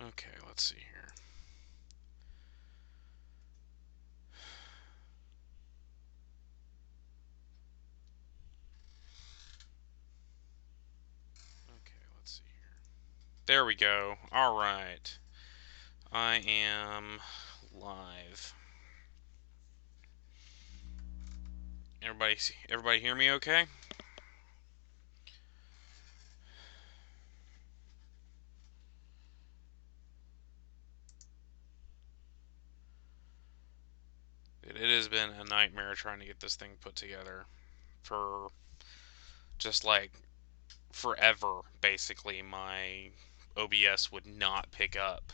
Okay, let's see here. Okay, let's see here. There we go. All right. I am live. Everybody hear me okay? It has been a nightmare trying to get this thing put together for just like forever, basically. My OBS would not pick up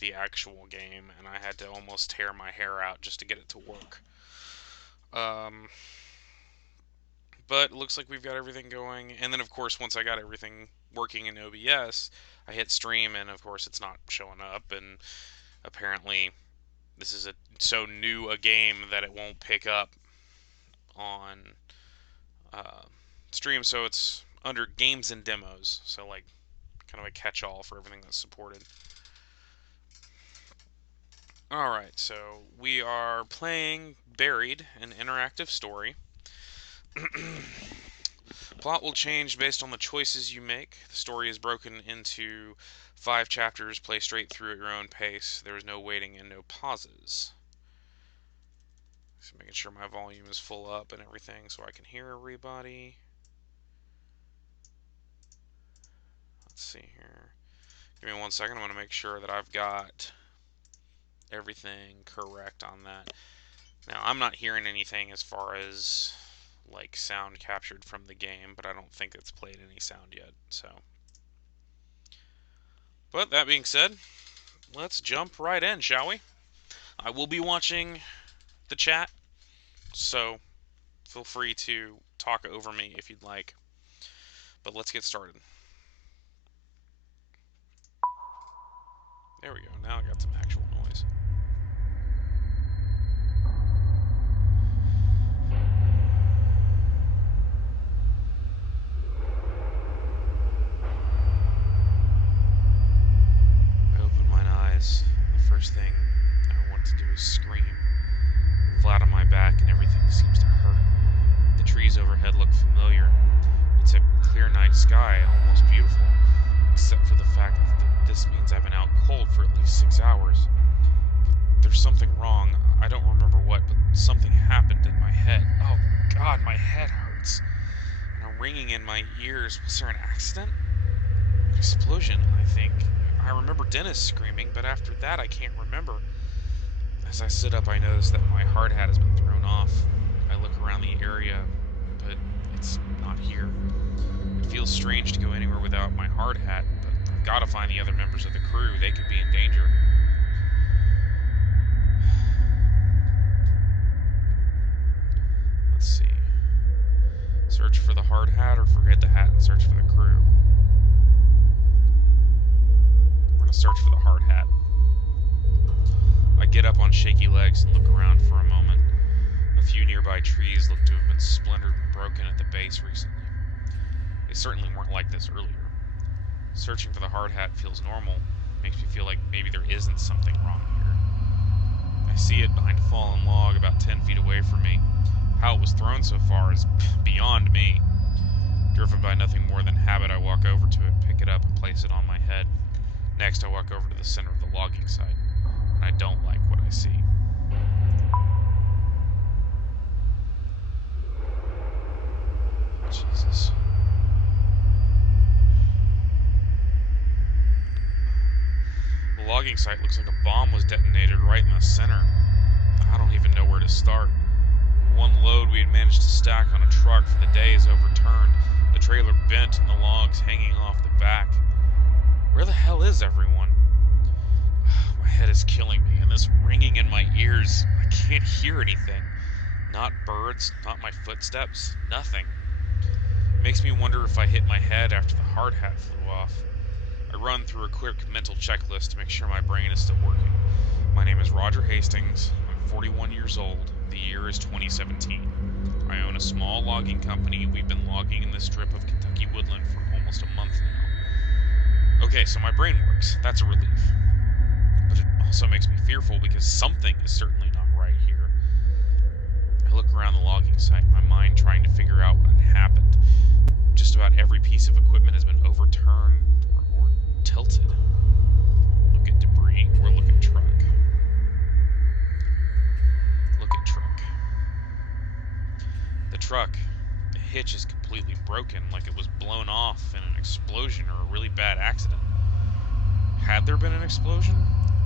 the actual game, and I had to almost tear my hair out just to get it to work. Um, but it looks like we've got everything going. And then, of course, once I got everything working in OBS, I hit stream, and of course, it's not showing up. And apparently, this is so new a game that it won't pick up on uh, stream. So it's under games and demos. So like kind of a catch-all for everything that's supported. All right, so we are playing Buried, an interactive story. Plot will change based on the choices you make. The story is broken into 5 chapters. Play straight through at your own pace. There is no waiting and no pauses. Just making sure my volume is full up and everything so I can hear everybody. Let's see here. Give me 1 second. I want to make sure that I've got everything correct on that. Now, I'm not hearing anything as far as like sound captured from the game, but I don't think it's played any sound yet. So, but that being said, let's jump right in, shall we? I will be watching the chat, so feel free to talk over me if you'd like. But let's get started. There we go. Now I got some actual noise. I open my eyes. The first thing I want to do is scream. Flat on my back and everything seems to hurt. The trees overhead look familiar. It's a clear night sky, almost beautiful, except for the fact that this means I've been out cold for at least 6 hours. But there's something wrong. I don't remember what, but something happened in my head. Oh God, my head hurts. And a ringing in my ears. Was there an accident? An explosion, I think. I remember Dennis screaming, but after that I can't remember. As I sit up, I notice that my hard hat has been thrown off. I look around the area, but it's not here. It feels strange to go anywhere without my hard hat, but I've got to find the other members of the crew. They could be in danger. Let's see. Search for the hard hat or forget the hat and search for the crew? We're going to search for the hard hat. I get up on shaky legs and look around for a moment. A few nearby trees look to have been splintered and broken at the base recently. They certainly weren't like this earlier. Searching for the hard hat feels normal. Makes me feel like maybe there isn't something wrong here. I see it behind a fallen log about 10 feet away from me. How it was thrown so far is beyond me. Driven by nothing more than habit, I walk over to it, pick it up, and place it on my head. Next, I walk over to the center of the logging site. I don't like what I see. Jesus. The logging site looks like a bomb was detonated right in the center. I don't even know where to start. One load we had managed to stack on a truck for the day is overturned. The trailer bent and the logs hanging off the back. Where the hell is everyone? My head is killing me, and this ringing in my ears, I can't hear anything. Not birds, not my footsteps, nothing. It makes me wonder if I hit my head after the hard hat flew off. I run through a quick mental checklist to make sure my brain is still working. My name is Roger Hastings. I'm 41 years old. The year is 2017. I own a small logging company. We've been logging in this strip of Kentucky woodland for almost a month now. Okay, so my brain works. That's a relief. But it also makes me fearful because something is certainly not right here. I look around the logging site, my mind trying to figure out what had happened. Just about every piece of equipment has been overturned or tilted. Look at debris or look at truck. Look at truck. The truck, the hitch is completely broken, like it was blown off in an explosion or a really bad accident. Had there been an explosion,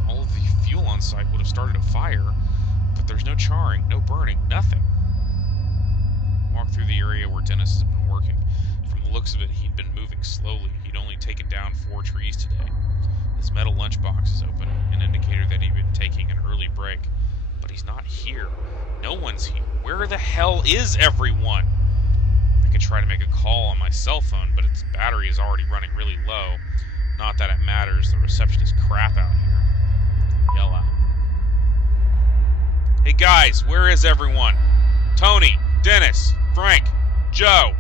all of the fuel on site would have started a fire, but there's no charring, no burning, nothing. Walk through the area where Dennis has been working. From the looks of it, he'd been moving slowly. He'd only taken down 4 trees today. His metal lunchbox is open, an indicator that he'd been taking an early break. But he's not here. No one's here. Where the hell is everyone? I could try to make a call on my cell phone, but its battery is already running really low. Not that it matters, the reception is crap out here. Yell out. Hey guys, where is everyone? Tony, Dennis, Frank, Joe.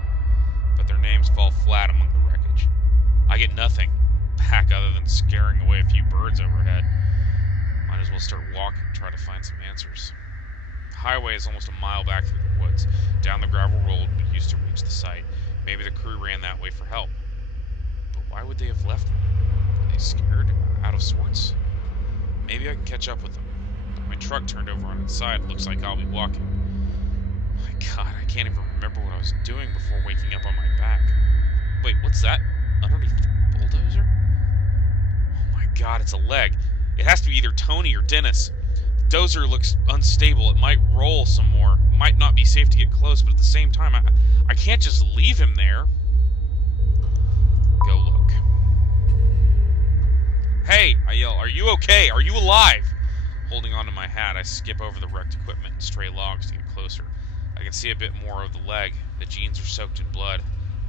But their names fall flat among the wreckage. I get nothing back other than scaring away a few birds overhead. Might as well start walking, try to find some answers. The highway is almost a mile back through the woods, down the gravel road we used to reach the site. Maybe the crew ran that way for help. But why would they have left me? Are they scared? Out of sorts? Maybe I can catch up with them. My truck turned over on its side. Looks like I'll be walking. My God, I can't even remember what I was doing before waking up on my back. Wait, what's that? Underneath the bulldozer? Oh my God, it's a leg. It has to be either Tony or Dennis. The dozer looks unstable. It might roll some more. It might not be safe to get close, but at the same time, I can't just leave him there. Go look. Hey, I yell, are you okay? Are you alive? Holding onto my hat, I skip over the wrecked equipment and stray logs to get closer. I can see a bit more of the leg. The jeans are soaked in blood.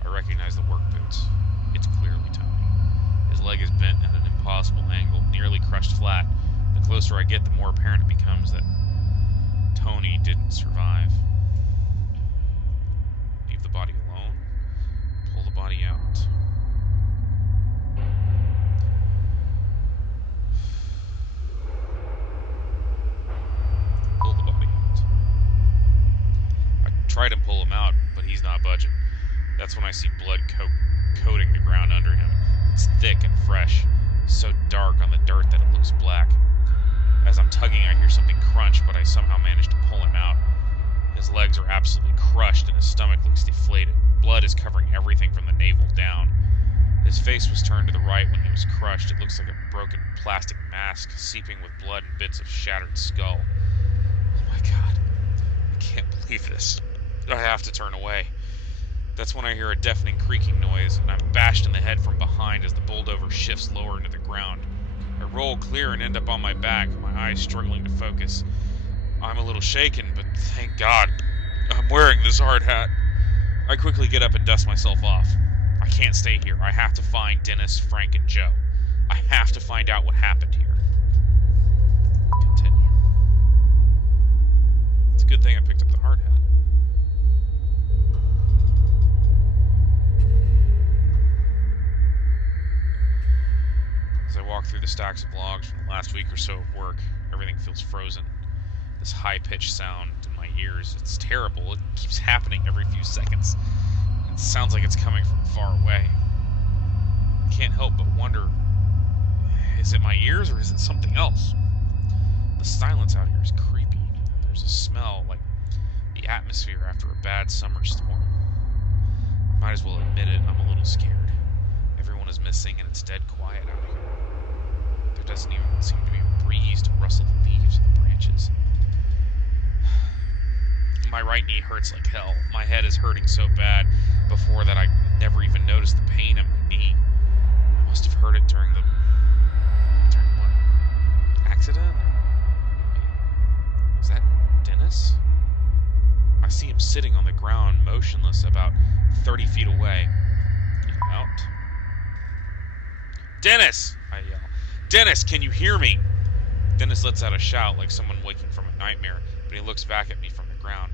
I recognize the work boots. It's clearly Tony. His leg is bent at an impossible angle, nearly crushed flat. The closer I get, the more apparent it becomes that Tony didn't survive. Leave the body alone. Pull the body out. Pull the body out. I try to pull him out, but he's not budging. That's when I see blood coating the ground under him. It's thick and fresh, so dark on the dirt that it looks black. As I'm tugging, I hear something crunch, but I somehow manage to pull him out. His legs are absolutely crushed and his stomach looks deflated. Blood is covering everything from the navel down. His face was turned to the right when he was crushed. It looks like a broken plastic mask, seeping with blood and bits of shattered skull. Oh my God. I can't believe this. I have to turn away. That's when I hear a deafening creaking noise, and I'm bashed in the head from behind as the bulldozer shifts lower into the ground. I roll clear and end up on my back, my eyes struggling to focus. I'm a little shaken, but thank God I'm wearing this hard hat. I quickly get up and dust myself off. I can't stay here. I have to find Dennis, Frank, and Joe. I have to find out what happened here. Continue. It's a good thing I picked up the hard hat. As I walk through the stacks of logs from the last week or so of work, everything feels frozen. This high-pitched sound in my ears, it's terrible. It keeps happening every few seconds. It sounds like it's coming from far away. I can't help but wonder, is it my ears or is it something else? The silence out here is creepy. There's a smell like the atmosphere after a bad summer storm. I might as well admit it, I'm a little scared. Everyone is missing and it's dead quiet out here. There doesn't even seem to be a breeze to rustle the leaves and the branches. My right knee hurts like hell. My head is hurting so bad before that I never even noticed the pain in my knee. I must have heard it during what? Accident? Is that Dennis? I see him sitting on the ground, motionless, about 30 feet away. Out. Dennis! I yell. Dennis, can you hear me? Dennis lets out a shout like someone waking from a nightmare, but he looks back at me from the ground.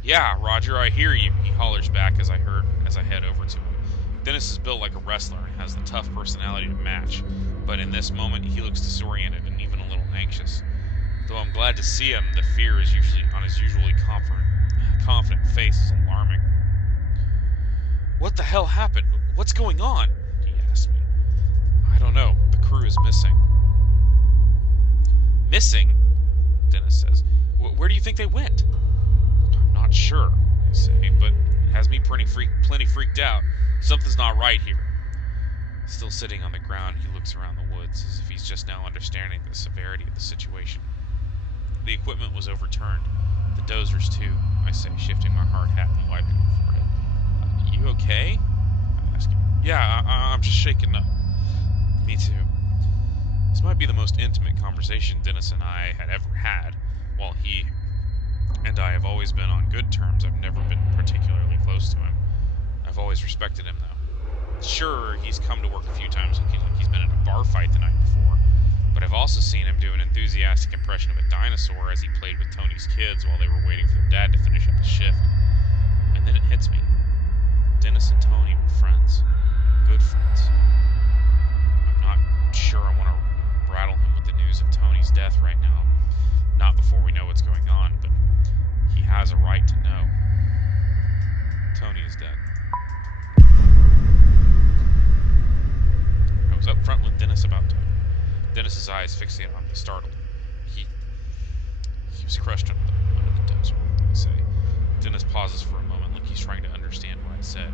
Yeah, Roger, I hear you, he hollers back as I head over to him. Dennis is built like a wrestler and has the tough personality to match, but in this moment he looks disoriented and even a little anxious. Though I'm glad to see him, the fear is usually on his usually confident face is alarming. "What the hell happened? What's going on?" he asks me. "I don't know. The crew is missing." "Missing?" Dennis says. "Where do you think they went?" "I'm not sure," I say, "but it has me plenty freaked out. Something's not right here." Still sitting on the ground, he looks around the woods as if he's just now understanding the severity of the situation. The equipment was overturned. The dozers, too, I say, shifting my hard hat and wiping my forehead. "You okay?" I ask him. "Yeah, I'm just shaken up." "Me too." This might be the most intimate conversation Dennis and I had ever had. While he and I have always been on good terms, I've never been particularly close to him. I've always respected him, though. Sure, he's come to work a few times looking like he's been in a bar fight the night before, but I've also seen him do an enthusiastic impression of a dinosaur as he played with Tony's kids while they were waiting for their dad to finish up his shift. And then it hits me. Dennis and Tony were friends. Good friends. I'm not sure I want to rattle him with the news of Tony's death right now. Not before we know what's going on, but he has a right to know. Tony is dead. I was up front with Dennis about Tony. Dennis's eyes fixated on me, startled. He was crushed under the dozer, I say. Dennis pauses for a moment, like he's trying to understand what I said.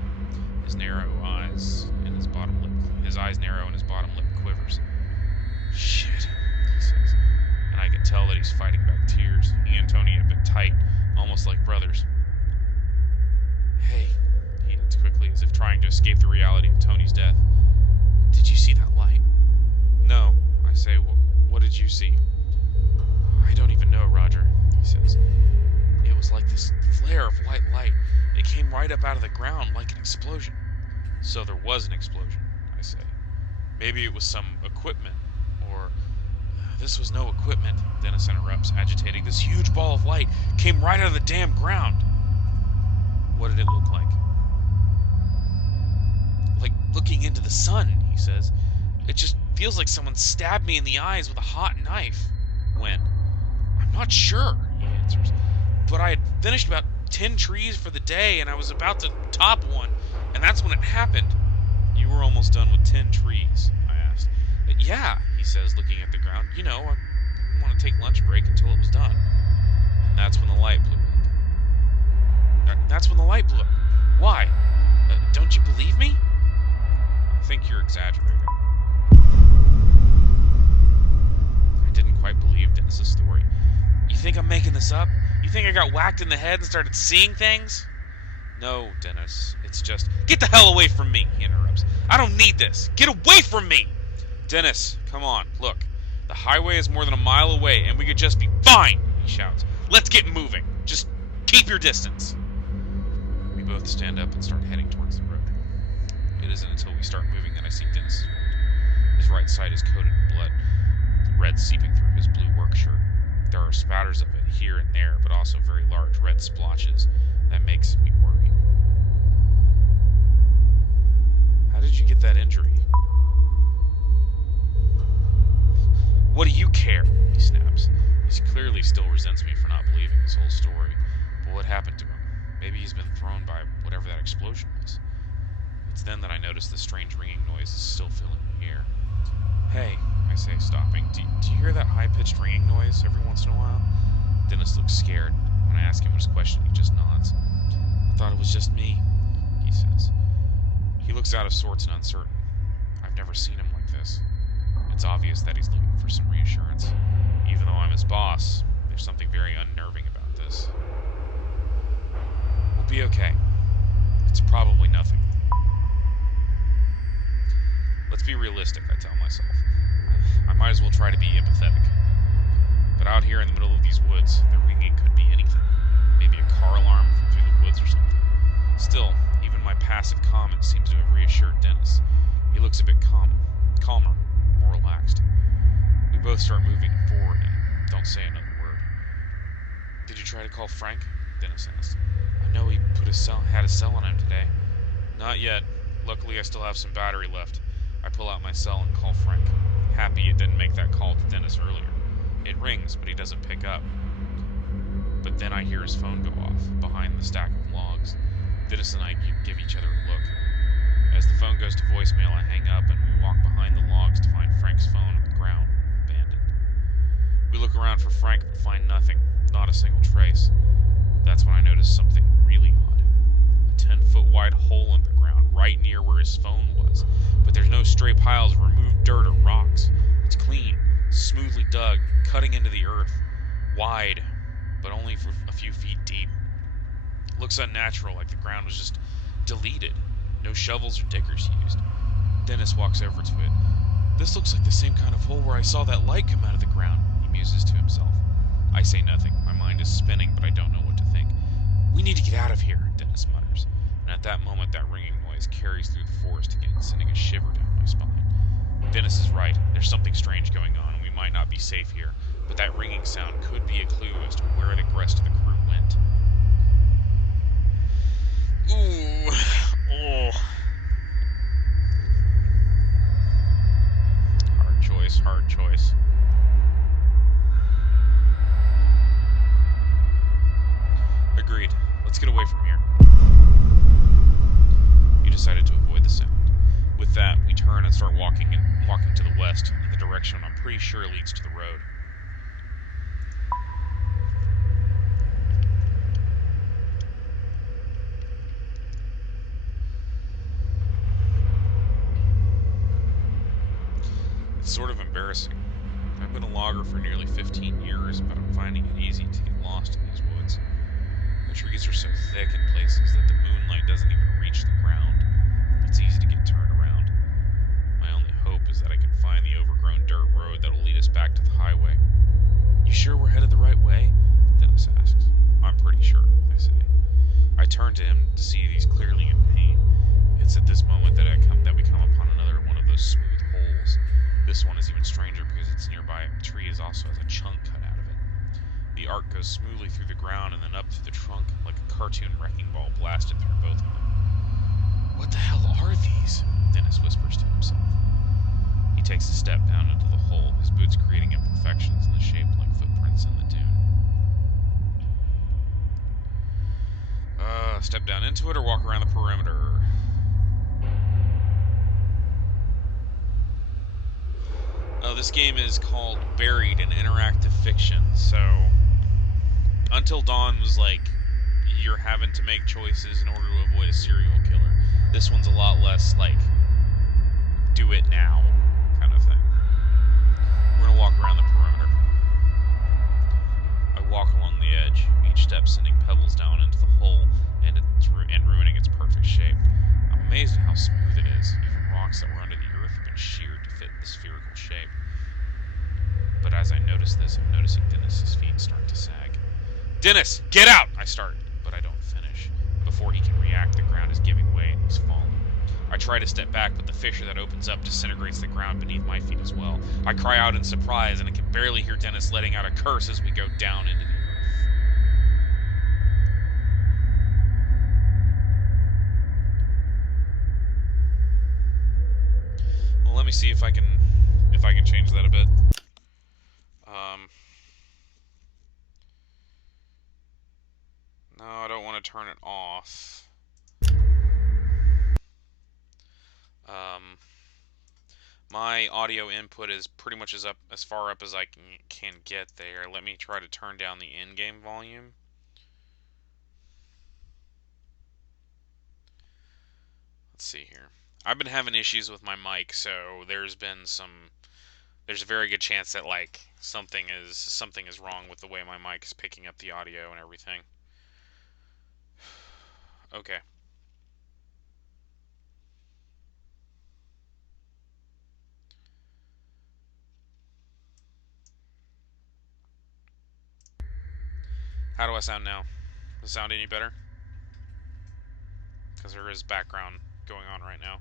His eyes narrow and his bottom lip quivers. "Shit," he says, and I can tell that he's fighting back tears. He and Tony have been tight, almost like brothers. "Hey," he adds quickly, as if trying to escape the reality of Tony's death. "Did you see that light?" "No," I say. What did you see?" "I don't even know, Roger," he says. "It was like this flare of white light. It came right up out of the ground like an explosion." "So there was an explosion," I say. "Maybe it was some equipment, or..." "This was no equipment," Dennis interrupts, agitating. "This huge ball of light came right out of the damn ground." "What did it look like?" "Like looking into the sun," he says. "It just feels like someone stabbed me in the eyes with a hot knife." "When?" "I'm not sure," he answers. "But I had finished about 10 trees for the day, and I was about to top one, and that's when it happened." "You were almost done with 10 trees?" I asked. "Yeah," he says, looking at the ground. "You know, I didn't want to take lunch break until it was done." And that's when the light blew up. "Why? Don't you believe me?" "I think you're exaggerating." I didn't quite believe Dennis's story. "You think I'm making this up? You think I got whacked in the head and started seeing things?" "No, Dennis, it's just..." "Get the hell away from me," he interrupts. "I don't need this. Get away from me!" "Dennis, come on, look. The highway is more than a mile away, and we could just be fine," he shouts. "Let's get moving. Just keep your distance." We both stand up and start heading towards the road. It isn't until we start moving that I see Dennis's wound. His right side is coated in blood, red seeping through his blue work shirt. There are spatters of it here and there, but also very large red splotches. That makes me worry. "How did you get that injury?" "What do you care?" he snaps. He clearly still resents me for not believing his whole story. But what happened to him? Maybe he's been thrown by whatever that explosion was. It's then that I notice the strange ringing noise is still filling the air. "Hey," I say, stopping. Do you hear that high-pitched ringing noise every once in a while?" Dennis looks scared. When I ask him his question, he just nods. "I thought it was just me," he says. He looks out of sorts and uncertain. I've never seen him like this. It's obvious that he's looking for some reassurance. Even though I'm his boss, there's something very unnerving about this. "We'll be okay. It's probably nothing." Let's be realistic, I tell myself. I might as well try to be empathetic. But out here in the middle of these woods, the ringing could be anything. Maybe a car alarm from through the woods or something. Still, even my passive comment seems to have reassured Dennis. He looks a bit calmer, more relaxed. We both start moving forward and don't say another word. "Did you try to call Frank?" Dennis asks. "I know he had a cell on him today." "Not yet. Luckily, I still have some battery left. I pull out my cell and call Frank, happy it didn't make that call to Dennis earlier. It rings, but he doesn't pick up. But then I hear his phone go off, behind the stack of logs. Dennis and I give each other a look. As the phone goes to voicemail, I hang up and we walk behind the logs to find Frank's phone on the ground, abandoned. We look around for Frank but find nothing, not a single trace. That's when I notice something really odd. A 10-foot wide hole in the ground right near where his phone was, but there's no stray piles of removed dirt or rocks. It's clean, smoothly dug, cutting into the earth, wide, but only for a few feet deep. It looks unnatural, like the ground was just deleted. No shovels or diggers used. Dennis walks over to it. This looks like the same kind of hole where I saw that light come out of the ground, he muses to himself. I say nothing. My mind is spinning, but I don't know what to think. We need to get out of here, Dennis mutters. And at that moment, that ringing noise carries through the forest again, sending a shiver down my spine. Dennis is right. There's something strange going on, and we might not be safe here. But that ringing sound could be a clue as to where the rest of the crew went. Ooh. Oh. Hard choice. Agreed. Let's get away from here. You decided to avoid the sound. With that, we turn and start walking to the west, in the direction I'm pretty sure leads to the road. It's sort of embarrassing. I've been a logger for nearly 15 years, but I'm finding it easy to get lost in these woods. The trees are so thick in places that the moonlight doesn't even reach the ground. It's easy to get turned around. My only hope is that I can find the overgrown dirt road that'll lead us back to the highway. You sure we're headed the right way? Dennis asks. I'm pretty sure, I say. I turn to him to see that he's clearly in pain. It's at this moment that we come upon another one of those smooth holes. This one is even stranger because it's nearby. The tree also has a chunk cut out of it. The arc goes smoothly through the ground and then up through the trunk like a cartoon wrecking ball blasted through both of them. What the hell are these? Dennis whispers to himself. He takes a step down into the hole, his boots creating imperfections in the shape like footprints in the dune. Step down into it or walk around the perimeter? This game is called Buried in Interactive Fiction, so Until Dawn was like you're having to make choices in order to avoid a serial killer. This one's a lot less like do it now kind of thing. We're gonna walk around the perimeter. I walk along the edge, each step sending pebbles down into the hole and ruining its perfect shape. I'm amazed at how smooth it is. Even rocks that were under the earth have been sheared to fit the spherical shape. But as I notice this, I'm noticing Dennis's feet start to sag. Dennis, get out! I start, but I don't finish. Before he can react, the ground is giving way and he's falling. I try to step back, but the fissure that opens up disintegrates the ground beneath my feet as well. I cry out in surprise, and I can barely hear Dennis letting out a curse as we go down into the earth. Well, let me see if I can change that a bit. No, I don't want to turn it off. My audio input is pretty much as far up as I can get there. Let me try to turn down the in-game volume. Let's see here. I've been having issues with my mic, so there's a very good chance that like something is wrong with the way my mic is picking up the audio and everything. Okay. How do I sound now? Does it sound any better? Because there is background going on right now.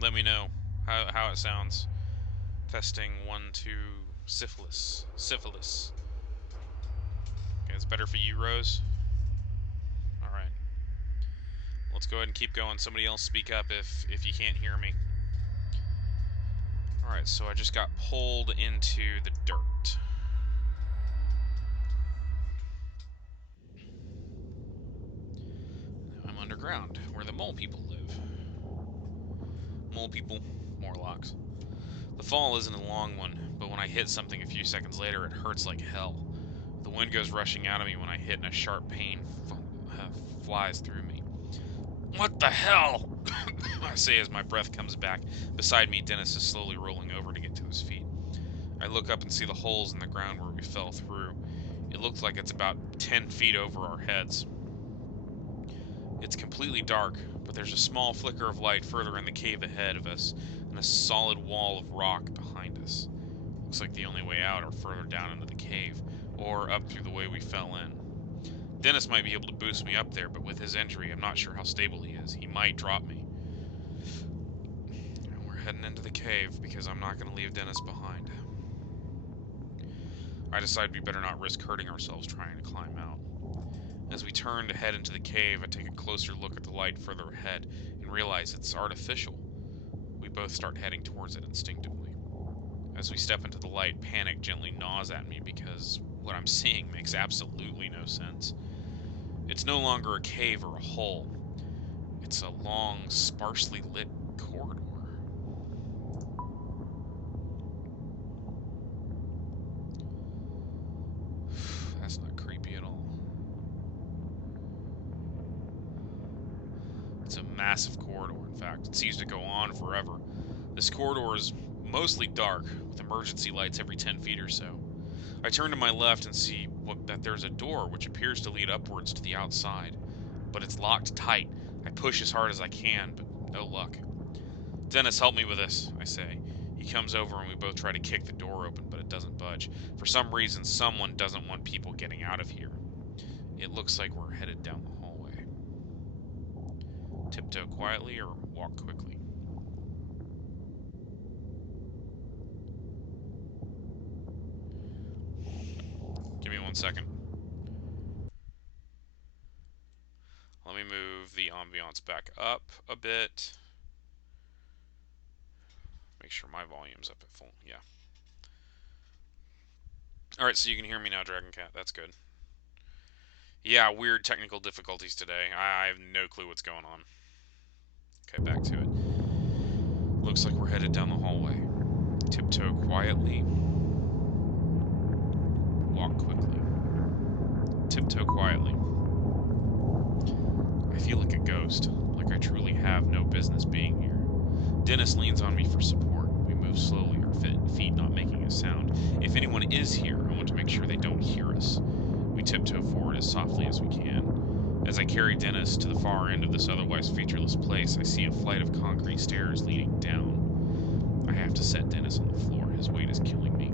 Let me know how it sounds. Testing 1, 2, syphilis. Syphilis. Okay, it's better for you, Rose? Alright. Let's go ahead and keep going. Somebody else speak up if you can't hear me. Alright, so I just got pulled into the dirt. Now I'm underground, where the mole people live. Mole people, Morlocks. The fall isn't a long one, but when I hit something a few seconds later, it hurts like hell. The wind goes rushing out of me when I hit, and a sharp pain flies through me. What the hell? I say as my breath comes back. Beside me, Dennis is slowly rolling over to get to his feet. I look up and see the holes in the ground where we fell through. It looks like it's about 10 feet over our heads. It's completely dark, but there's a small flicker of light further in the cave ahead of us, and a solid wall of rock behind us. Looks like the only way out are further down into the cave, or up through the way we fell in. Dennis might be able to boost me up there, but with his injury, I'm not sure how stable he is. He might drop me. And we're heading into the cave, because I'm not going to leave Dennis behind. I decide we better not risk hurting ourselves trying to climb out. As we turn to head into the cave, I take a closer look at the light further ahead, and realize it's artificial. We both start heading towards it instinctively. As we step into the light, panic gently gnaws at me because what I'm seeing makes absolutely no sense. It's no longer a cave or a hole. It's a long, sparsely lit corridor. That's not creepy at all. It's a massive corridor, in fact. It seems to go on forever. This corridor is mostly dark, with emergency lights every 10 feet or so. I turn to my left and see that there's a door which appears to lead upwards to the outside, but it's locked tight. I push as hard as I can, but no luck. Dennis, help me with this, I say. He comes over and we both try to kick the door open, but it doesn't budge. For some reason, someone doesn't want people getting out of here. It looks like we're headed down the hallway. Tiptoe quietly or walk quickly? Give me 1 second. Let me move the ambiance back up a bit. Make sure my volume's up at full. Yeah. Alright, so you can hear me now, Dragon Cat. That's good. Yeah, weird technical difficulties today. I have no clue what's going on. Okay, back to it. Looks like we're headed down the hallway. Tiptoe quietly. Walk quickly. Tiptoe quietly. I feel like a ghost, like I truly have no business being here. Dennis leans on me for support. We move slowly, our feet not making a sound. If anyone is here, I want to make sure they don't hear us. We tiptoe forward as softly as we can. As I carry Dennis to the far end of this otherwise featureless place, I see a flight of concrete stairs leading down. I have to set Dennis on the floor. His weight is killing me.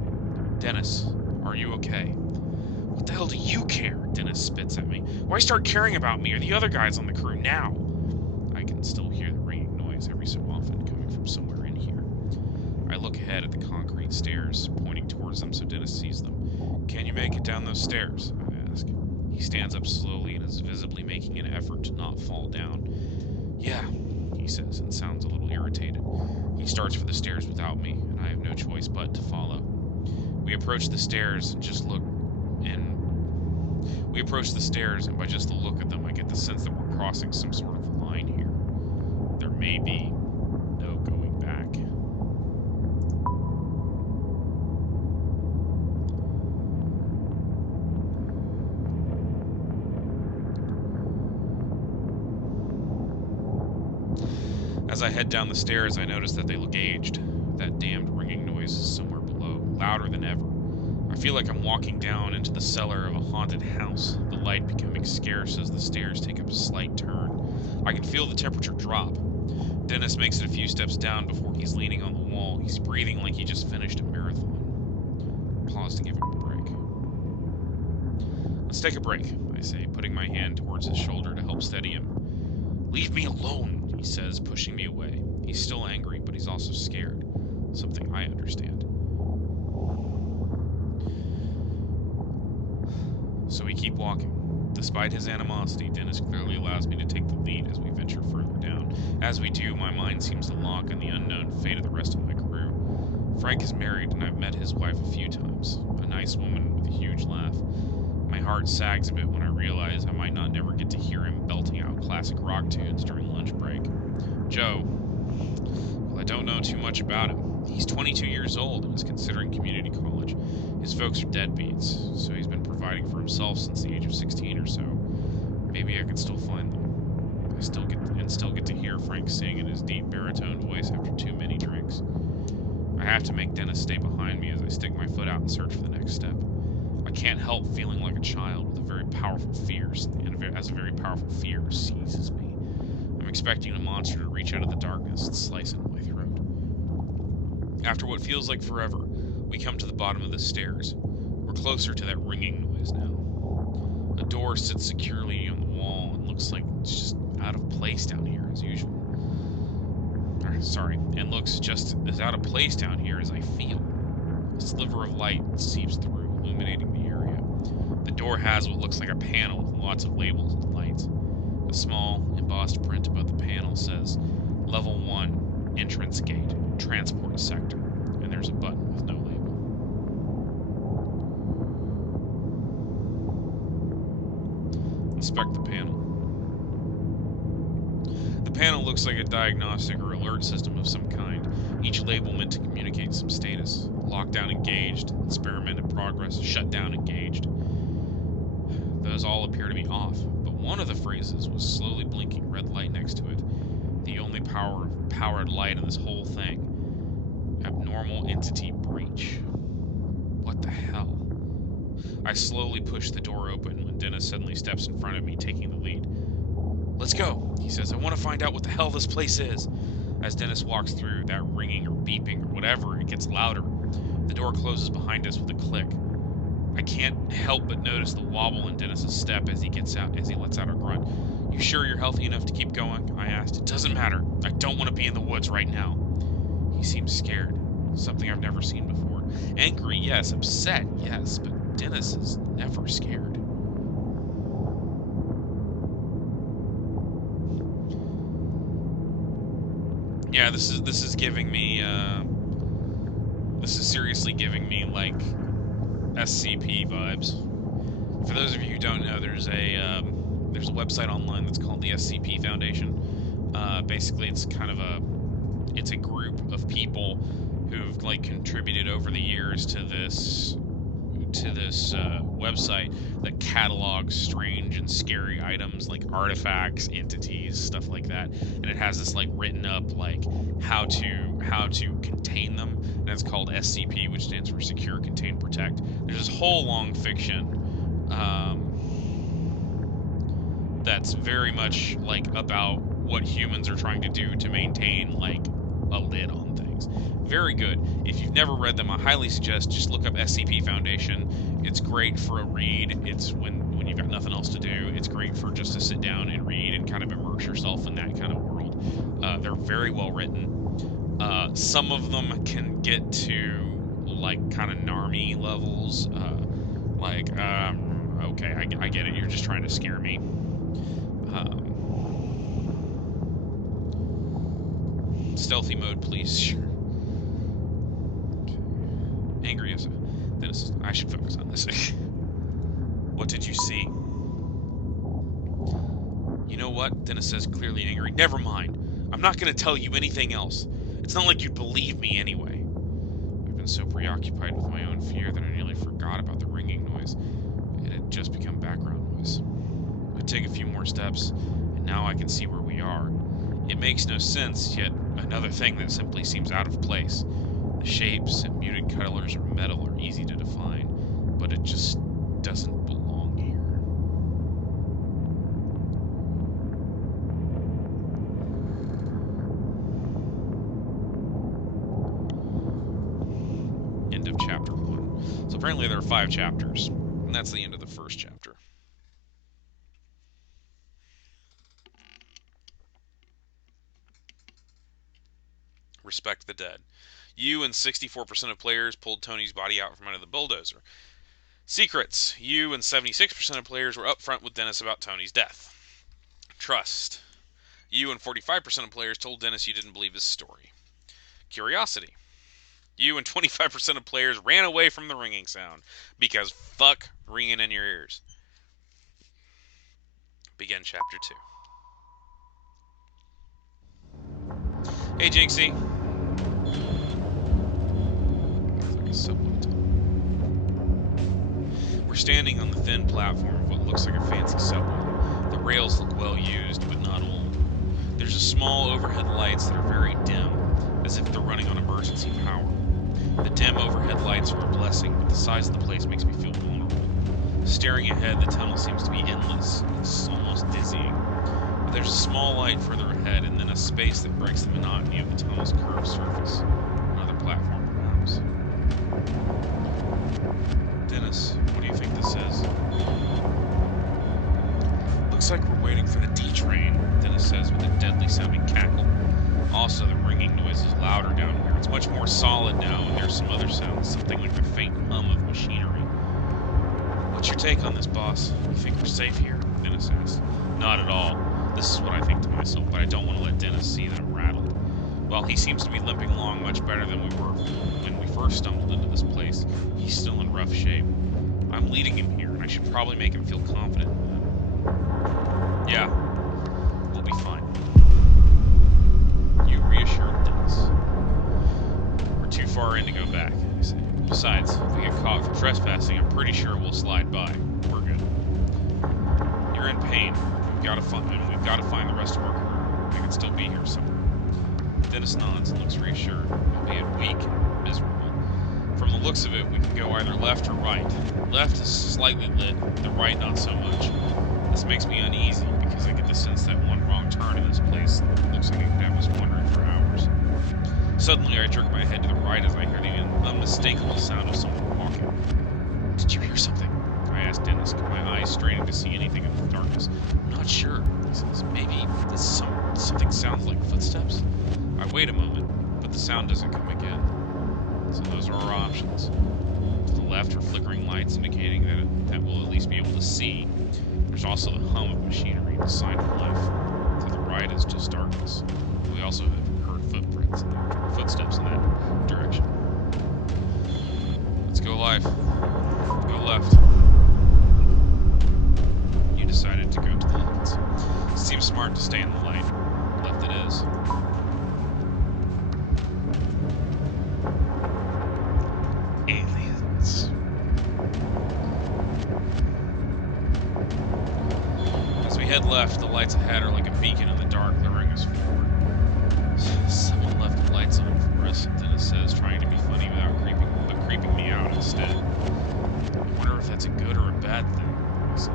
Dennis, are you okay? What the hell do you care? Dennis spits at me. Why start caring about me or the other guys on the crew now? I can still hear the ringing noise every so often coming from somewhere in here. I look ahead at the concrete stairs, pointing towards them so Dennis sees them. Can you make it down those stairs? I ask. He stands up slowly and is visibly making an effort to not fall down. Yeah, he says, and sounds a little irritated. He starts for the stairs without me, and I have no choice but to follow. We approach the stairs and by just the look at them, I get the sense that we're crossing some sort of line here. There may be no going back. As I head down the stairs, I notice that they look aged. That damned ringing noise is somewhere below, louder than ever. I feel like I'm walking down into the cellar of a haunted house, the light becoming scarce as the stairs take a slight turn. I can feel the temperature drop. Dennis makes it a few steps down before he's leaning on the wall. He's breathing like he just finished a marathon. Pause to give him a break. Let's take a break, I say, putting my hand towards his shoulder to help steady him. Leave me alone, he says, pushing me away. He He's still angry, but he's also scared. Something I understand. So we keep walking. Despite his animosity, Dennis clearly allows me to take the lead as we venture further down. As we do, my mind seems to lock on the unknown fate of the rest of my crew. Frank is married, and I've met his wife a few times. A nice woman with a huge laugh. My heart sags a bit when I realize I might not never get to hear him belting out classic rock tunes during lunch break. Joe. Well, I don't know too much about him. He's 22 years old and is considering community college. His folks are deadbeats, so he's been providing for himself since the age of 16 or so. Maybe I could still find them. I still get to hear Frank sing in his deep baritone voice after too many drinks. I have to make Dennis stay behind me as I stick my foot out and search for the next step. I can't help feeling like a child with a very powerful fears, and as a very powerful fear seizes me. I'm expecting a monster to reach out of the darkness and slice into my throat. After what feels like forever, we come to the bottom of the stairs. We're closer to that ringing noise now. A door sits securely on the wall and looks like it's just out of place down here as usual. And looks just as out of place down here as I feel. A sliver of light seeps through, illuminating the area. The door has what looks like a panel with lots of labels and lights. A small, embossed print above the panel says, Level 1, Entrance Gate, Transport Sector, and there's a button with no label. Inspect the panel. The panel looks like a diagnostic or alert system of some kind, each label meant to communicate some status. Lockdown engaged, experiment in progress, shutdown engaged. Those all appear to be off, but one of the phrases was slowly blinking red light next to it. The only powered light in this whole thing. Abnormal entity breach. What the hell? I slowly push the door open when Dennis suddenly steps in front of me, taking the lead. Let's go, he says. I want to find out what the hell this place is. As Dennis walks through, that ringing or beeping or whatever, it gets louder. The door closes behind us with a click. I can't help but notice the wobble in Dennis's step as he lets out a grunt. You sure you're healthy enough to keep going? I asked. It doesn't matter. I don't want to be in the woods right now. He seems scared. Something I've never seen before. Angry, yes. Upset, yes. But Dennis is never scared. Yeah, this is giving me this is seriously giving me like SCP vibes. For those of you who don't know, there's a website online that's called the SCP Foundation. Basically, it's kind of it's a group of people who've like contributed over the years to this website that catalogs strange and scary items like artifacts, entities, stuff like that. And it has this like written up like how to contain them, and it's called SCP, which stands for Secure, Contain, Protect. There's this whole long fiction that's very much like about what humans are trying to do to maintain like a lid on things. Very good. If you've never read them, I highly suggest just look up SCP Foundation. It's great for a read. It's when you've got nothing else to do. It's great for just to sit down and read and kind of immerse yourself in that kind of world. They're very well written. Some of them can get to like kind of narmy levels. Okay, I get it. You're just trying to scare me. Stealthy mode, please. Sure. Okay. Angry as a... Dennis, I should focus on this. What did you see? You know what? Dennis says, clearly angry. Never mind. I'm not going to tell you anything else. It's not like you'd believe me anyway. I've been so preoccupied with my own fear that I nearly forgot about the ringing noise. It had just become background noise. I take a few more steps, and now I can see where we are. It makes no sense, yet another thing that simply seems out of place. The shapes and muted colors of metal are easy to define, but it just doesn't belong here. End of chapter 1. So apparently there are 5 chapters, and that's the end of the first chapter. Respect the dead. You and 64% of players pulled Tony's body out from under the bulldozer. Secrets. You and 76% of players were upfront with Dennis about Tony's death. Trust. You and 45% of players told Dennis you didn't believe his story. Curiosity. You and 25% of players ran away from the ringing sound, because fuck ringing in your ears. Begin Chapter 2. Hey, Jinxie. It's like a subway tunnel. We're standing on the thin platform of what looks like a fancy subway. The rails look well used, but not old. There's a small overhead lights that are very dim, as if they're running on emergency power. The dim overhead lights are a blessing, but the size of the place makes me feel vulnerable. Staring ahead, the tunnel seems to be endless. It's almost dizzying. But there's a small light further ahead, and then a space that breaks the monotony of the tunnel's curved surface. Another platform, perhaps. Dennis, what do you think this is? Looks like we're waiting for the D train, Dennis says with a deadly-sounding cackle. Also, the ringing noise is louder down here. It's much more solid now, and there's some other sounds, something like the faint hum of machinery. What's your take on this, boss? You think we're safe here? Dennis asks. Not at all. This is what I think to myself, but I don't want to let Dennis see that I'm rattled. While he seems to be limping along much better than we were when we first stumbled into this place, he's still in rough shape. I'm leading him here, and I should probably make him feel confident in that. Yeah, we'll be fine. You reassured Dennis. We're too far in to go back, I say. Besides, if we get caught for trespassing, I'm pretty sure we'll slide by. We're good. You're in pain. We've got to find the rest of our crew. They can still be here somewhere. Dennis nods and looks reassured, albeit weak and miserable. From the looks of it, we can go either left or right. Left is slightly lit, the right not so much. This makes me uneasy, because I get the sense that one wrong turn in this place looks like it could have us wandering for hours. Suddenly, I jerk my head to the right as I hear the unmistakable sound of someone walking. Did you hear something? I asked Dennis, my eyes straining to see anything in the darkness. I'm not sure, he says. Maybe something sounds like footsteps? I wait a moment, but the sound doesn't come again. So those are our options. To the left are flickering lights indicating that we'll at least be able to see. There's also the hum of machinery, the sign of life. To the right is just darkness. We also have heard footsteps in that direction. Let's go Go left. You decided to go to the lights. Seems smart to stay in the light. Left it is. Aliens. As we head left, the lights ahead are like a beacon in the dark, luring us forward. Someone left the lights on for us, Dennis says, trying to be funny without creeping me out instead. I wonder if that's a good or a bad thing, I say.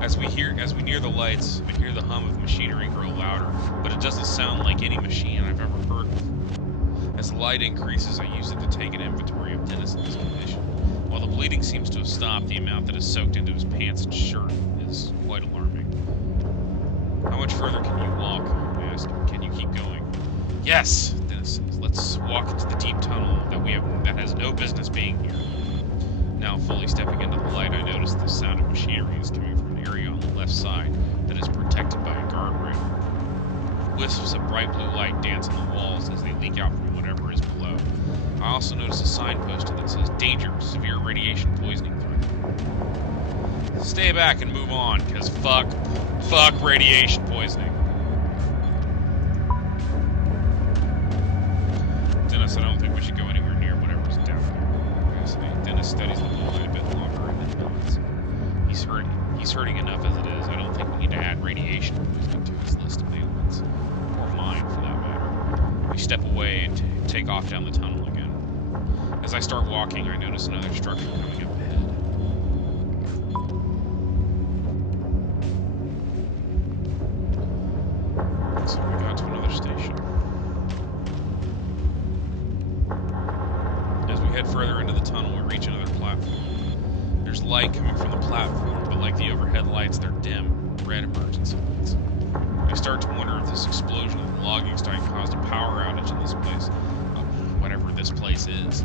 As we near the lights, we hear the hum of machinery grow louder, but it doesn't sound like any machine I've ever heard before. As the light increases, I use it to take an inventory of Dennis's condition. While the bleeding seems to have stopped, the amount that is soaked into his pants and shirt is quite alarming. How much further can you walk? I asked him. Can you keep going? Yes, Dennis says. Let's walk into the deep tunnel that has no business being here. Now fully stepping into the light, I notice the sound of machinery is coming from an area on the left side that is protected by a guardrail. Wisps of bright blue light dance on the walls as they leak out from whatever is below. I also notice a sign posted that says, Danger, severe radiation poisoning threat. Stay back and move on, because fuck radiation poisoning. Dennis, I don't think we should go anywhere near whatever's down there. Dennis studies the bullseye a bit longer and then nods. He's hurting enough as it is. I don't think we need to add radiation poisoning to his list of ailments. Or mine, for that matter. We step away and take off down the tunnel again. As I start walking, I notice another structure coming up ahead. Looks like we got to another station. As we head further into the tunnel, we reach another platform. There's light coming from the platform, but like the overhead lights, they're dim, red emergency lights. I start to wonder if this explosion of the logging site caused a power outage in this place place is.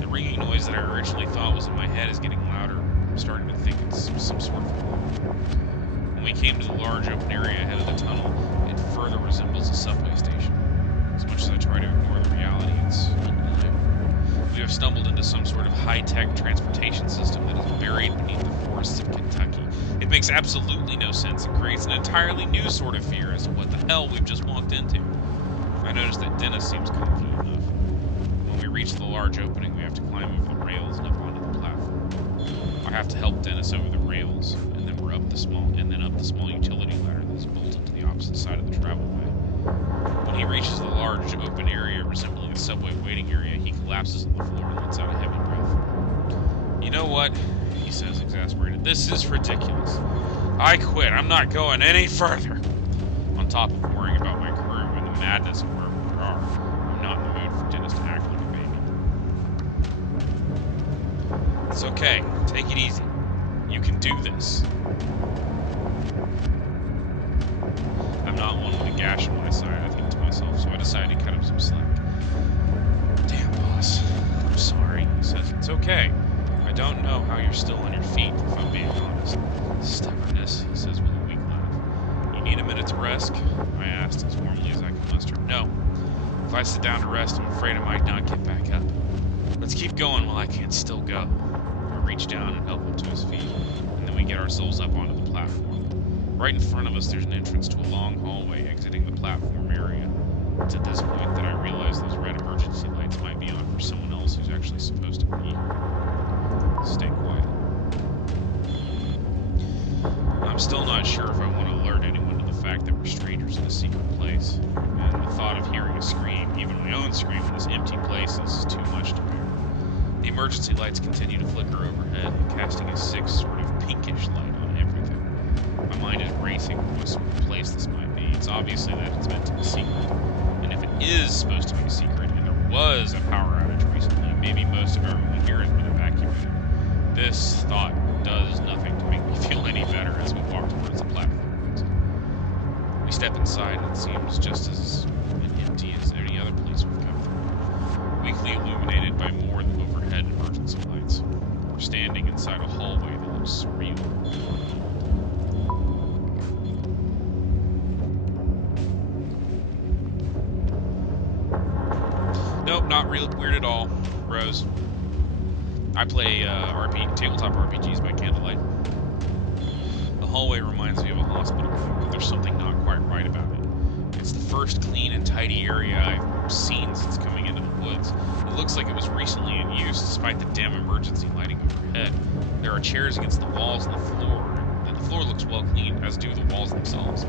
The ringing noise that I originally thought was in my head is getting louder. I'm starting to think it's some sort of alarm. When we came to the large open area ahead of the tunnel, it further resembles a subway station. As much as I try to ignore the reality, it's undeniable. We have stumbled into some sort of high-tech transportation system that is buried beneath the forests of Kentucky. It makes absolutely no sense and creates an entirely new sort of fear as to what the hell we've just walked into. I notice that Dennis seems confident enough. When we reach the large opening, we have to climb over the rails and up onto the platform. I have to help Dennis over the rails, and then up the small utility ladder that is bolted to the opposite side of the travelway. When he reaches the large open area resembling a subway waiting area, he collapses on the floor and lets out a heavy breath. "You know what?" he says, exasperated. "This is ridiculous. I quit. I'm not going any further." On top of worrying about my crew and the madness of wherever we are, I'm not in the mood for Dennis to act like a baby. "It's okay. Take it easy. You can do this." I'm not one with a gash on my side, I think to myself, so I decided to cut him some slack. "Damn, boss. I'm sorry," he says. "It's okay. I don't know how you're still on your feet, if I'm being honest." "Stubbornness," he says with a weak laugh. "You need a minute to rest?" I asked as warmly as I could muster. "No. If I sit down to rest, I'm afraid I might not get back up. Let's keep going while I can still go." I reach down and help him to his feet, and then we get ourselves up onto the platform. Right in front of us, there's an entrance to a long hallway exiting the platform area. It's at this point that I realize those red emergency lights might be on for someone else who's actually supposed to be here. Stay quiet. I'm still not sure if I want to alert anyone to the fact that we're strangers in a secret place, and the thought of hearing a scream, even my own scream, in this empty place is too much to bear. The emergency lights continue to flicker overhead, casting a sick sort of pinkish light on everything. My mind is racing with what sort of place this might be. It's obviously that it's meant to be secret. And if it is supposed to be secret, and there was a power outage recently, maybe most of everyone here has been evacuated. This thought does nothing to make me feel any better as we walk towards the platform. We step inside and it seems just as empty as any other place we've come through. Weakly illuminated by more than overhead emergency lights. We're standing inside a hallway that looks surreal. Nope, not real weird at all, Rose. I play tabletop RPGs by candlelight. The hallway reminds me of a hospital, but there's something not quite right about it. It's the first clean and tidy area I've seen since coming into the woods. It looks like it was recently in use, despite the damn emergency lighting overhead. There are chairs against the walls and the floor, and the floor looks well cleaned, as do the walls themselves.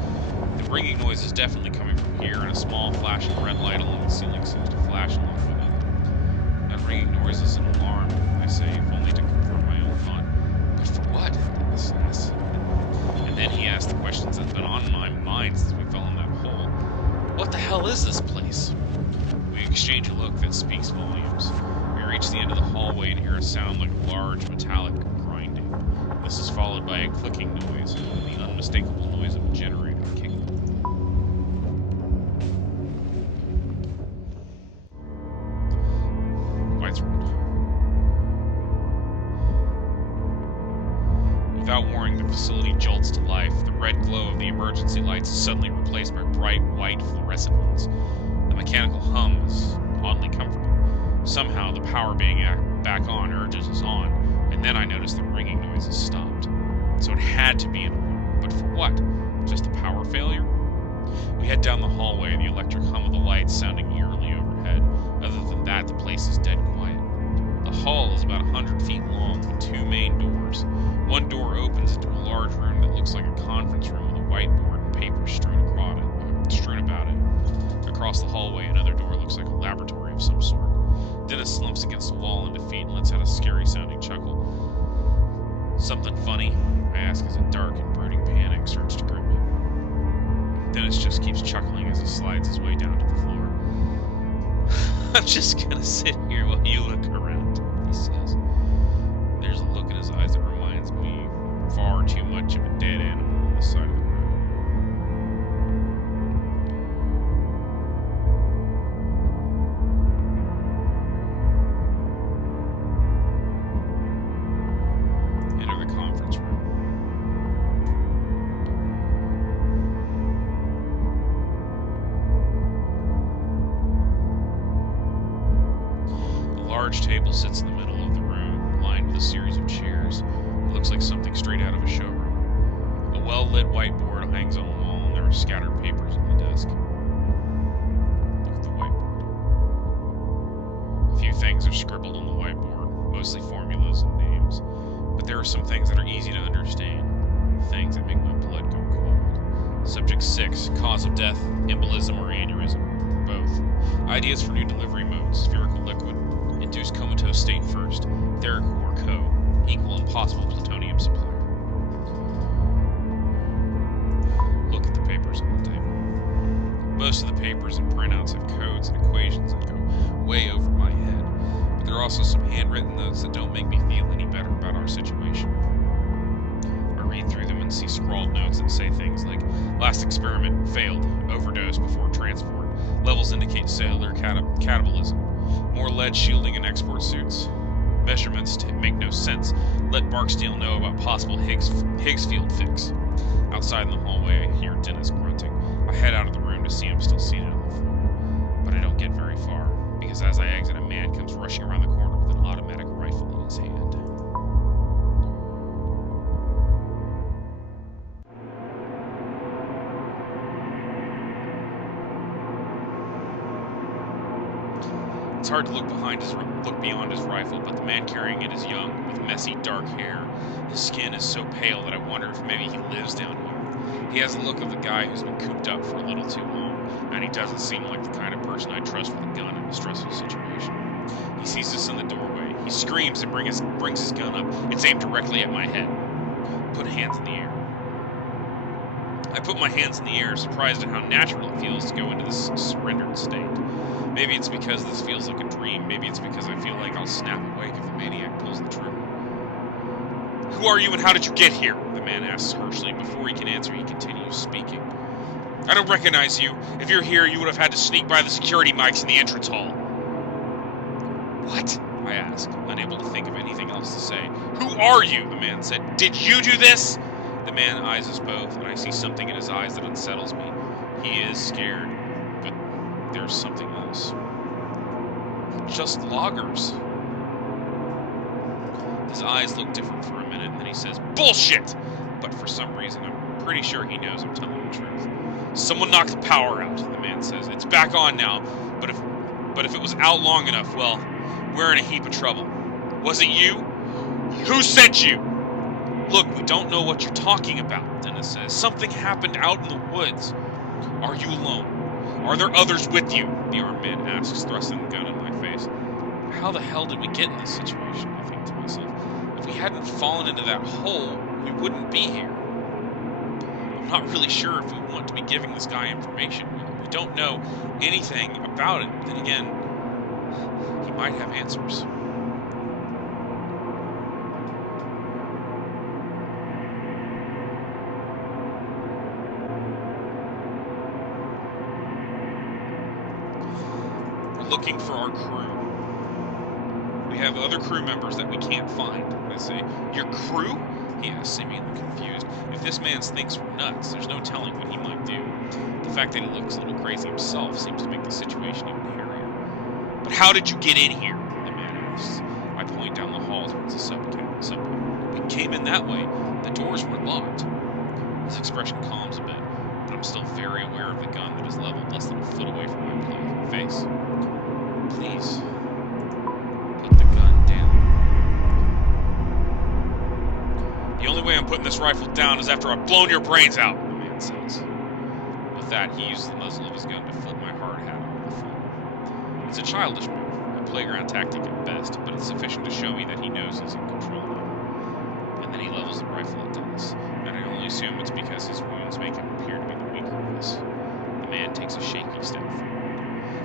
The ringing noise is definitely coming from here, and a small flashing red light along the ceiling seems to flash along with it. That ringing noise is an alarm, I say, if only to confirm my own thought. But for what? Dennis asks. And then he asks the questions that have been on my mind since we fell in that hole. What the hell is this place? We exchange a look that speaks volumes. We reach the end of the hallway and hear a sound like a large metallic grinding. This is followed by a clicking noise and the unmistakable noise of a generator kicking. Lights are on. Without warning, the facility jolts to life. The red glow of the emergency lights is suddenly replaced by bright white fluorescent ones. The mechanical hum is oddly comforting. Somehow, the power being back on urges us on, and then I notice the ringing noise has stopped. So it had to be an alarm. But for what? Just a power failure? We head down the hallway, the electric hum of the lights sounding eerily overhead. Other than that, the place is dead quiet. The hall is about 100 feet long, with two main doors. One door opens into a large room that looks like a conference room with a whiteboard and papers strewn about it. Across the hallway, another door looks like a laboratory of some sort. Dennis slumps against the wall in defeat and lets out a scary-sounding chuckle. Something funny? I ask as a dark and brooding panic starts to grip me. Dennis just keeps chuckling as he slides his way down to the floor. "I'm just gonna sit here while you look around," he says. There's a look in his eyes that reminds me far too much of a dead animal on the side of the road. large table sits in the middle of the room, lined with a series of chairs. It looks like something straight out of a showroom. A well-lit whiteboard hangs on the wall, and there are scattered papers on the desk. Look at the whiteboard. A few things are scribbled on the whiteboard, mostly formulas and names. But there are some things that are easy to understand. Things that make my blood go cold. Subject 6, cause of death, embolism or aneurysm. Both. Ideas for new delivery modes, spherical liquid, induced comatose state first, Therical or Co, equal impossible plutonium supply. Look at the papers on the table. Most of the papers and printouts have codes and equations that go way over my head, but there are also some handwritten notes that don't make me feel any better about our situation. I read through them and see scrawled notes that say things like, last experiment failed, overdose before transport, levels indicate cellular catabolism, more lead shielding in export suits, measurements make no sense, let Barksdale know about possible Higgs field fix. Outside in the hallway I hear Dennis grunting. I head out of the room to see him still seated on the floor, but I don't get very far, because as I exit a man comes rushing around the corner with an automatic rifle in his hand. It's hard to look beyond his rifle, but the man carrying it is young, with messy, dark hair. His skin is so pale that I wonder if maybe he lives down here. He has the look of the guy who's been cooped up for a little too long, and he doesn't seem like the kind of person I'd trust with a gun in a stressful situation. He sees us in the doorway. He screams and brings his gun up. It's aimed directly at my head. Put hands in the air. I put my hands in the air, surprised at how natural it feels to go into this surrendered state. Maybe it's because this feels like a dream. Maybe it's because I feel like I'll snap awake if the maniac pulls the trigger. Who are you and how did you get here? The man asks harshly. Before he can answer, he continues speaking. I don't recognize you. If you're here, you would have had to sneak by the security mics in the entrance hall. What? I ask, unable to think of anything else to say. Who are you? The man said. Did you do this? The man eyes us both, and I see something in his eyes that unsettles me. He is scared, but there's something else. Just loggers. His eyes look different for a minute, and then he says, Bullshit! But for some reason, I'm pretty sure he knows I'm telling the truth. Someone knocked the power out, the man says. It's back on now, but if it was out long enough, well, we're in a heap of trouble. Was it you? Who sent you? Look, we don't know what you're talking about, Dennis says. Something happened out in the woods. Are you alone? Are there others with you? The armed man asks, thrusting the gun in my face. How the hell did we get in this situation? I think to myself. If we hadn't fallen into that hole, we wouldn't be here. I'm not really sure if we want to be giving this guy information. We don't know anything about it. Then again, he might have answers. We're looking for our crew. We have other crew members that we can't find. I say, your crew? He asks, seemingly confused. If this man thinks we're nuts, there's no telling what he might do. The fact that he looks a little crazy himself seems to make the situation even hairier. But how did you get in here? The man asks. I point down the hall towards the subway. We came in that way. The doors weren't locked. His expression calms a bit, but I'm still very aware of the gun that is leveled less than a foot away from my face. Please, put the gun down. The only way I'm putting this rifle down is after I've blown your brains out, the man says. With that, he uses the muzzle of his gun to flip my hard hat over the floor. It's a childish move, a playground tactic at best, but it's sufficient to show me that he knows he's in control now. And then he levels the rifle at Dennis, and I only assume it's because his wounds make him appear to be the weaker of us. The man takes a shaky step forward.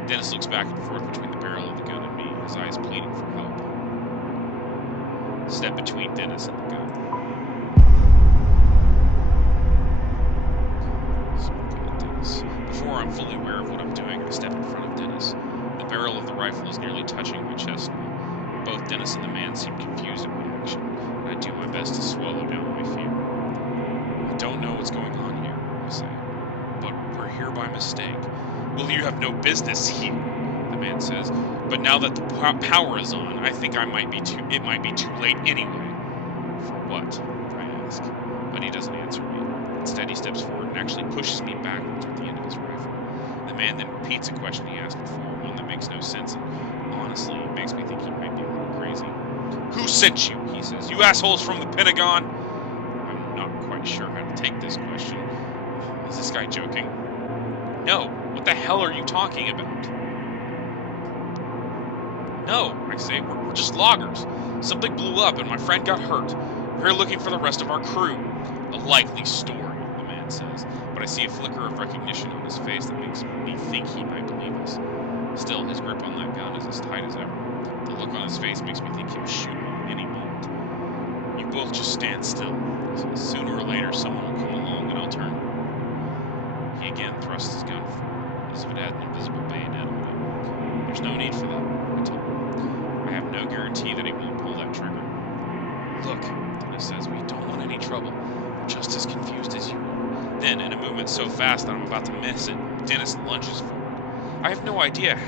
Dennis looks back and forth between the barrel of the gun and me, his eyes pleading for help. Step between Dennis and the gun. Before I'm fully aware of what I'm doing, I step in front of Dennis. The barrel of the rifle is nearly touching my chest now. Both Dennis and the man seem confused at my action, and I do my best to swallow down my fear. I don't know what's going on here, I say, but we're here by mistake. Well, you have no business here, the man says. But now that the power is on, I think it might be too late anyway. For what? I ask. But he doesn't answer me. Instead, he steps forward and actually pushes me backwards with the end of his rifle. The man then repeats a question he asked before, one that makes no sense, and honestly, it makes me think he might be a little crazy. Who sent you? He says. You assholes from the Pentagon? I'm not quite sure how to take this question. Is this guy joking? No. What the hell are you talking about? No, I say. We're just loggers. Something blew up and my friend got hurt. We're here looking for the rest of our crew. A likely story, the man says, but I see a flicker of recognition on his face that makes me think he might believe us. Still, his grip on that gun is as tight as ever. The look on his face makes me think he'll shoot me any moment. You both just stand still. Sooner or later, someone will come along and I'll turn you. He again thrusts his gun forward, as if it had an invisible bayonet on it. There's no need for that, I tell him. I have no guarantee that he won't pull that trigger. Look, Dennis says, we don't want any trouble. We're just as confused as you are. Then, in a movement so fast that I'm about to miss it, Dennis lunges forward. I have no idea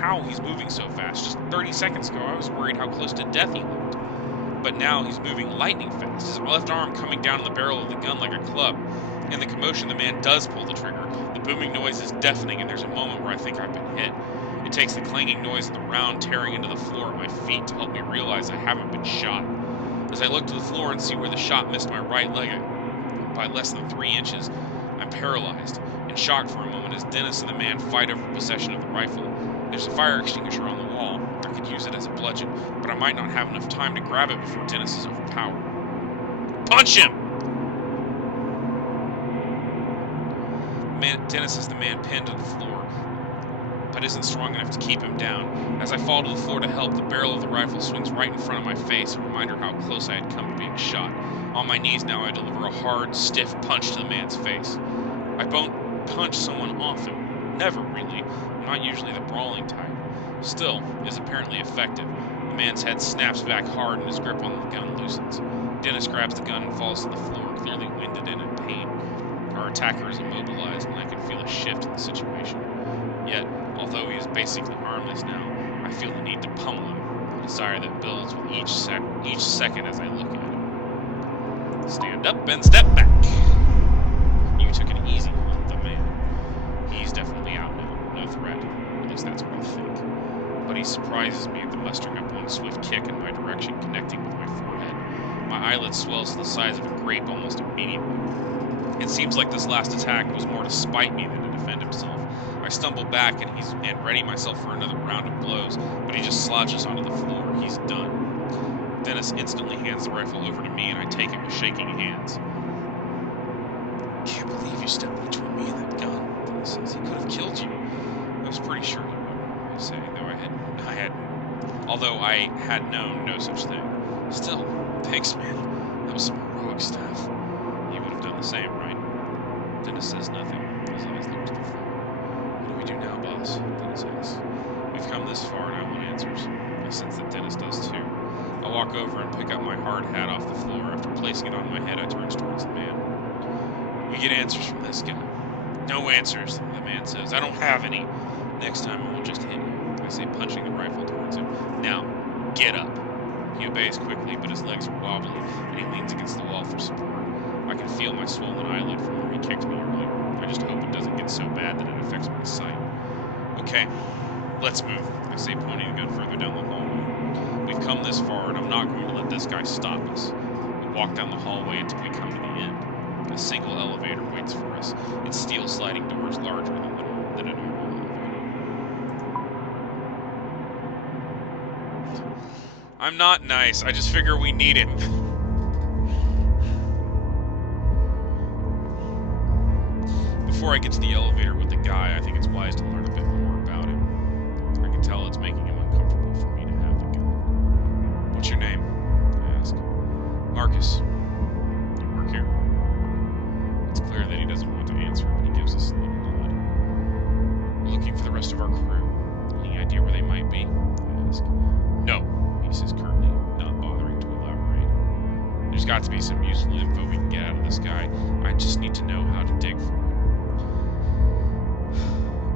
how he's moving so fast. Just 30 seconds ago, I was worried how close to death he looked. But now he's moving lightning fast, his left arm coming down in the barrel of the gun like a club. In the commotion, the man does pull the trigger. The booming noise is deafening, and there's a moment where I think I've been hit. It takes the clanging noise of the round tearing into the floor at my feet to help me realize I haven't been shot. As I look to the floor and see where the shot missed my right leg by less than 3 inches, I'm paralyzed, in shock for a moment as Dennis and the man fight over possession of the rifle. There's a fire extinguisher on the wall. I could use it as a bludgeon, but I might not have enough time to grab it before Dennis is overpowered. Punch him! Dennis is the man pinned to the floor, but isn't strong enough to keep him down. As I fall to the floor to help, the barrel of the rifle swings right in front of my face, a reminder how close I had come to being shot. On my knees now, I deliver a hard, stiff punch to the man's face. I don't punch someone often. Never, really. I'm not usually the brawling type. Still, it is apparently effective. The man's head snaps back hard and his grip on the gun loosens. Dennis grabs the gun and falls to the floor, clearly winded and in pain. Our attacker is immobilized, and I can feel a shift in the situation. Yet, although he is basically harmless now, I feel the need to pummel him, a desire that builds with each second as I look at him. Stand up and step back. You took it easy on the man. He's definitely out now, no threat. At least that's what I think. But he surprises me at the mustering up one swift kick in my direction, connecting with my forehead. My eyelid swells to the size of a grape almost immediately. It seems like this last attack was more to spite me than to defend himself. I stumble back and ready myself for another round of blows, but he just slouches onto the floor. He's done. Dennis instantly hands the rifle over to me, and I take it with shaking hands. Can't believe you stepped between me and that gun, Dennis says. He could have killed you. I was pretty sure he would, I say, although I had known no such thing. Still, thanks, man. That was some heroic stuff. You would have done the same, right? Dennis says nothing. His eyes look to the floor. What do we do now, boss? Dennis asks. We've come this far and I want answers. I sense that Dennis does too. I walk over and pick up my hard hat off the floor. After placing it on my head, I turn towards the man. We get answers from this guy. No answers, the man says. I don't have any. Next time I won't just hit you, I say, punching the rifle towards him. Now, get up. He obeys quickly, but his legs are wobbly, and he leans against the wall for support. I can feel my swollen eyelid from where he kicked me earlier. I just hope it doesn't get so bad that it affects my sight. Okay, let's move, I say, pointing the gun further down the hallway. We've come this far, and I'm not going to let this guy stop us. We walk down the hallway until we come to the end. A single elevator waits for us, its steel sliding doors larger than a normal elevator. I'm not nice, I just figure we need him. Before I get to the elevator with the guy, I think it's wise to learn a bit more about him. I can tell it's making him uncomfortable for me to have the gun. What's your name? I ask. Marcus. You work here? It's clear that he doesn't want to answer, but he gives us a little nod. We're looking for the rest of our crew. Any idea where they might be? I ask. No, he says curtly, not bothering to elaborate. There's got to be some useful info we can get out of this guy. I just need to know how to dig for him.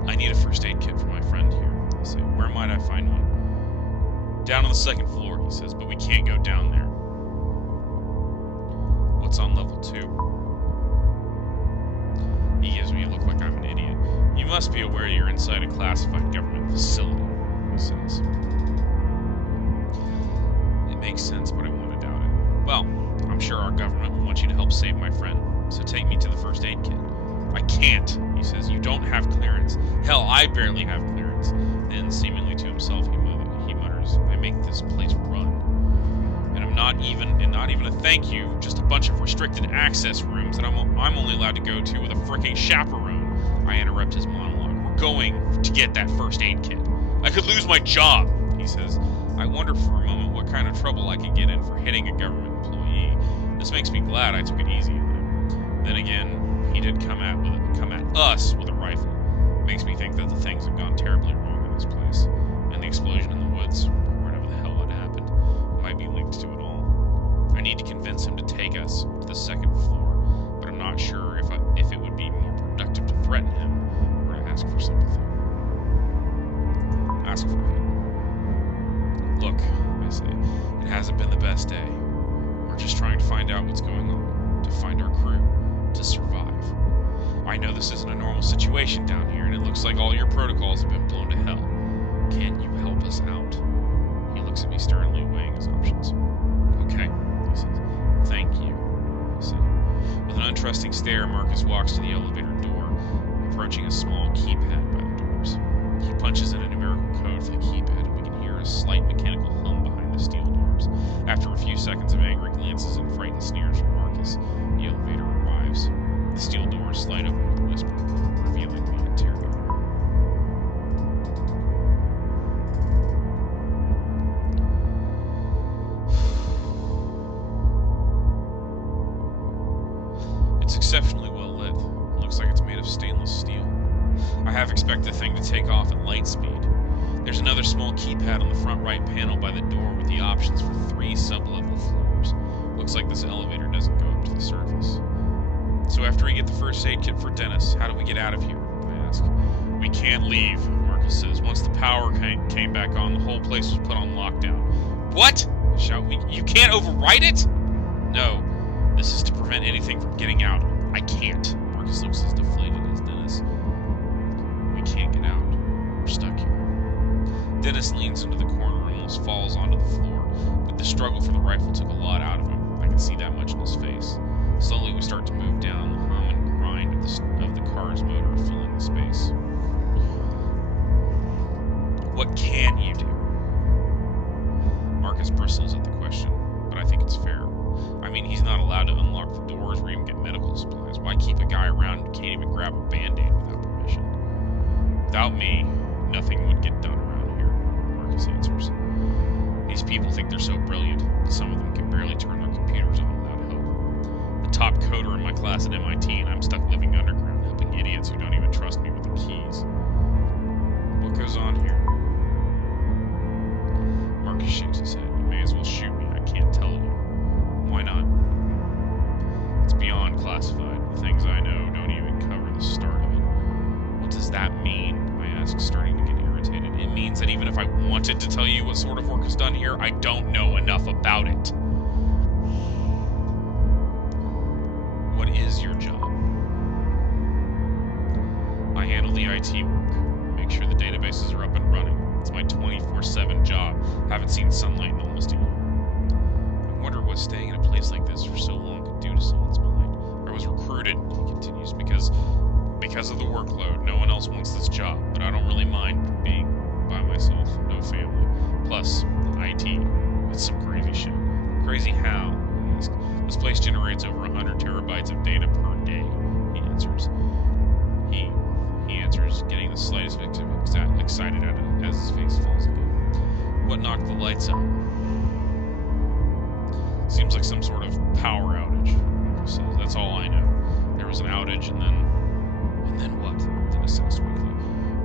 I need a first aid kit for my friend here, I say. Where Down on the second floor, he says, but we can't go down there. What's on level 2? He gives me a look like I'm an idiot. You must be aware you're inside a classified government facility, he says. It makes sense, but I want to doubt it. Well, I'm sure our government will want you to help save my friend, so take me to the first aid kit. I can't, he says. You don't have clearance. Hell, I barely have clearance. Then, seemingly to himself, he mutters, I make this place run. And not even a thank you, just a bunch of restricted access rooms that I'm only allowed to go to with a fricking chaperone. I interrupt his monologue. We're going to get that first aid kit. I could lose my job, he says. I wonder for a moment what kind of trouble I could get in for hitting a government employee. This makes me glad I took it easy on him. Then again, he did come at us with a rifle. Makes me think that the things have gone terribly wrong in this place. And the explosion in the woods, or whatever the hell had happened, might be linked to it all. I need to convince him to take us to the second floor, but I'm not sure if it would be more productive to threaten him or to ask for sympathy. Ask for help. Look, I say, it hasn't been the best day. We're just trying to find out what's going on, to find our crew, to survive. I know this isn't a normal situation down here, and it looks like all your protocols have been blown to hell. Can you help us out? He looks at me sternly, weighing his options. Okay, he says. Thank you, I say. With an untrusting stare, Marcus walks to the elevator door, approaching a small keypad by the doors. He punches in a numerical code for the keypad, and we can hear a slight mechanical hum behind the steel doors. After a few seconds of angry glances and frightened sneers from Marcus, the elevator arrives. The steel doors slide open with a whisper, revealing the interior. It's exceptionally well lit. It looks like it's made of stainless steel. I half expect the thing to take off at light speed. There's another small keypad on the front right panel by the door with the options for 3 sub-level floors. Looks like this elevator doesn't go up to the surface. So after we get the first aid kit for Dennis, how do we get out of here? I ask. We can't leave, Marcus says. Once the power came back on, the whole place was put on lockdown. What? I shout. You can't override it? No. This is to prevent anything from getting out. I can't. Marcus looks as deflated as Dennis. We can't get out. We're stuck here. Dennis leans into the corner and almost falls onto the floor, but the struggle for the rifle took a lot out of him. I can see that much in his face. Slowly we start to move down, the hum and grind of the car's motor filling the space. What can you do? Marcus bristles at the question, but I think it's fair. I mean, he's not allowed to unlock the doors or even get medical supplies. Why keep a guy around who can't even grab a Band-Aid without permission? Without me, nothing would get done around here, Marcus answers. These people think they're so brilliant, but some of them can barely turn their computers on without help. The top coder in my class at MIT, and I'm stuck living underground, helping idiots who don't even trust me with the keys. What goes on here? Marcus shakes his head. You may as well shoot me. I can't tell you. Why not? It's beyond classified. The things I know don't even cover the start of it. What does that mean? I ask, starting to get irritated. It means that even if I wanted to tell you what sort of work is done here, I don't know enough about it. What is your job? I handle the IT work. Make sure the databases are up and running. It's my 24/7 job. Haven't seen sunlight in almost a year. I wonder what staying in a place like this for so long could do to someone's mind. I was recruited, he continues, because of the workload. No one else wants this job, but I don't really mind being by myself. No family. Plus, IT. It's some crazy shit. Crazy how? I ask. This place generates over 100 terabytes of data per day, he answers. He answers, getting the slightest bit excited at it as his face falls again. What knocked the lights out? Seems like some sort of power outage, he says. That's all I know. There was an outage, and then what? Dennis asked weakly.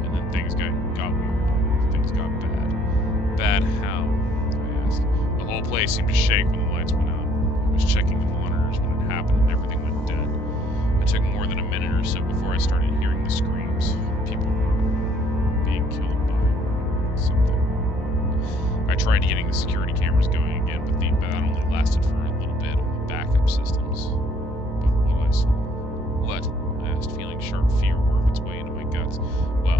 And then things got weird. Things got bad. Bad how? I asked. The whole place seemed to shake when the lights went out. I was checking the monitors when it happened, and everything went dead. It took more than a minute or so before I started hearing the screams. People were being killed by something. I I tried getting the security cameras going again, but that only lasted for a little bit on the backup systems. But what I saw... What? I asked, feeling sharp fear worm its way into my guts. Well,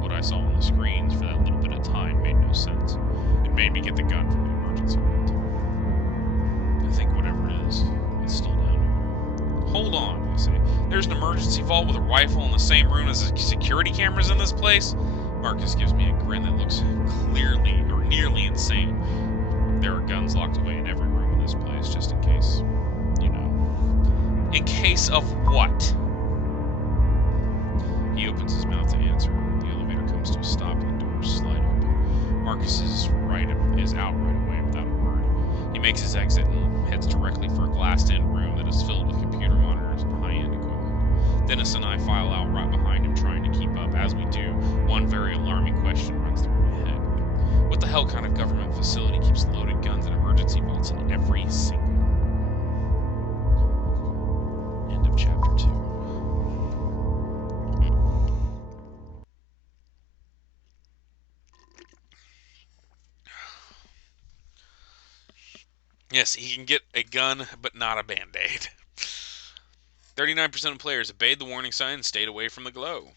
what I saw on the screens for that little bit of time made no sense. It made me get the gun from the emergency vault. I think whatever it is, it's still down here. Hold on, I say. There's an emergency vault with a rifle in the same room as the security cameras in this place? Marcus gives me a grin that looks clearly or nearly insane. There are guns locked away in every room in this place, just in case. You know. In case of what? He opens his mouth to answer. The elevator comes to a stop and the doors slide open. Marcus is out right away without a word. He makes his exit and heads directly for a glassed-in room that is filled with computer monitors and high-end equipment. Dennis and I file out right behind him, trying to keep up. As we do, one very alarming question runs through my head. What the hell kind of government facility keeps loaded guns and emergency vaults in every single room? End of chapter 2. Yes, he can get a gun, but not a Band-Aid. 39% of players obeyed the warning sign and stayed away from the glow.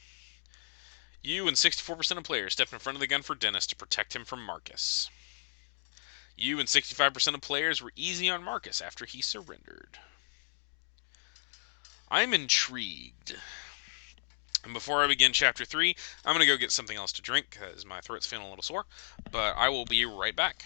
You and 64% of players stepped in front of the gun for Dennis to protect him from Marcus. You and 65% of players were easy on Marcus after he surrendered. I'm intrigued. And before I begin chapter 3, I'm going to go get something else to drink because my throat's feeling a little sore. But I will be right back.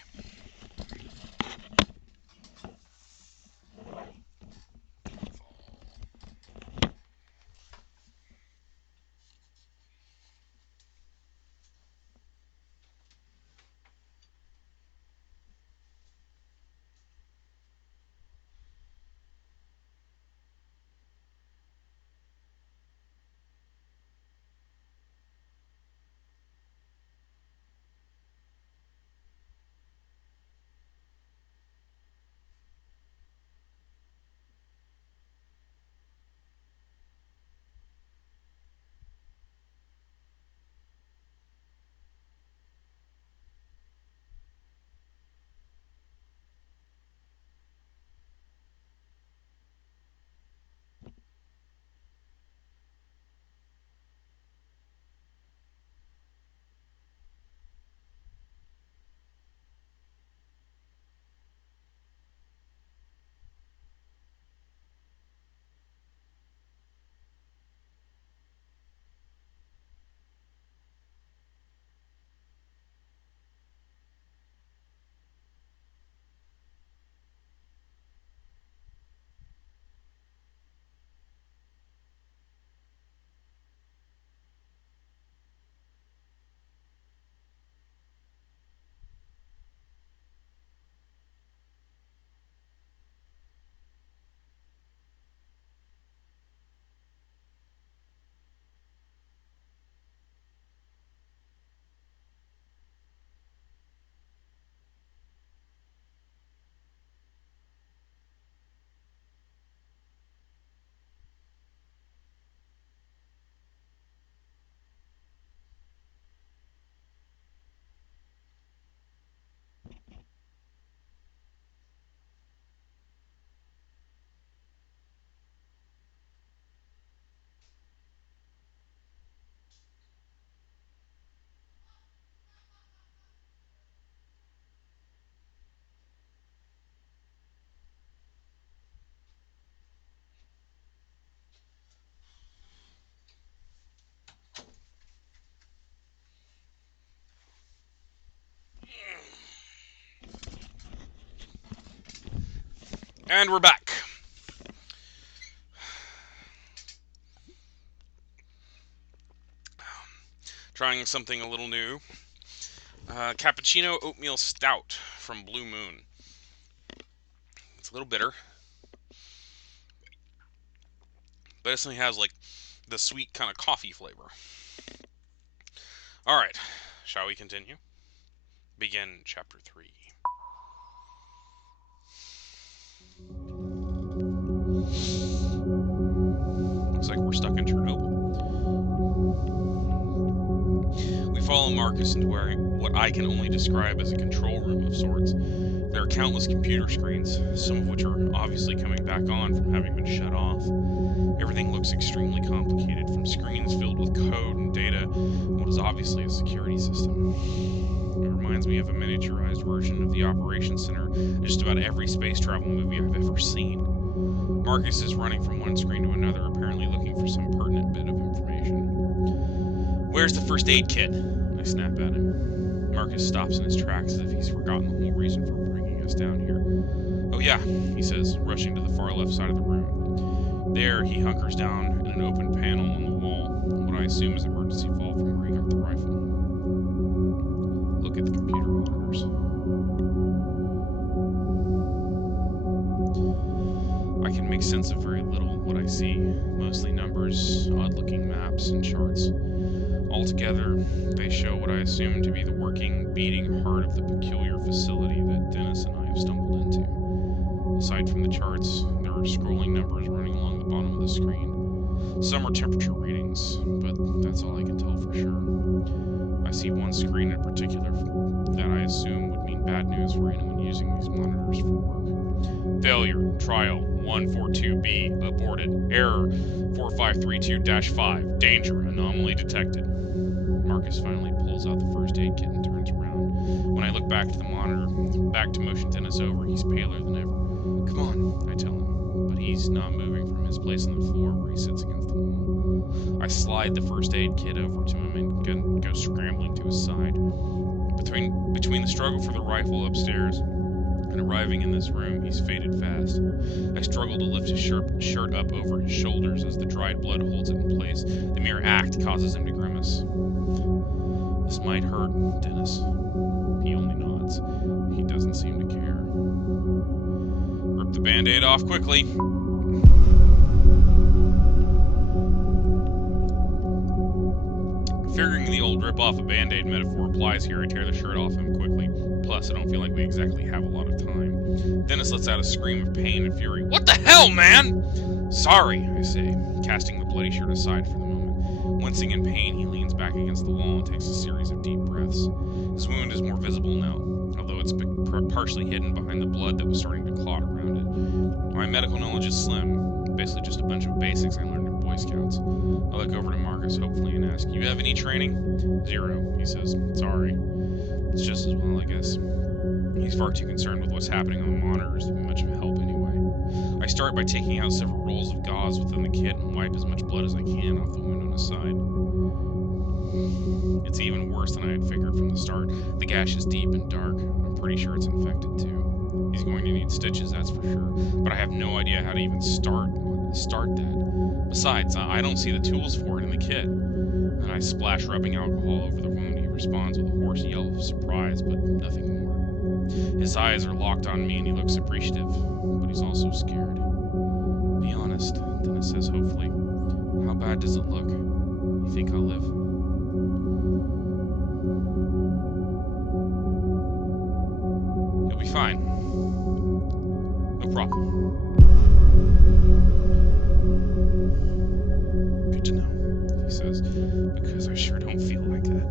And we're back. Trying something a little new. Cappuccino Oatmeal Stout from Blue Moon. It's a little bitter, but it definitely has like the sweet kind of coffee flavor. Alright, shall we continue? Begin chapter 3. Looks like we're stuck in Chernobyl. We follow Marcus into what I can only describe as a control room of sorts. There are countless computer screens, some of which are obviously coming back on from having been shut off. Everything looks extremely complicated, from screens filled with code and data, what is obviously a security system. It reminds me of a miniaturized version of the Operations Center in just about every space travel movie I've ever seen. Marcus is running from one screen to another, apparently looking for some pertinent bit of information. "Where's the first aid kit?" I snap at him. Marcus stops in his tracks as if he's forgotten the whole reason for bringing us down here. "Oh yeah," he says, rushing to the far left side of the room. There, he hunkers down in an open panel on the wall, what I assume is emergency fall from where he got the rifle. Look at the computer monitors. I can make sense of very little what I see, mostly numbers, odd-looking maps, and charts. Altogether, they show what I assume to be the working, beating heart of the peculiar facility that Dennis and I have stumbled into. Aside from the charts, there are scrolling numbers running along the bottom of the screen. Some are temperature readings, but that's all I can tell for sure. I see one screen in particular that I assume would mean bad news for anyone using these monitors for work. "Failure. Trial 142B. Aborted. Error 4532-5. Danger. Anomaly detected." Marcus finally pulls out the first aid kit and turns around. When I look back to the monitor, back to motion Dennis over, he's paler than ever. "Come on," I tell him, but he's not moving from his place on the floor where he sits against the wall. I slide the first aid kit over to him and go scrambling to his side. Between the struggle for the rifle upstairs and arriving in this room, he's faded fast. I struggle to lift his shirt up over his shoulders as the dried blood holds it in place. The mere act causes him to grimace. "This might hurt, Dennis." He only nods. He doesn't seem to care. "Rip the band-aid off quickly." Figuring the old rip-off-a-band-aid metaphor applies here, I tear the shirt off him quickly. Plus, I don't feel like we exactly have a lot of time. Dennis lets out a scream of pain and fury. "What the hell, man?" "Sorry," I say, casting the bloody shirt aside for the moment. Wincing in pain, he leans back against the wall and takes a series of deep breaths. His wound is more visible now, although it's partially hidden behind the blood that was starting to clot around it. My medical knowledge is slim, basically just a bunch of basics I learned in Boy Scouts. I look over to Marcus hopefully and ask, "You have any training?" "Zero," he says. "Sorry." It's just as well, I guess. He's far too concerned with what's happening on the monitors to be much of a help anyway. I start by taking out several rolls of gauze within the kit and wipe as much blood as I can off the wound on his side. It's even worse than I had figured from the start. The gash is deep and dark. I'm pretty sure it's infected too. He's going to need stitches, that's for sure, but I have no idea how to even start that. Besides, I don't see the tools for it in the kit. Then I splash rubbing alcohol over the wound. He responds with a hoarse yell of surprise, but nothing more. His eyes are locked on me and he looks appreciative, but he's also scared. "Be honest," Dennis says hopefully. "How bad does it look? You think I'll live?" "You'll be fine. No problem." "Good to know," he says, "because I sure don't feel like that."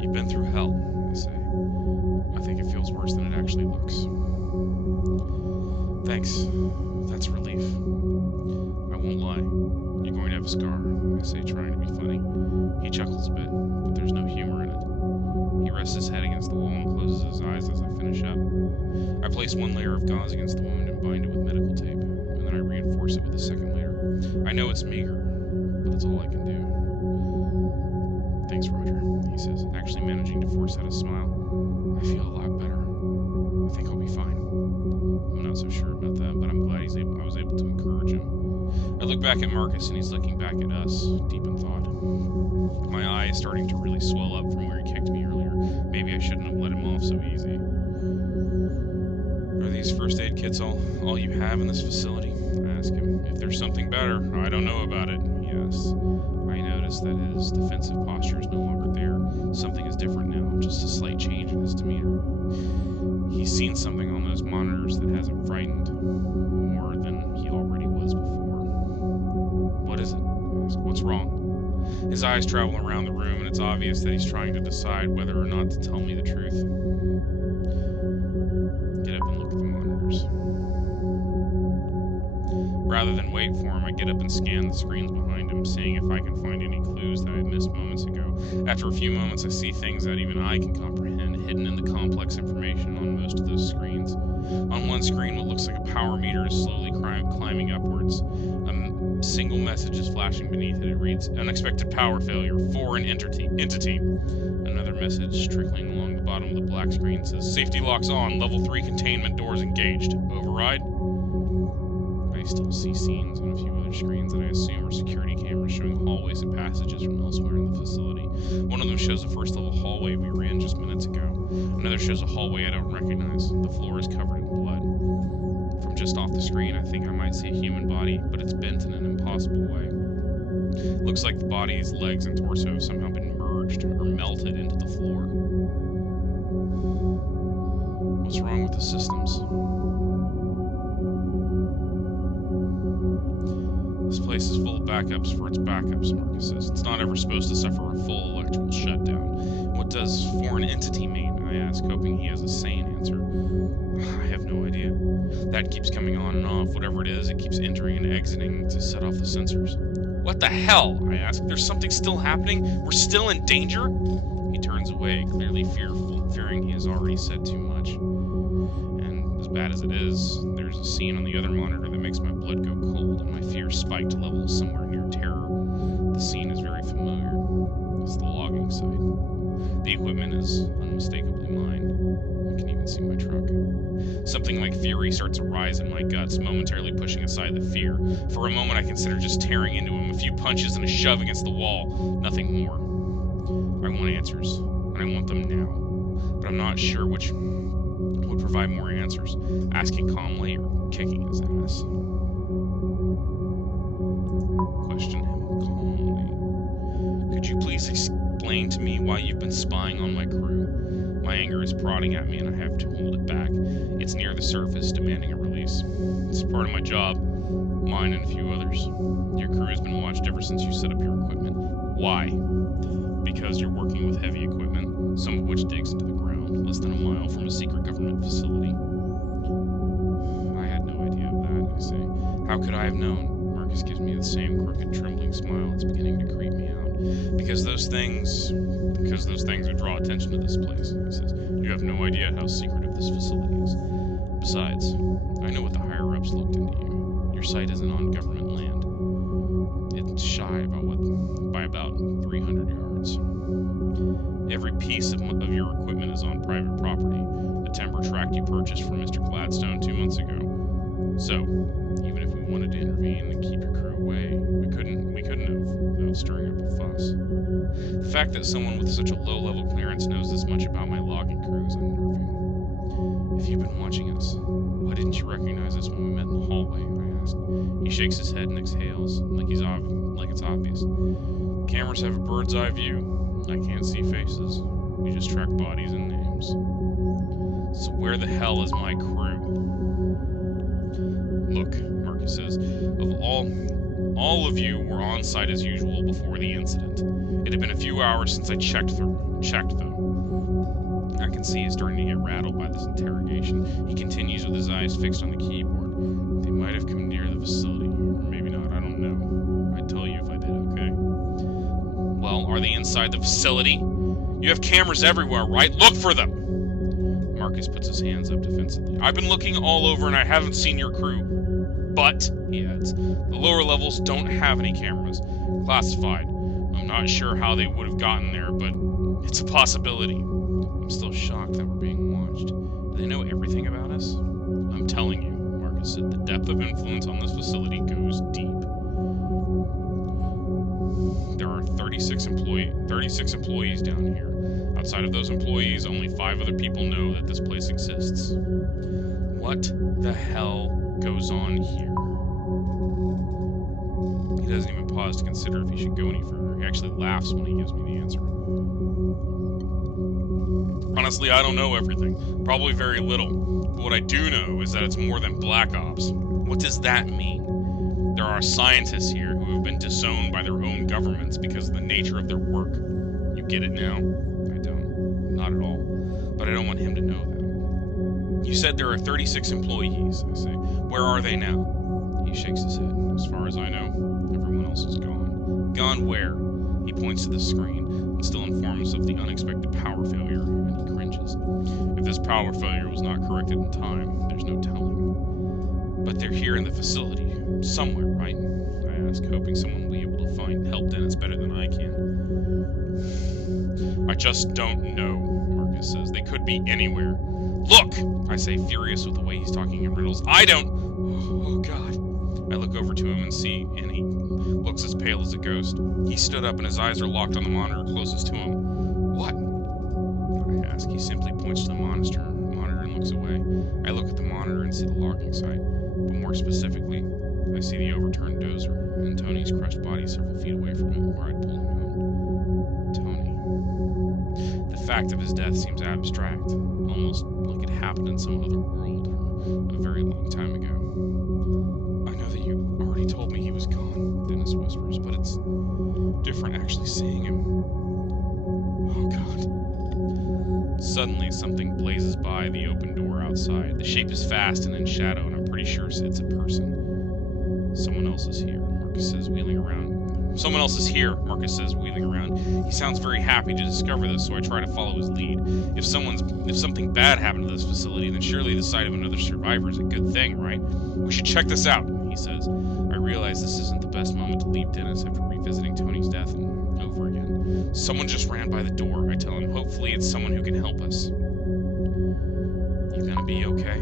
"You've been through hell," I say. "I think it feels worse than it actually looks." "Thanks. That's a relief." "I won't lie. You're going to have a scar," I say, trying to be funny. He chuckles a bit, but there's no humor in it. He rests his head against the wall and closes his eyes as I finish up. I place one layer of gauze against the wound and bind it with medical tape, and then I reinforce it with a second layer. I know it's meager, but it's all I can do. "Thanks, Roger," he says, actually managing to force out a smile. "I feel a lot better. I think I'll be fine." I'm not so sure about that, but I'm glad I was able to encourage him. I look back at Marcus, and he's looking back at us, deep in thought. My eye is starting to really swell up from where he kicked me earlier. Maybe I shouldn't have let him off so easy. "Are these first aid kits all you have in this facility?" I ask him. "If there's something better, I don't know about it," he asks. I notice that his defensive posture is no longer there. Something is different now, just a slight change in his demeanor. He's seen something on those monitors that has him frightened, more than he already was before. "What is it?" I ask. "What's wrong?" His eyes travel around the room, and it's obvious that he's trying to decide whether or not to tell me the truth. Get up and look at the monitors. Rather than wait for him, I get up and scan the screens behind him, seeing if I can find any clues that I missed moments ago. After a few moments, I see things that even I can comprehend, hidden in the complex information on most of those screens. On one screen, what looks like a power meter is slowly climbing upwards. A single message is flashing beneath it. It reads, "Unexpected power failure for an entity." Another message trickling along the bottom of the black screen says, "Safety locks on. Level 3 containment doors engaged. Override." I still see scenes on a few other screens that I assume are security cameras showing hallways and passages from elsewhere in the facility. One of them shows the first level hallway we ran just minutes ago. Another shows a hallway I don't recognize. The floor is covered in blood. From just off the screen, I think I might see a human body, but it's bent in an impossible way. It looks like the body's legs and torso have somehow been merged or melted into the floor. What's wrong with the systems? This place is full of backups for its backups, Marcus says. It's not ever supposed to suffer a full electrical shutdown. What does foreign entity mean? I ask, hoping he has a sane answer. I have no idea. That keeps coming on and off. Whatever it is, it keeps entering and exiting to set off the sensors. What the hell? I ask. There's something still happening? We're still in danger? He turns away, clearly fearing he has already said too much. And as bad as it is, there's a scene on the other monitor that makes my blood go cold and my fear spike to levels somewhere near terror. The scene is very familiar. It's the logging site. The equipment is unmistakably mine. I can even see my truck. Something like fury starts to rise in my guts, momentarily pushing aside the fear. For a moment I consider just tearing into him, a few punches and a shove against the wall. Nothing more. I want answers, and I want them now. But I'm not sure which would provide more answers, asking calmly or kicking his ass. Question him calmly. Could you please explain to me why you've been spying on my crew? My anger is prodding at me and I have to hold it back. It's near the surface, demanding a release. It's part of my job, mine and a few others. Your crew has been watched ever since you set up your equipment. Why? Because you're working with heavy equipment, some of which digs into the ground, less than a mile from a secret government facility. I had no idea of that, I say. How could I have known? Marcus gives me the same crooked, trembling smile that's beginning to creep me out. Because those things would draw attention to this place, he says. You have no idea how secretive this facility is. Besides, I know what the higher-ups looked into you. Your site isn't on government land. It's shy by about 300 yards. Every piece of your equipment is on private property. The timber tract you purchased from Mr. Gladstone 2 months ago. So, even if we wanted to intervene and keep your crew away, we couldn't have without stirring up a fuss. The fact that someone with such a low-level clearance knows this much about my logging crew is unnerving. If you've been watching us, why didn't you recognize us when we met in the hallway? I asked. He shakes his head and exhales, like it's obvious. Cameras have a bird's eye view. I can't see faces. We just track bodies and names. So where the hell is my crew? Look, Marcus says, of all of you were on site as usual before the incident. It had been a few hours since I checked though. I can see he's starting to get rattled by this interrogation. He continues with his eyes fixed on the keyboard. They might have come near the facility, or maybe not, I don't know. I'd tell you if I did, okay? Well, are they inside the facility? You have cameras everywhere, right? Look for them! Marcus puts his hands up defensively. I've been looking all over and I haven't seen your crew. But, he adds, the lower levels don't have any cameras. Classified. I'm not sure how they would have gotten there, but it's a possibility. I'm still shocked that we're being watched. Do they know everything about us? I'm telling you, Marcus said, the depth of influence on this facility goes deep. There are 36 employees down here. Outside of those employees, only 5 other people know that this place exists. What the hell goes on here? He doesn't even pause to consider if he should go any further. He actually laughs when he gives me the answer. Honestly, I don't know everything. Probably very little. But what I do know is that it's more than Black Ops. What does that mean? There are scientists here who have been disowned by their own governments because of the nature of their work. You get it now? I don't. Not at all. But I don't want him to know that. You said there are 36 employees, I say. Where are they now? He shakes his head. As far as I know, everyone else is gone. Gone where? He points to the screen and still informs of the unexpected power failure, and he cringes. If this power failure was not corrected in time, there's no telling. But they're here in the facility, somewhere, right? I ask, hoping someone will be able to help Dennis better than I can. I just don't know, Marcus says. They could be anywhere. Look, I say, furious with the way he's talking in riddles. I don't... Oh, God. I look over to him and see, and he looks as pale as a ghost. He stood up and his eyes are locked on the monitor closest to him. What? I ask. He simply points to the monitor and looks away. I look at the monitor and see the logging site, but more specifically, I see the overturned dozer and Tony's crushed body several feet away from it where I'd pulled him out. Tony. The fact of his death seems abstract, almost like it happened in some other world or a very long time ago. I know that you already told me he was gone, Dennis whispers, but it's different actually seeing him. Oh, God. Suddenly, something blazes by the open door outside. The shape is fast and in shadow, and I'm pretty sure it's a person. Someone else is here, Marcus says, wheeling around. Someone else is here, Marcus says, wheeling around. He sounds very happy to discover this, so I try to follow his lead. If something bad happened to this facility, then surely the sight of another survivor is a good thing, right? We should check this out, he says. I realize this isn't the best moment to leave Dennis after revisiting Tony's death and over again. Someone just ran by the door, I tell him. Hopefully it's someone who can help us. You gonna be okay?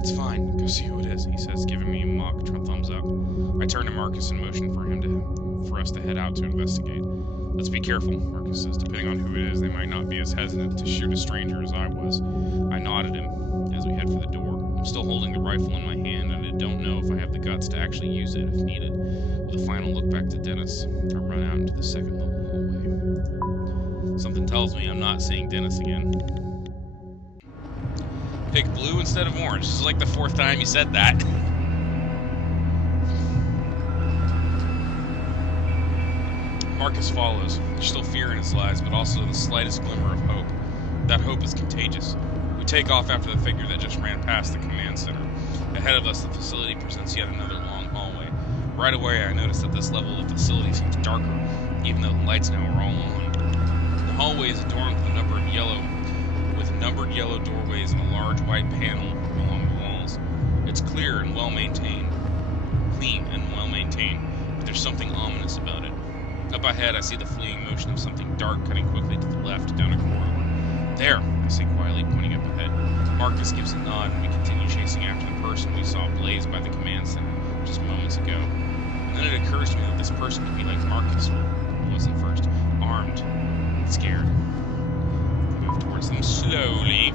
It's fine. Go see who it is, he says, giving me a mock thumbs up. I turn to Marcus and motion for us to head out to investigate. Let's be careful, Marcus says. Depending on who it is, they might not be as hesitant to shoot a stranger as I was. I nodded him as we head for the door. I'm still holding the rifle in my hand, and I don't know if I have the guts to actually use it if needed. With a final look back to Dennis, I run out into the second level hallway. Something tells me I'm not seeing Dennis again. Pick blue instead of orange. This is like the 4th time you said that. Marcus follows. There's still fear in his eyes, but also the slightest glimmer of hope. That hope is contagious. We take off after the figure that just ran past the command center. Ahead of us, the facility presents yet another long hallway. Right away, I notice that this level of the facility seems darker, even though the lights now are all on. The hallway is adorned with numbered yellow doorways and a large white panel along the walls. It's clean and well maintained, but there's something ominous about it. Up ahead, I see the fleeing motion of something dark cutting quickly to the left down a corridor. There, I say quietly, pointing up ahead. Marcus gives a nod, and we continue chasing after the person we saw blaze by the command center just moments ago. And then it occurs to me that this person could be like Marcus, who wasn't first, armed and scared. Move towards them slowly.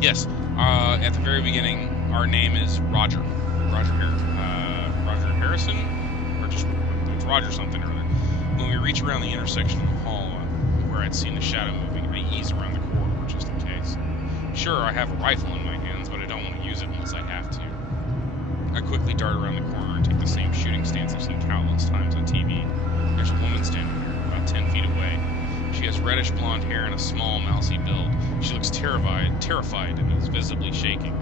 Yes, at the very beginning, our name is Roger. Roger Harrison? Or just, it's Roger something or other. When we reach around the intersection in the hall where I'd seen the shadow moving, I ease around the corridor just in case. Sure, I have a rifle in my hands, but I don't want to use it unless I have to. I quickly dart around the corner and take the same shooting stance I've seen countless times on TV. There's a woman standing here, about 10 feet away. She has reddish blonde hair and a small, mousy build. She looks terrified and is visibly shaking.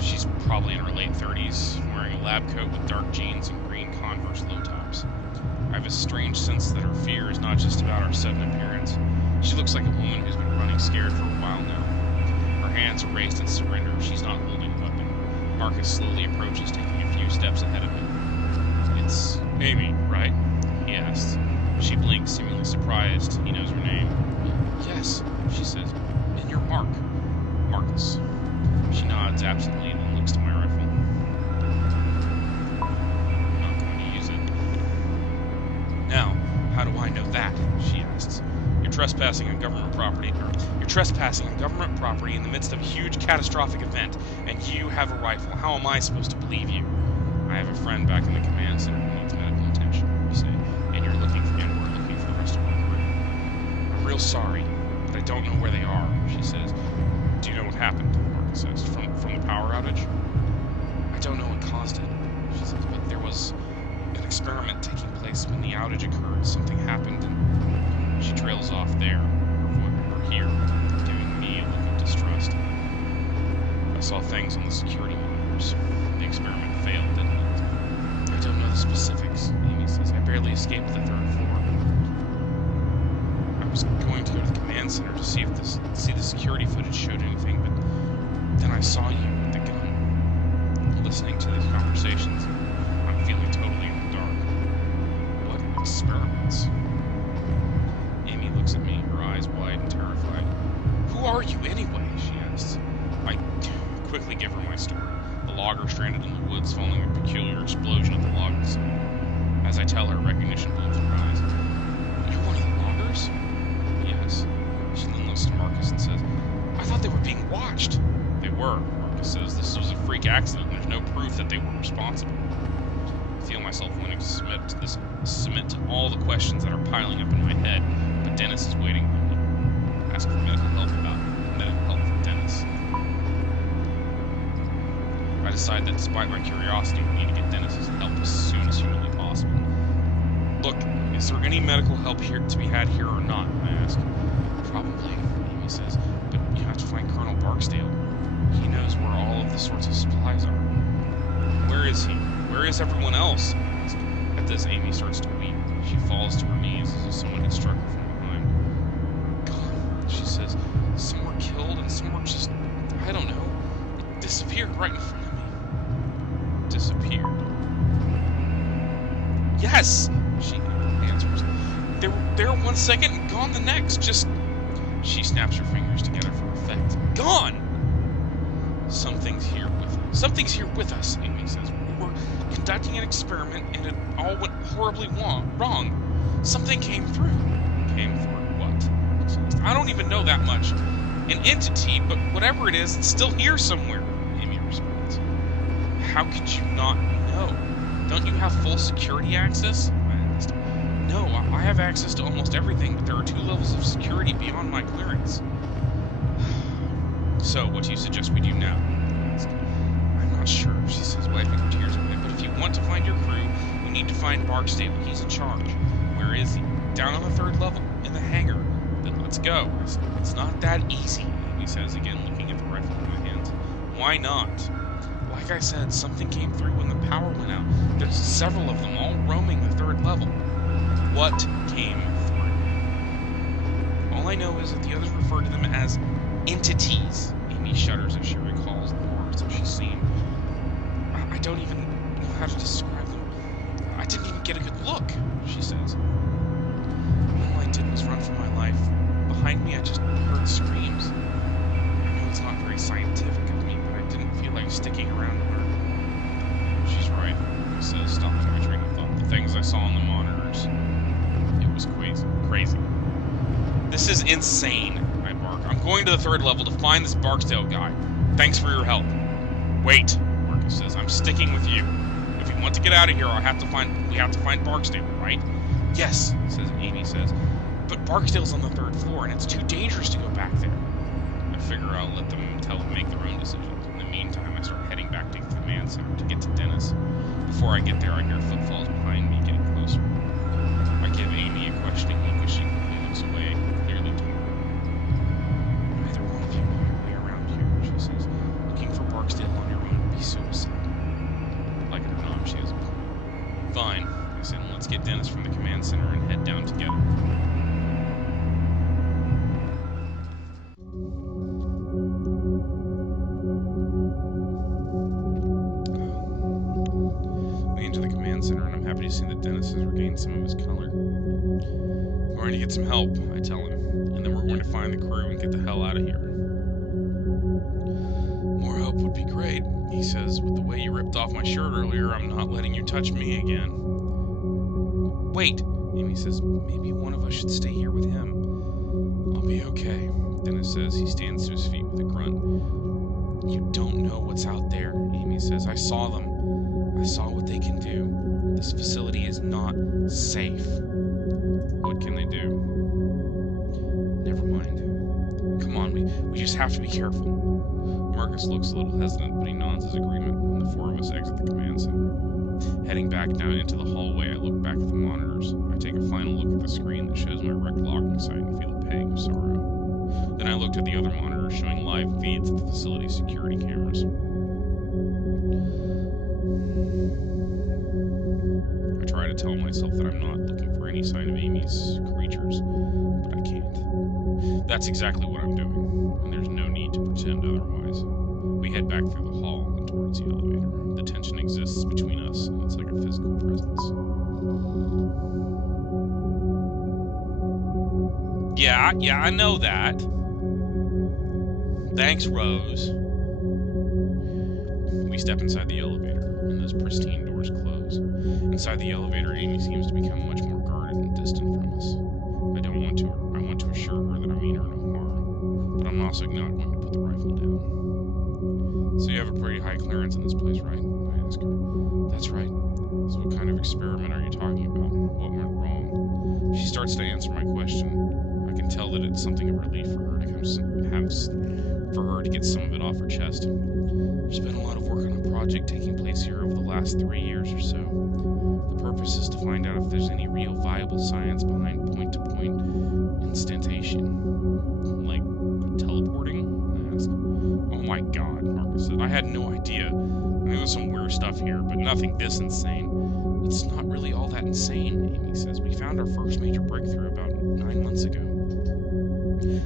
She's probably in her late 30s, wearing a lab coat with dark jeans and green Converse low tops. I have a strange sense that her fear is not just about our sudden appearance. She looks like a woman who's been running scared for a while now. Her hands are raised in surrender. She's not holding a weapon. Marcus slowly approaches, taking a few steps ahead of me. It's Amy, right? He asks. She blinks, seemingly surprised. He knows her name. Yes, she says. And you're Marcus. She nods absently and then looks to my rifle. I'm not going to use it. Now, how do I know that? She asks. You're trespassing on government property. You're trespassing on government property in the midst of a huge catastrophic event, and you have a rifle. How am I supposed to believe you? I have a friend back in the command center who needs medical attention, you say, and we're looking for the rest of our crew. I'm real sorry, but I don't know where they are, she says. Do you know what happened? he says. From the power outage? I don't know what caused it, she says, but there was an experiment taking place when the outage occurred. Something happened, and she trails off there, or here, giving me a look of distrust. I saw things on the security monitors. The experiment failed, didn't it? I don't know the specifics, Amy says. I barely escaped the 3rd floor. I was going to go to the command center to see if the security footage showed anything, but then I saw you with the gun, listening to these conversations. I'm feeling totally in the dark. What experiments? Amy looks at me, her eyes wide and terrified. Who are you anyway? She asks. I quickly give her my story. The logger stranded in the woods following a peculiar explosion at the logging site. As I tell her, recognition blooms in her eyes. You're one of the loggers? Yes. She then looks to Marcus and says, I thought they were being watched. They were, Marcus says. This was a freak accident, and there's no proof that they were responsible. I feel myself wanting to submit to all the questions that are piling up in my head, but Dennis is waiting on me. Ask for medical help from Dennis. I decide that despite my curiosity, we need to get Dennis's help as soon as humanly possible. Look, is there any medical help here to be had here or not? I ask. Probably, Amy says, but you have to find Colonel Barksdale. He knows where all of the sorts of supplies are. Where is he? Where is everyone else? I ask. At this, Amy starts to weep. She falls to her knees as if someone had struck her from behind. God, she says, some were killed and some were just, I don't know, disappeared right in front of me. Disappeared? Yes, she answers. They were there 1 second and gone the next. Just, she snaps her fingers together for effect. Gone! Something's here with us, Amy says. We were conducting an experiment and it all went horribly wrong. Something came through. Came through what? I don't even know that much. An entity, but whatever it is, it's still here somewhere, Amy responds. How could you not know? Don't you have full security access? I asked. No, I have access to almost everything, but there are 2 levels of security beyond my clearance. So, what do you suggest we do now? I asked. I'm not sure, she says, wiping her tears away, but if you want to find your crew, you need to find Barksdale. He's in charge. Where is he? Down on the 3rd level, in the hangar. Then let's go. I said, it's not that easy, Amy says, again looking at the rifle in my hands. Why not? Like I said, something came through when the power went out. There's several of them all roaming the 3rd level. What came through? All I know is that the others refer to them as entities. Amy shudders as she recalls the horrors that she's seen. I don't even know how to describe them. I didn't even get a good look, she says. All I did was run for my life. Behind me, I just heard screams. I know it's not very scientific of me, but I didn't feel like sticking around to learn. She's right, he says, stopping my train of thought. The things I saw on the monitors. It was crazy. This is insane, I bark. I'm going to the 3rd level to find this Barksdale guy. Thanks for your help. Wait, Marcus says, I'm sticking with you. If we want to get out of here, we have to find Barksdale, right? Yes, Amy says. But Barksdale's on the 3rd floor, and it's too dangerous to go back there. I figure I'll let them make their own decisions. In the meantime, I start heading back to the command center to get to Dennis. Before I get there, I hear footfalls behind me getting closer. I give Amy a questioning look as she quickly looks away, clearly to me. Neither one of you know your way around here, she says. Looking for Barksdale on your own would be suicide. Like it or not, she has a point. Fine, I said, let's get Dennis from the command center and head down together. Center, and I'm happy to see that Dennis has regained some of his color. We're going to get some help, I tell him, and then we're going to find the crew and get the hell out of here. More help would be great, he says. With the way you ripped off my shirt earlier, I'm not letting you touch me again. Wait, Amy says, maybe one of us should stay here with him. I'll be okay, Dennis says. He stands to his feet with a grunt. You don't know what's out there, Amy says. I saw them. I saw what they can do. This facility is not safe. What can they do? Never mind. Come on, we just have to be careful. Marcus looks a little hesitant, but he nods his agreement, and the four of us exit the command center. Heading back down into the hallway, I look back at the monitors. I take a final look at the screen that shows my wrecked locking site and feel a pang of sorrow. Then I looked at the other monitors showing live feeds of the facility's security cameras. I try to tell myself that I'm not looking for any sign of Amy's creatures, but I can't. That's exactly what I'm doing, and there's no need to pretend otherwise. We head back through the hall and towards the elevator. The tension exists between us, and it's like a physical presence. Yeah, I know that. Thanks, Rose. We step inside the elevator, and those pristine doors close. Inside the elevator, Amy seems to become much more guarded and distant from us. I want to assure her that I mean her no harm, but I'm also not going to put the rifle down. So you have a pretty high clearance in this place, right? I ask her. That's right. So what kind of experiment are you talking about? What went wrong? She starts to answer my question. I can tell that it's something of relief for her to get some of it off her chest. There's been a lot of work on a project taking place here over the last 3 years or so. The purpose is to find out if there's any real viable science behind point-to-point instantation. Like teleporting? I ask. Oh my god, Marcus said. I had no idea. I knew some weird stuff here, but nothing this insane. It's not really all that insane, Amy says. We found our first major breakthrough about 9 months ago.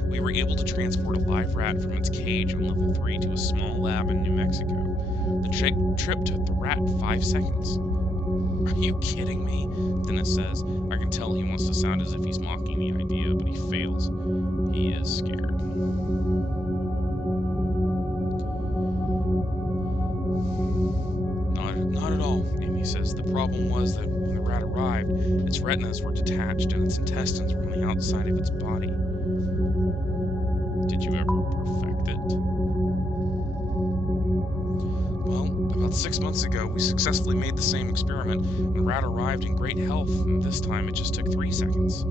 We were able to transport a live rat from its cage on level 3 to a small lab in New Mexico. The trip took the rat 5 seconds. Are you kidding me? Dennis says. I can tell he wants to sound as if he's mocking the idea, but he fails. He is scared. Not at all, Amy says. The problem was that when the rat arrived, its retinas were detached and its intestines were on the outside of its body. Did you ever perfect it? Well, about 6 months ago, we successfully made the same experiment, and the rat arrived in great health, and this time it just took 3 seconds.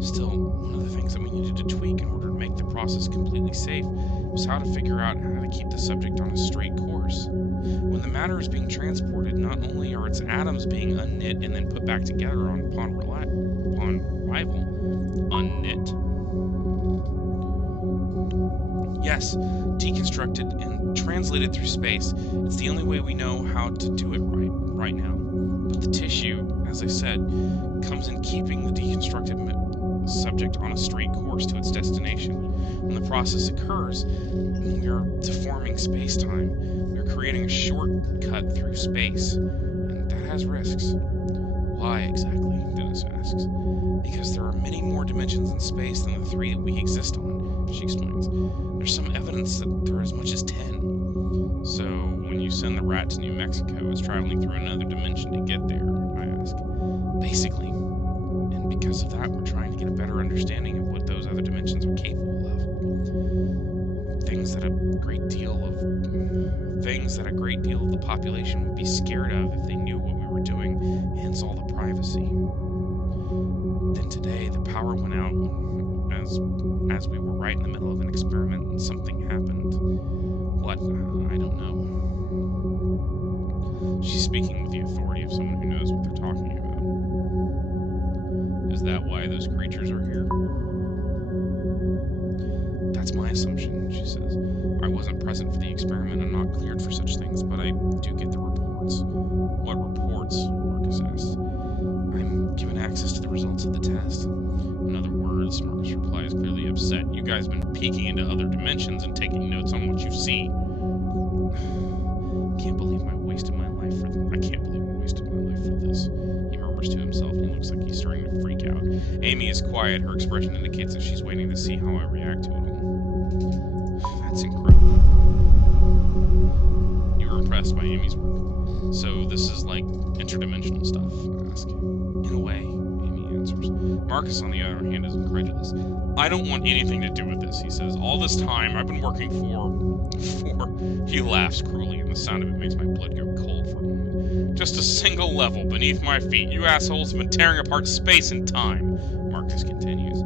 Still, one of the things that we needed to tweak in order to make the process completely safe was how to figure out how to keep the subject on a straight course. When the matter is being transported, not only are its atoms being unknit and then put back together upon arrival, unknit? Yes, deconstructed and translated through space. It's the only way we know how to do it right now. But the tissue, as I said, comes in keeping the deconstructed subject on a straight course to its destination. When the process occurs, we are deforming space-time. We are creating a shortcut through space, and that has risks. Why exactly? Dennis asks. Because there are many more dimensions in space than the 3 that we exist on, she explains. There's some evidence that there are as much as 10. So, when you send the rat to New Mexico, it's traveling through another dimension to get there, I ask. Basically. And because of that, we're trying to get a better understanding of what those other dimensions are capable of. Things that a great deal of the population would be scared of if they knew what we were doing, hence all the privacy. Then today, the power went out as we were right in the middle of an experiment and something happened. What? I don't know. She's speaking with the authority of someone who knows what they're talking about. Is that why those creatures are here? That's my assumption, she says. I wasn't present for the experiment. I'm not cleared for such things, but I do get the reports. What reports? Marcus asks. I'm given access to the results of the test. In other words, Marcus replies, clearly upset. You guys have been peeking into other dimensions and taking notes on what you see. I can't believe I wasted my life for this. He murmurs to himself, and he looks like he's starting to freak out. Amy is quiet. Her expression indicates that she's waiting to see how I react to it all. That's incredible. You were impressed by Amy's work. So this is like interdimensional stuff, I ask. In a way, Amy answers. Marcus, on the other hand, is incredulous. I don't want anything to do with this, he says. All this time, I've been working for... He laughs cruelly, and the sound of it makes my blood go cold for a moment. Just a single level beneath my feet. You assholes have been tearing apart space and time, Marcus continues.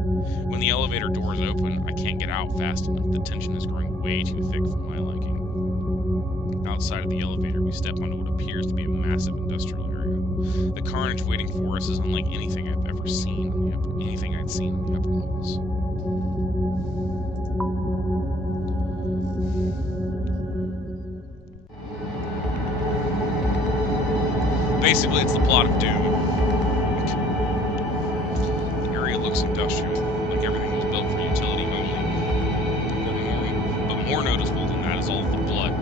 When the elevator doors open, I can't get out fast enough. The tension is growing way too thick for my liking. outside of the elevator, we step onto what appears to be a massive industrial area. The carnage waiting for us is unlike anything I've ever seen on the anything I'd seen in the upper levels. Basically, it's the plot of Doom. The area looks industrial, like everything was built for utility only. But more noticeable than that is all of the blood.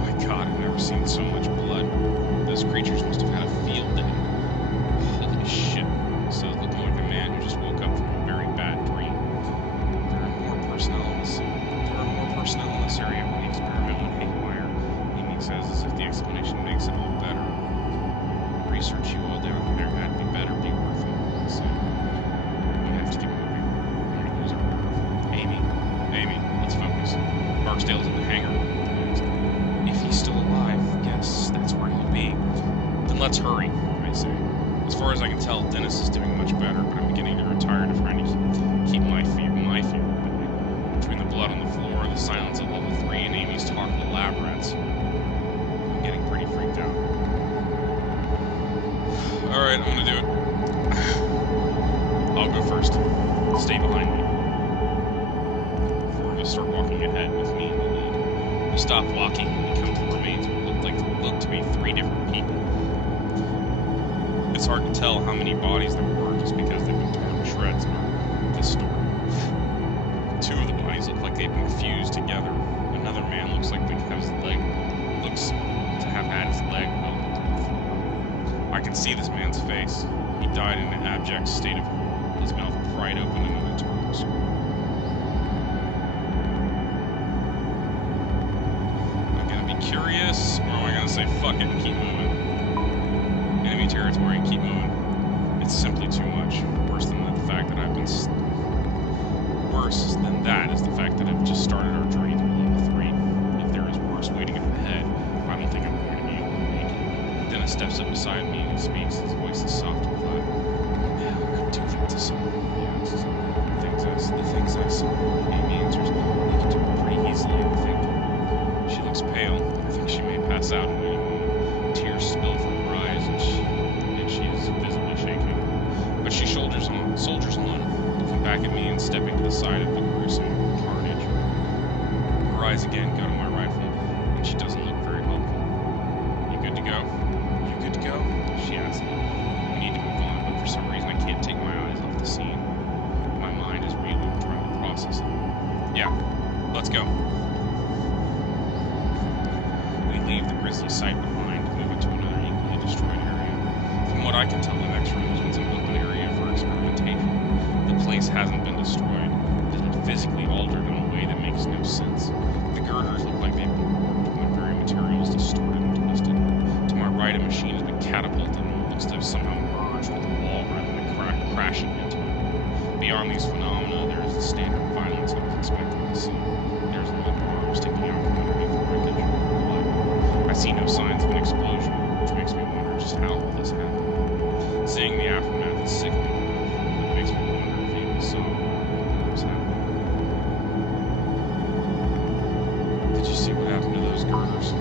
My God, I've never seen so much blood. Those creatures must have had a field day. Holy shit. So it's looking like a man who just woke up from a very bad dream. There are more personnel in this area when the experiment went haywire. Amy says as if the explanation makes it all better. Research you all down there had be better be worth it. So we have to get moving. We're gonna lose our nerve. Amy, let's focus. Barksdale's in the hangar. If he's still alive, yes, that's where he'll be. Then let's hurry, I say. As far as I can tell, Dennis is doing much better, but I'm beginning to retire to trying to keep my fear at bay. Between the blood on the floor, the silence at level 3, and Amy's talk to the lab rats, I'm getting pretty freaked out. Alright, I'm gonna do it. I'll go first. Stay behind me. Before we start walking ahead with me in the lead. We stop walking and we come to the remains of what look to be 3 different people. It's hard to tell how many bodies there were just because they've been torn to shreds in this story. 2 of the bodies look like they've been fused together. Another man looks to have had his leg welded to the floor. I can see this man's face. He died in an abject state of his mouth pried open in an internal scream. I'm gonna be curious, or am I gonna say fuck it and keep moving? Enemy territory, keep moving. It's simply too much. Worse than that is the fact that I've just started our journey through level 3. If there is worse waiting up ahead, I don't think I'm going to be able to make it. Dennis steps up beside me and he speaks. His voice is soft and flat. Yeah, who could do that to someone? He asks. The things I saw. Amy answers. You can do it pretty easily, I think. She looks pale. I think she may pass out in any moment. Tears spill from her eyes and she is visibly shaking. But she soldiers on, looking back at me and stepping to the side of the gruesome carnage. Her eyes again go to my rifle, and she doesn't look very hopeful. You good to go? You good to go? She asks me. We need to move on, but for some reason I can't take my eyes off the scene. My mind is reeling, trying to process it. Yeah, let's go. We leave the grisly sight behind, moving to another equally destroyed area. From what I can tell, the next room is an open area for experimentation. The place hasn't been destroyed. It has been physically altered in a way that makes no sense. The girders look like they've been warped when very material is distorted and twisted. To my right, a machine has been catapulted and looks to have somehow merged with the wall rather than crashing into it. Beyond these phenomena, there is the standard violence I was expecting to see. There's limp arms sticking out from underneath the wreckage. I see no signs of an explosion, which makes me wonder just how all this happened. Seeing the aftermath is sickening. It makes me wonder if Amy saw what was happening. Did you see what happened to those girders?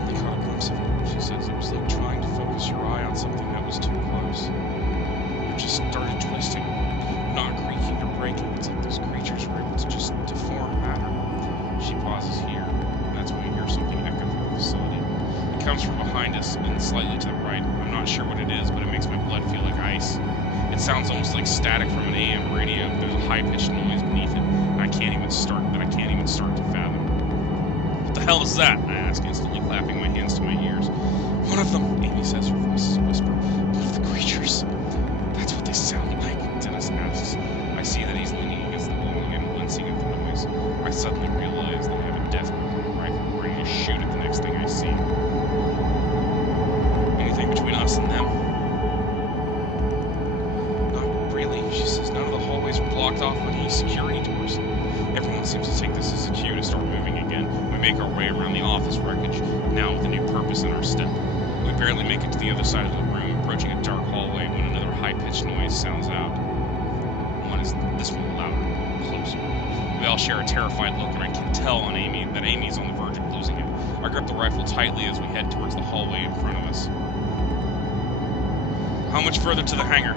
Only caught a glimpse of it. She says it was like trying to focus your eye on something that was too close. It just started twisting, not creaking or breaking. It's like those creatures were able to just deform matter. She pauses here, and that's when we hear something echo through the facility. It comes from behind us and slightly to the right. I'm not sure what it is, but it makes my blood feel like ice. It sounds almost like static from an AM radio, but there's a high-pitched noise beneath it, and I can't even start to fathom. What the hell is that? I ask, instantly clapping my hands to my ears. One of them, Amy says, her voice is a whisper. One of the creatures. That's what they sound like, Dennis asks. I see that he's leaning against the wall again, wincing at the noise. I suddenly realize that I have a death grip on the rifle, ready to shoot at the next thing I see. Anything between us and them? Not really, she says. None of the hallways are blocked off by any security doors. Everyone seems to take this as a cue to start moving again. We make our way around the office wreckage, now with a new purpose in our step. We barely make it to the other side of the room, approaching a dark hallway when another high-pitched noise sounds out. This one louder, closer. We all share a terrified look, and I can tell on Amy that Amy's on the verge worth it losing it. I grip the rifle tightly as we head towards the hallway in front of us. How much further to the hangar?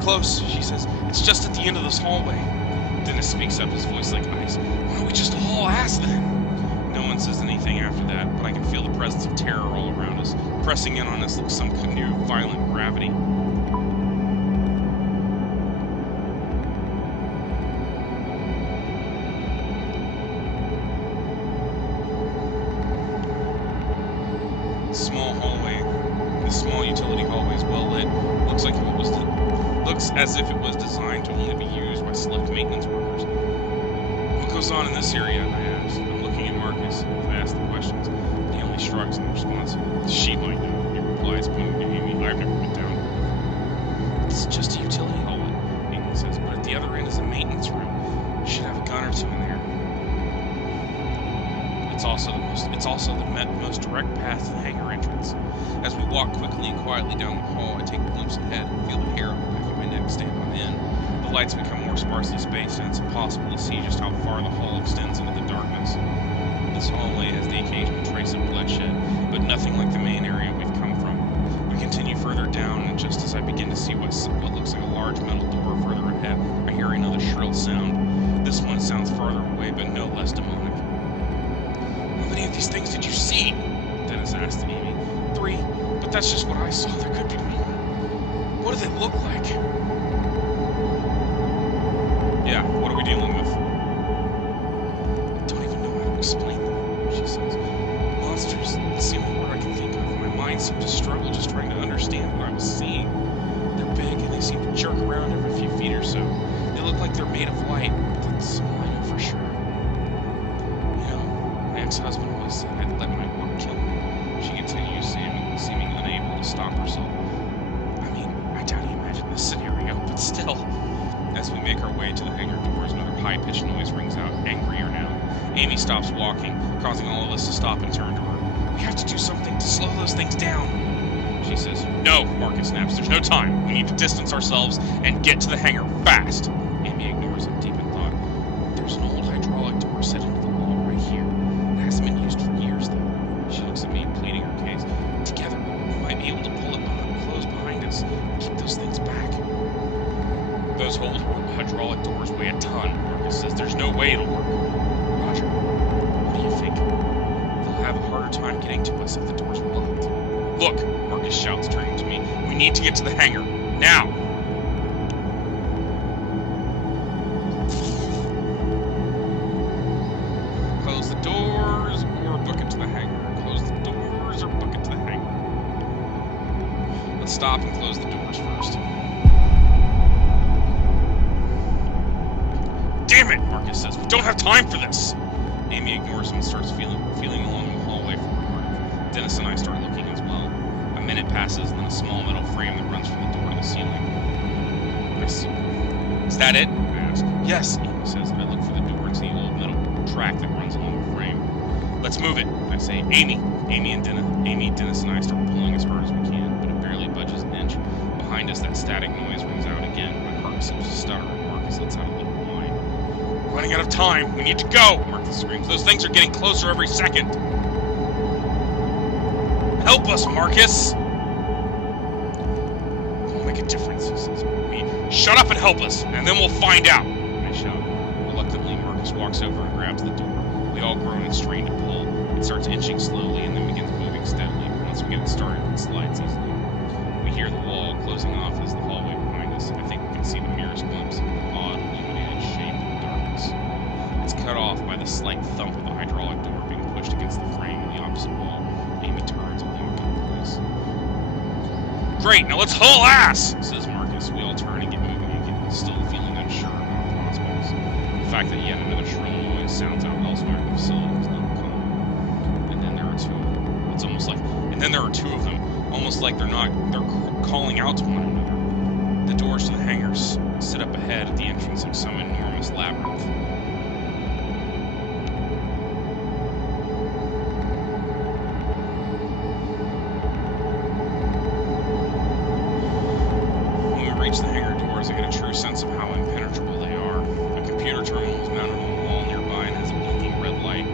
Close, she says. It's just at the end of this hallway. Dennis speaks up, his voice like ice. Why don't we just haul ass then? No one says anything after that, but I can feel the presence of terror all around us, pressing in on us like some new violent gravity. Small hallway. This small utility hallway is well lit. Looks as if it was designed to only be used by select maintenance workers. What goes on in this area? I asked. I'm looking at Marcus as I ask the questions, but he only shrugs in response. She might know, he replies, pointing to Amy. I've never been down there. It's just a utility hallway, Amy says, but at the other end is a maintenance room. We should have a gun or two in there. It's also the most direct path to the hangar entrance. As we walk quickly and quietly down the hall, I take a glimpse ahead and feel the hair on the back of my neck stand on end. The lights become more sparsely spaced, and it's impossible to see just how far the hall extends into the darkness. This hallway has the occasional trace of bloodshed, but nothing like the main area we've come from. We continue further down, and just as I begin to see what looks like a large metal door further ahead, I hear another shrill sound. This one sounds farther away, but no less demonic. How many of these things did you see? Dennis asked Amy. 3, but that's just what I saw. There could be more. What do they look like? Yeah, what are we dealing with? I don't even know how to explain them, she says. Monsters, that's the only word I can think of. My mind seemed to struggle just trying to understand what I was seeing. They're big and they seem to jerk around every few feet or so. They look like they're made of light, but that's all I know for sure. My ex-husband always said I'd let my work kill me. She continues, seeming unable to stop herself. I mean, I doubt you imagine this scenario, but still. As we make our way to the hangar doors, another high-pitched noise rings out, angrier now. Amy stops walking, causing all of us to stop and turn to her. We have to do something to slow those things down, she says. No, Marcus snaps. There's no time. We need to distance ourselves and get to the hangar fast. Amy ignores him, deep in thought. There's an old hydraulic door set into the wall right here. It hasn't been used for years, though. She looks at me, pleading her case. Together, we might be able to pull it close behind us and keep those things back. Those old hydraulic doors weigh a ton, Marcus says. There's no way it'll work. Roger, what do you think? They'll have a harder time getting to us if the doors were locked. Look, Marcus shouts, turning to me. We need to get to the hangar. Now! Close the doors or book it to the hangar. Close the doors or book it to the hangar. Let's stop and close the doors first. Damn it, Marcus says. We don't have time for this. Amy ignores him and starts feeling along the hallway for her. Dennis and I start looking as well. A minute passes, and then a small metal frame that runs from the door to the ceiling. Is that it? I ask. Yes, Amy says. I look for the door and see the old metal track that runs along the frame. Let's move it, I say. Amy, Dennis, and I start pulling as hard as we can, but it barely budges an inch. Behind us, that static noise rings out again. My heart seems to stutter, and Marcus lets out a little whine. We're running out of time. We need to go, Marcus screams. Those things are getting closer every second. Help us, Marcus! It'll make a difference, he says. Shut up and help us, and then we'll find out, I shout. Reluctantly, Marcus walks over and grabs the door. We all groan and strain to pull. It starts inching slowly and then begins moving steadily. Once we get it started, it slides easily. We hear the wall closing off as the hallway behind us. I think we can see the merest glimpse of the odd, illuminated shape in the darkness. It's cut off by the slight thump of the hydraulic door being pushed against the frame in the opposite wall. Amy turns and locks in place. Great, now let's haul ass, says Marcus. We all turn and get moving again, still feeling unsure about our prospects. The fact that yet another shrill noise sounds out elsewhere in the facility is not calm. And then there are two of them. It's almost like, almost like they're calling out to one another. The doors to the hangars sit up ahead at the entrance like some enormous labyrinth. Reach the hangar doors, I get a true sense of how impenetrable they are. A computer terminal is mounted on the wall nearby and has a blinking red light.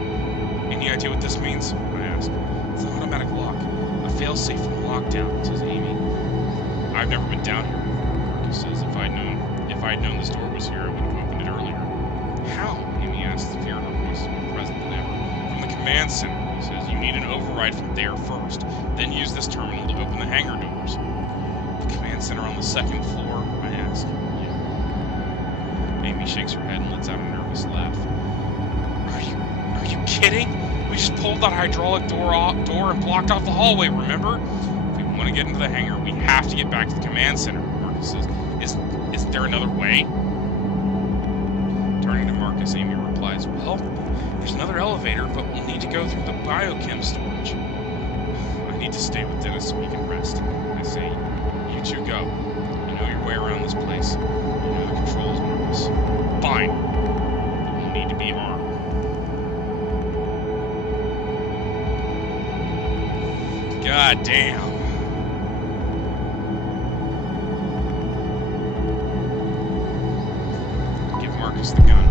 idea what this means? I ask. It's an automatic lock. A failsafe from the lockdown, says Amy. I've never been down here before, Marcus says. If I'd known this door was here, I would have opened it earlier. How? Amy asks, the fear in her voice is more present than ever. From the command center, he says. You need an override from there first. Then use this terminal to open the hangar doors. The command center on the second floor? I ask. Yeah. Amy shakes her head and lets out a nervous laugh. Are you kidding? We just pulled that hydraulic door and blocked off the hallway, remember? If we want to get into the hangar, we have to get back to the command center, Marcus says. Is there another way? Turning to Marcus, Amy replies, well, there's another elevator, but we'll need to go through the biochem storage. I need to stay with Dennis so we can rest. I say, you two go. You know your way around this place. You know the controls, Marcus. Fine. But we'll need to be armed. God damn. Give Marcus the gun.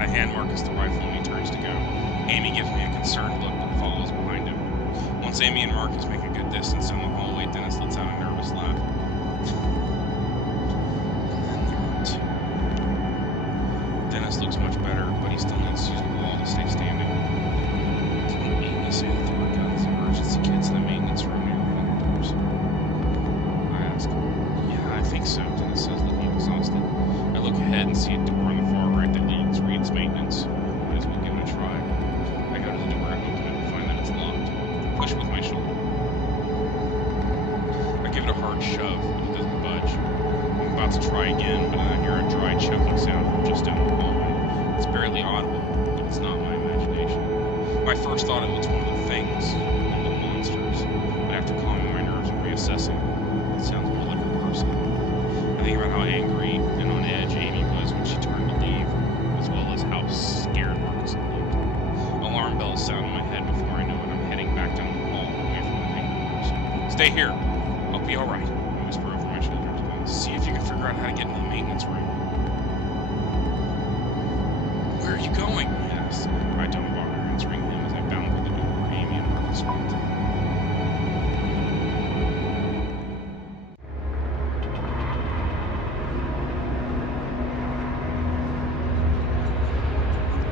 I hand Marcus the rifle and he turns to go. Amy gives me a concerned look but follows behind him. Once Amy and Marcus make a good distance down the hallway, Dennis lets out a nervous laugh. Dennis looks much better, but he still needs to use the wall to stay standing. Didn't Amy say that there were guns and emergency kits in the maintenance room near the hangar doors? I ask. Yeah, I think so, Dennis says, looking exhausted. I look ahead and see a door on the far right that reads maintenance. Might as well give it a try. I go to the door, I open it and find that it's locked. I push with my shoulder. I give it a hard shove, but it doesn't budge. I'm about to try again, but then I hear a dry, choking sound from just down the hallway. It's barely audible, but it's not my imagination. My first thought it was one of the things, one of the monsters, but after calming my nerves and reassessing, it sounds more like a person. I think about how angry and on edge Amy was when she turned to leave, as well as how scared Marcus had looked. Alarm bells sound in my head before I know it. I'm heading back down the hall away from the hangar doors. Stay here. I'll be alright, I whisper over my shoulder to them. See if you can figure out how to get into the maintenance room. Where are you going? He asks. I don't bother answering him as I bound for the door where Amy and Marcus went.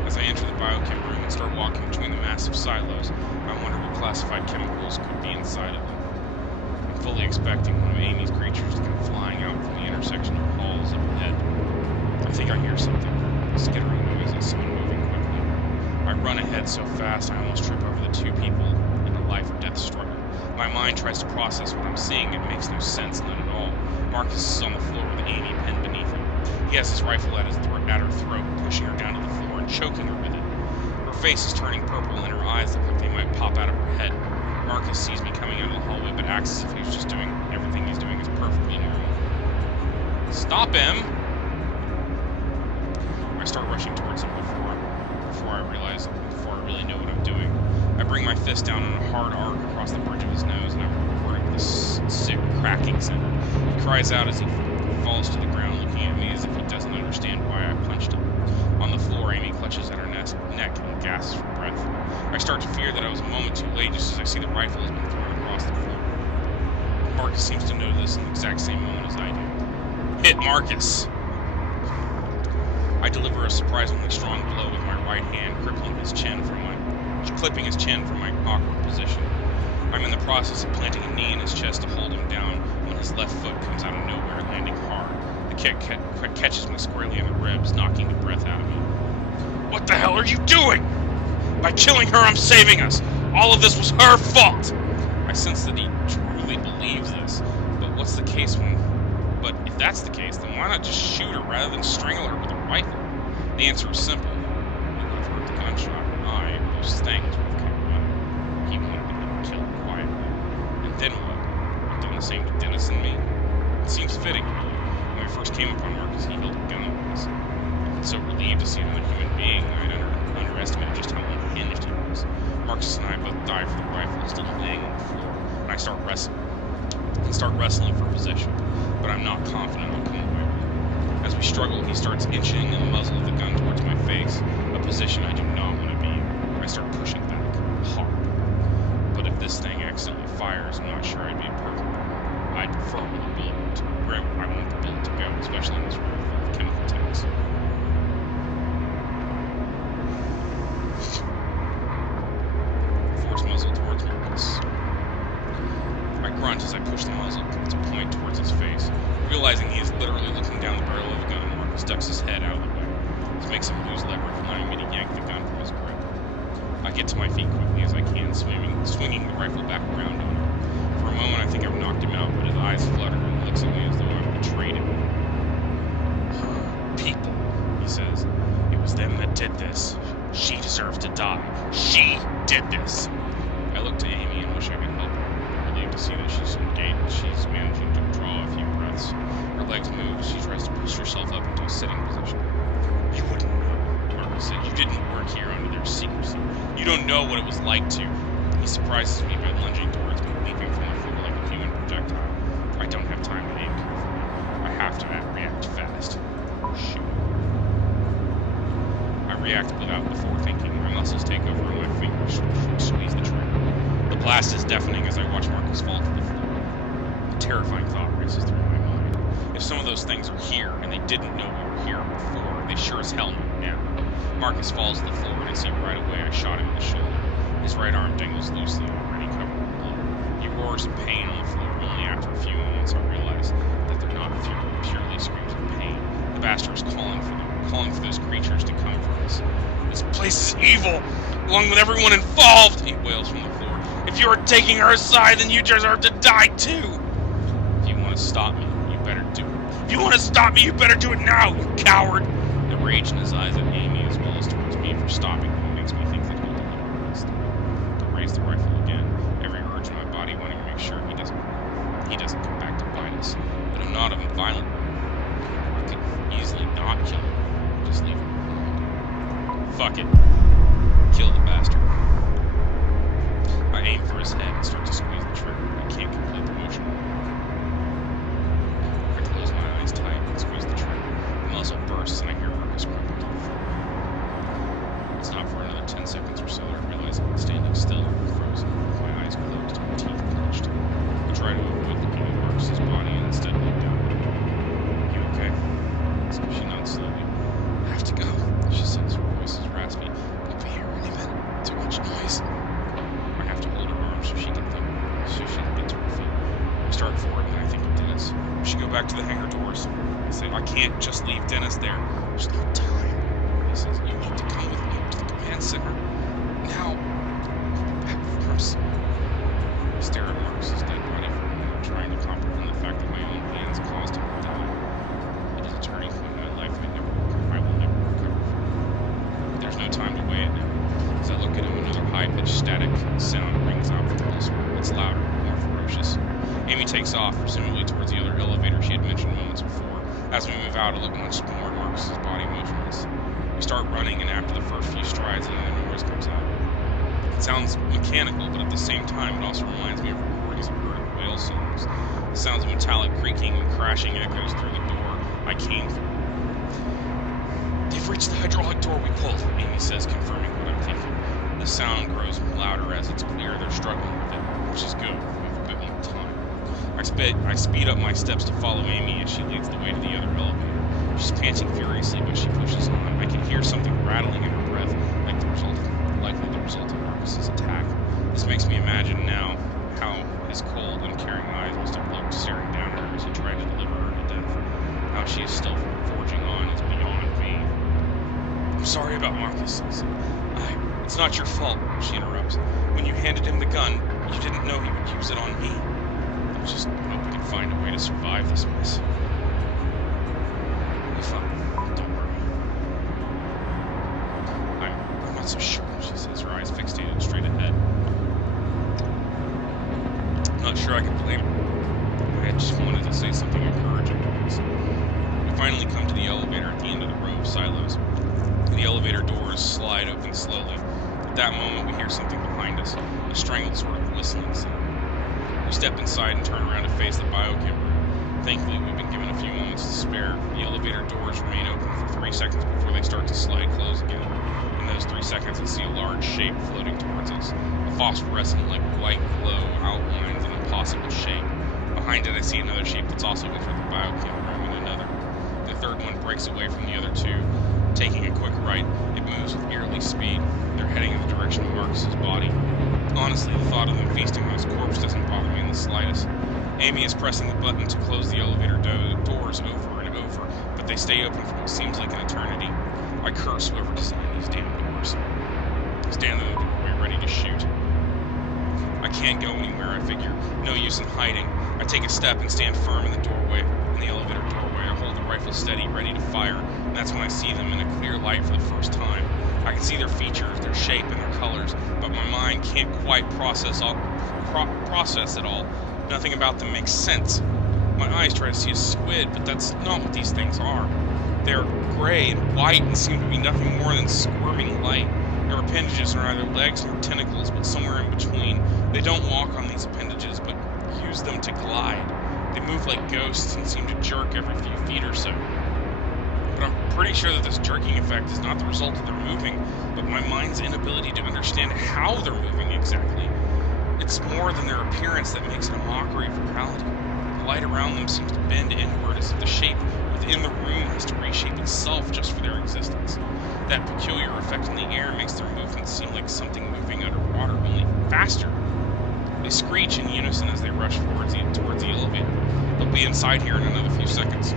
As I enter the biochem room and start walking between the massive silos, I wonder what classified chemicals could be inside of them. I'm fully expecting one of Amy's creatures to come flying out from the intersection of halls up ahead. I think I hear something. A skittering noise and someone moving quickly. I run ahead so fast I almost trip over the two people in a life or death struggle. My mind tries to process what I'm seeing. It makes no sense, none at all. Marcus is on the floor with Amy pinned beneath him. He has his rifle at her throat, pushing her down to the floor and choking her with it. Her face is turning purple and her eyes look like they might pop out of her head. Marcus sees me coming out of the hallway, but acts as if he's just doing everything he's doing is perfectly normal. Stop him! I start rushing towards him before I really know what I'm doing. I bring my fist down in a hard arc across the bridge of his nose, and I'm recording this sick cracking sound. He cries out as he falls to the ground, looking at me as if he doesn't understand why I punched him. On the floor, Amy clutches at her neck and gasps for breath. I start to fear that I was a moment too late just as I see the rifle has been thrown across the floor. Marcus seems to know this in the exact same moment as I do. Hit Marcus! I deliver a surprisingly strong blow with my right hand, clipping his chin from my awkward position. I'm in the process of planting a knee in his chest to hold him down when his left foot comes out of nowhere, landing hard. The kick catches me squarely in the ribs, knocking the breath out of me. What the hell are you doing? By killing her, I'm saving us. All of this was her fault. I sense that he truly believes this. But what's the case when... But if that's the case, then why not just shoot her rather than strangle her with a rifle? The answer is simple. He would have heard the gunshot, and I, those things, would have kept running. He wanted to be killed quietly. And then what? I've done the same to Dennis and me? It seems fitting, really. When I first came upon Marcus, he held a gun on us. I'm so relieved to see another human being. I underestimated just how unhinged he was. Marcus and I both dive for the rifle, still laying on the floor, and I start wrestling for position. But I'm not confident I'll come away with it. As we struggle, he starts inching the muzzle of the gun towards my face, a position I do not want to be in. I start pushing back, hard. But if this thing accidentally fires, I'm not sure I'd be a perfect. I'd prefer the bullet to grip. I want the bullet to go, especially in this room full of chemical tanks. Force muzzle towards Marcus. I grunt as I push the muzzle to point towards his face, realizing he is literally looking down the barrel of a gun. Marcus ducks his head out of the way. This makes him lose leverage, allowing me to yank the gun from his grip. I get to my feet quickly as I can, swinging the rifle back around on him. For a moment, I think I've knocked him out, but his eyes flutter and he looks at me as though I've betrayed him. Her people, he says. It was them that did this. She deserves to die. She did this. I look to Amy and wish I could help her. I'm relieved to see that she's engaged. She's managing to draw a few breaths. Her legs move as she tries to push herself up into a sitting position. You wouldn't know, Marcus said. You didn't work here under their secrecy. You don't know what it was like to. He surprises me by lunging towards me, leaping from the floor like a human projectile. I don't have time to aim carefully. I have to react fast. Shoot. I react before thinking. My muscles take over and my fingers squeeze the trigger. The blast is deafening as I watch Marcus fall to the floor. A terrifying thought races through my mind. If some of those things are here and they didn't know we were here before, they sure as hell know now. Marcus falls to the floor and I see right away I shot him in the shoulder. His right arm dangles loosely, already covered with blood. He roars in pain on the floor. Only after a few moments I realize that they're not purely screams of pain. The bastard is calling for those creatures to come for us. This place is evil, along with everyone involved, he wails from the floor. If you are taking our side, then you deserve to die too. If you want to stop me, you better do it. If you want to stop me, you better do it now, you coward. The rage in his eyes at Amy as well as towards me for stopping him makes me think that he'll deliver this time. To raise the rifle again, every urge in my body wanting to make sure he doesn't come back to bite us. But I'm not a violent one. I could easily not kill him. Just leave him alone. Fuck it. Kill the bastard. I aim for his head and start to squeeze the trigger. I can't complete the motion. I close my eyes tight and squeeze the trigger. The muzzle bursts and I hear Marcus crumple to the floor. It's not for another 10 seconds or so that I realize I'm standing still, frozen, with my eyes closed and my teeth clenched. I try to avoid looking at Marcus's body and instead look down. You okay? She nods slowly. I have to go, she says, her voice is raspy. I'll be here any minute. Too much noise. I have to hold her arm so she can get to her feet. I start forward and I think of Dennis. We should go back to the hangar doors. I say, I can't just leave Dennis there. There's no time. He says, you need to come with me to the command center. Now. Back first. I stare at Marcus's dead body for a minute, trying to comprehend the fact that my own hands caused him to die. It is a turning point in my life I will never recover from. There's no time to weigh it now. As I look at him, another high-pitched static sound rings out from the pulse. It's louder, more ferocious. Amy takes off, presumably towards the other elevator she had mentioned moments before. As we move out, I look once more at Marcus's body motionless. We start running, and after the first few strides, another noise comes out. It sounds mechanical, but at the same time, it also reminds me of recordings of bird and whale songs. The sounds of metallic creaking and crashing echoes through the door I came through. They've reached the hydraulic door we pulled, Amy says, confirming what I'm thinking. The sound grows louder as it's clear they're struggling with it, which is good. We have a bit more time. I speed up my steps to follow Amy as she leads the way to the other elevator. She's panting furiously, but she pushes on. I can hear something rattling in her breath, likely the result of Marcus's attack. This makes me imagine now how his cold, uncaring eyes must have looked, staring down at her as he tried to deliver her to death. How she is still forging on is beyond me. I'm sorry about Marcus. It's not your fault, she interrupts. When you handed him the gun, you didn't know he would use it on me. I just hope we can find a way to survive this mess. We'll be fine. Don't worry. I'm not so sure, she says, her eyes fixated straight ahead. I'm not sure I can blame her. I just wanted to say something encouraging. We finally come to the elevator at the end of the row of silos. The elevator doors slide open slowly. At that moment, we hear something behind us, a strangled sort of whistling sound. We step inside and turn around to face the biochem room. Thankfully, we've been given a few moments to spare. The elevator doors remain open for 3 seconds before they start to slide close again. In those 3 seconds, I see a large shape floating towards us. A phosphorescent-like white glow outlines an impossible shape. Behind it, I see another shape that's also entered the biochem room, and another. The third one breaks away from the other two. Taking a quick right, it moves with eerie speed. They're heading in the direction of Marcus's body. Honestly, the thought of them feasting on his corpse doesn't bother me in the slightest. Amy is pressing the button to close the elevator doors over and over, but they stay open for what seems like an eternity. I curse whoever designed these damn doors. I stand in the doorway ready to shoot. I can't go anywhere, I figure. No use in hiding. I take a step and stand firm in the doorway. In the elevator doorway, I hold the rifle steady, ready to fire, and that's when I see them in a clear light for the first time. I can see their features, their shape, and their colors, but my mind can't quite process it all. Nothing about them makes sense. My eyes try to see a squid, but that's not what these things are. They are gray and white and seem to be nothing more than squirming light. Their appendages are neither legs nor tentacles, but somewhere in between. They don't walk on these appendages, but use them to glide. They move like ghosts and seem to jerk every few feet or so. But I'm pretty sure that this jerking effect is not the result of their moving, but my mind's inability to understand how they're moving exactly. It's more than their appearance that makes it a mockery of reality. The light around them seems to bend inward as if the shape within the room has to reshape itself just for their existence. That peculiar effect in the air makes their movements seem like something moving underwater, only faster. They screech in unison as they rush towards the elevator. They'll be inside here in another few seconds.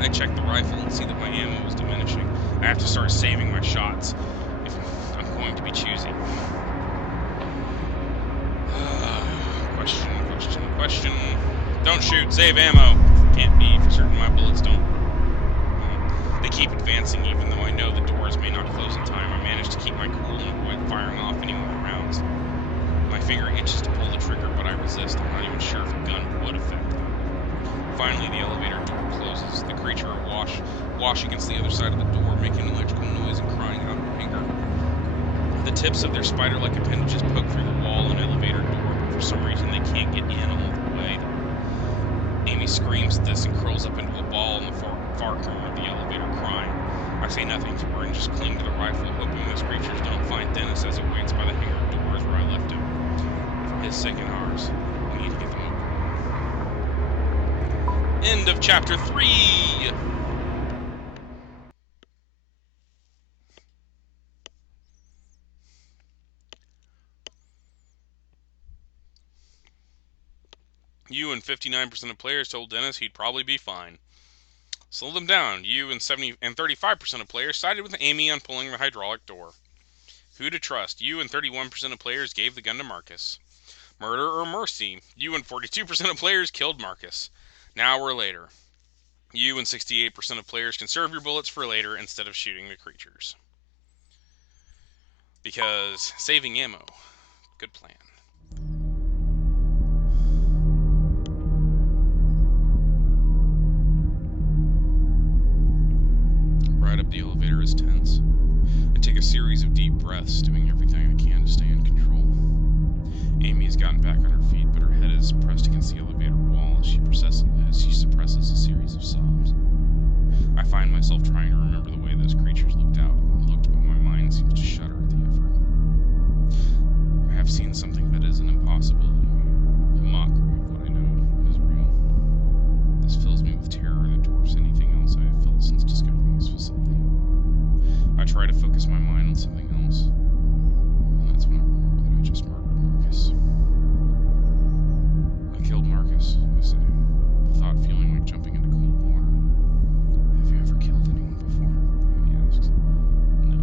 I check the rifle and see that my ammo is diminishing. I have to start saving my shots if I'm going to be choosy. Question. Don't shoot, save ammo. Can't be for certain my bullets don't. They keep advancing even though I know the doors may not close in time. I manage to keep my cool and avoid firing off any more rounds. My finger itches to pull the trigger, but I resist. I'm not even sure if a gun would affect them. Finally, the elevator door closes. The creature wash against the other side of the door, making an electrical noise and crying out in anger. The tips of their spider-like appendages poke through the wall and elevator door, but for some reason they can't get in all the way. Amy screams at this and curls up into a ball in the far corner of the elevator, crying. I say nothing to her and just cling to the rifle, hoping those creatures don't find Dennis as he waits by the hangar doors where I left him. For his sake and ours, we need to get them open. End of Chapter 3! You and 59% of players told Dennis he'd probably be fine. Slow them down. You and 35% of players sided with Amy on pulling the hydraulic door. Who to trust? You and 31% of players gave the gun to Marcus. Murder or mercy? You and 42% of players killed Marcus. An hour later. You and 68% of players conserve your bullets for later instead of shooting the creatures. Because saving ammo. Good plan. Right up the elevator is tense. I take a series of deep breaths, doing everything I can to stay in control. Amy has gotten back on her feet, but her head is pressed against the elevator wall as she suppresses a series of sobs. I find myself trying to remember the way those creatures looked, but my mind seems to shudder at the effort. I have seen something that is an impossibility, a mockery of what I know is real. This fills me with terror that dwarfs anything else I have felt since discovering this facility. I try to focus my mind on something else, and that's when I remember that I just murdered Marcus. I killed Marcus, I say, the thought feeling like jumping into cold water. Have you ever killed anyone before? Amy asks. No.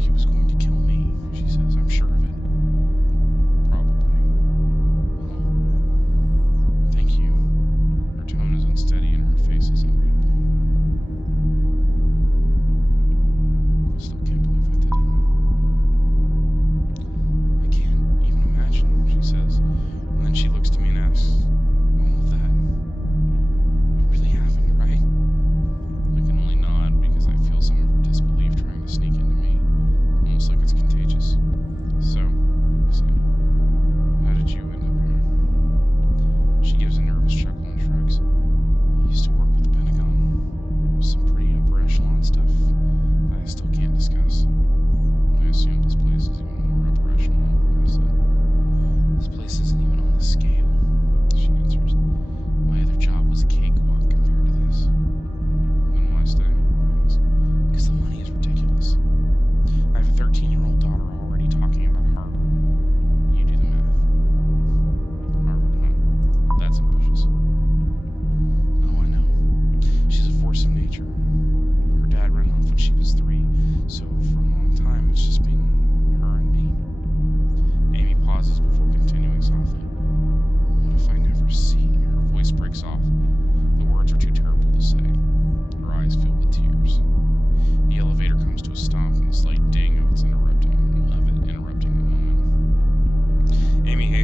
He was going to kill me, she says. I'm sure of it. Probably. Well, thank you. Her tone is unsteady and her face is unreadable. I still can't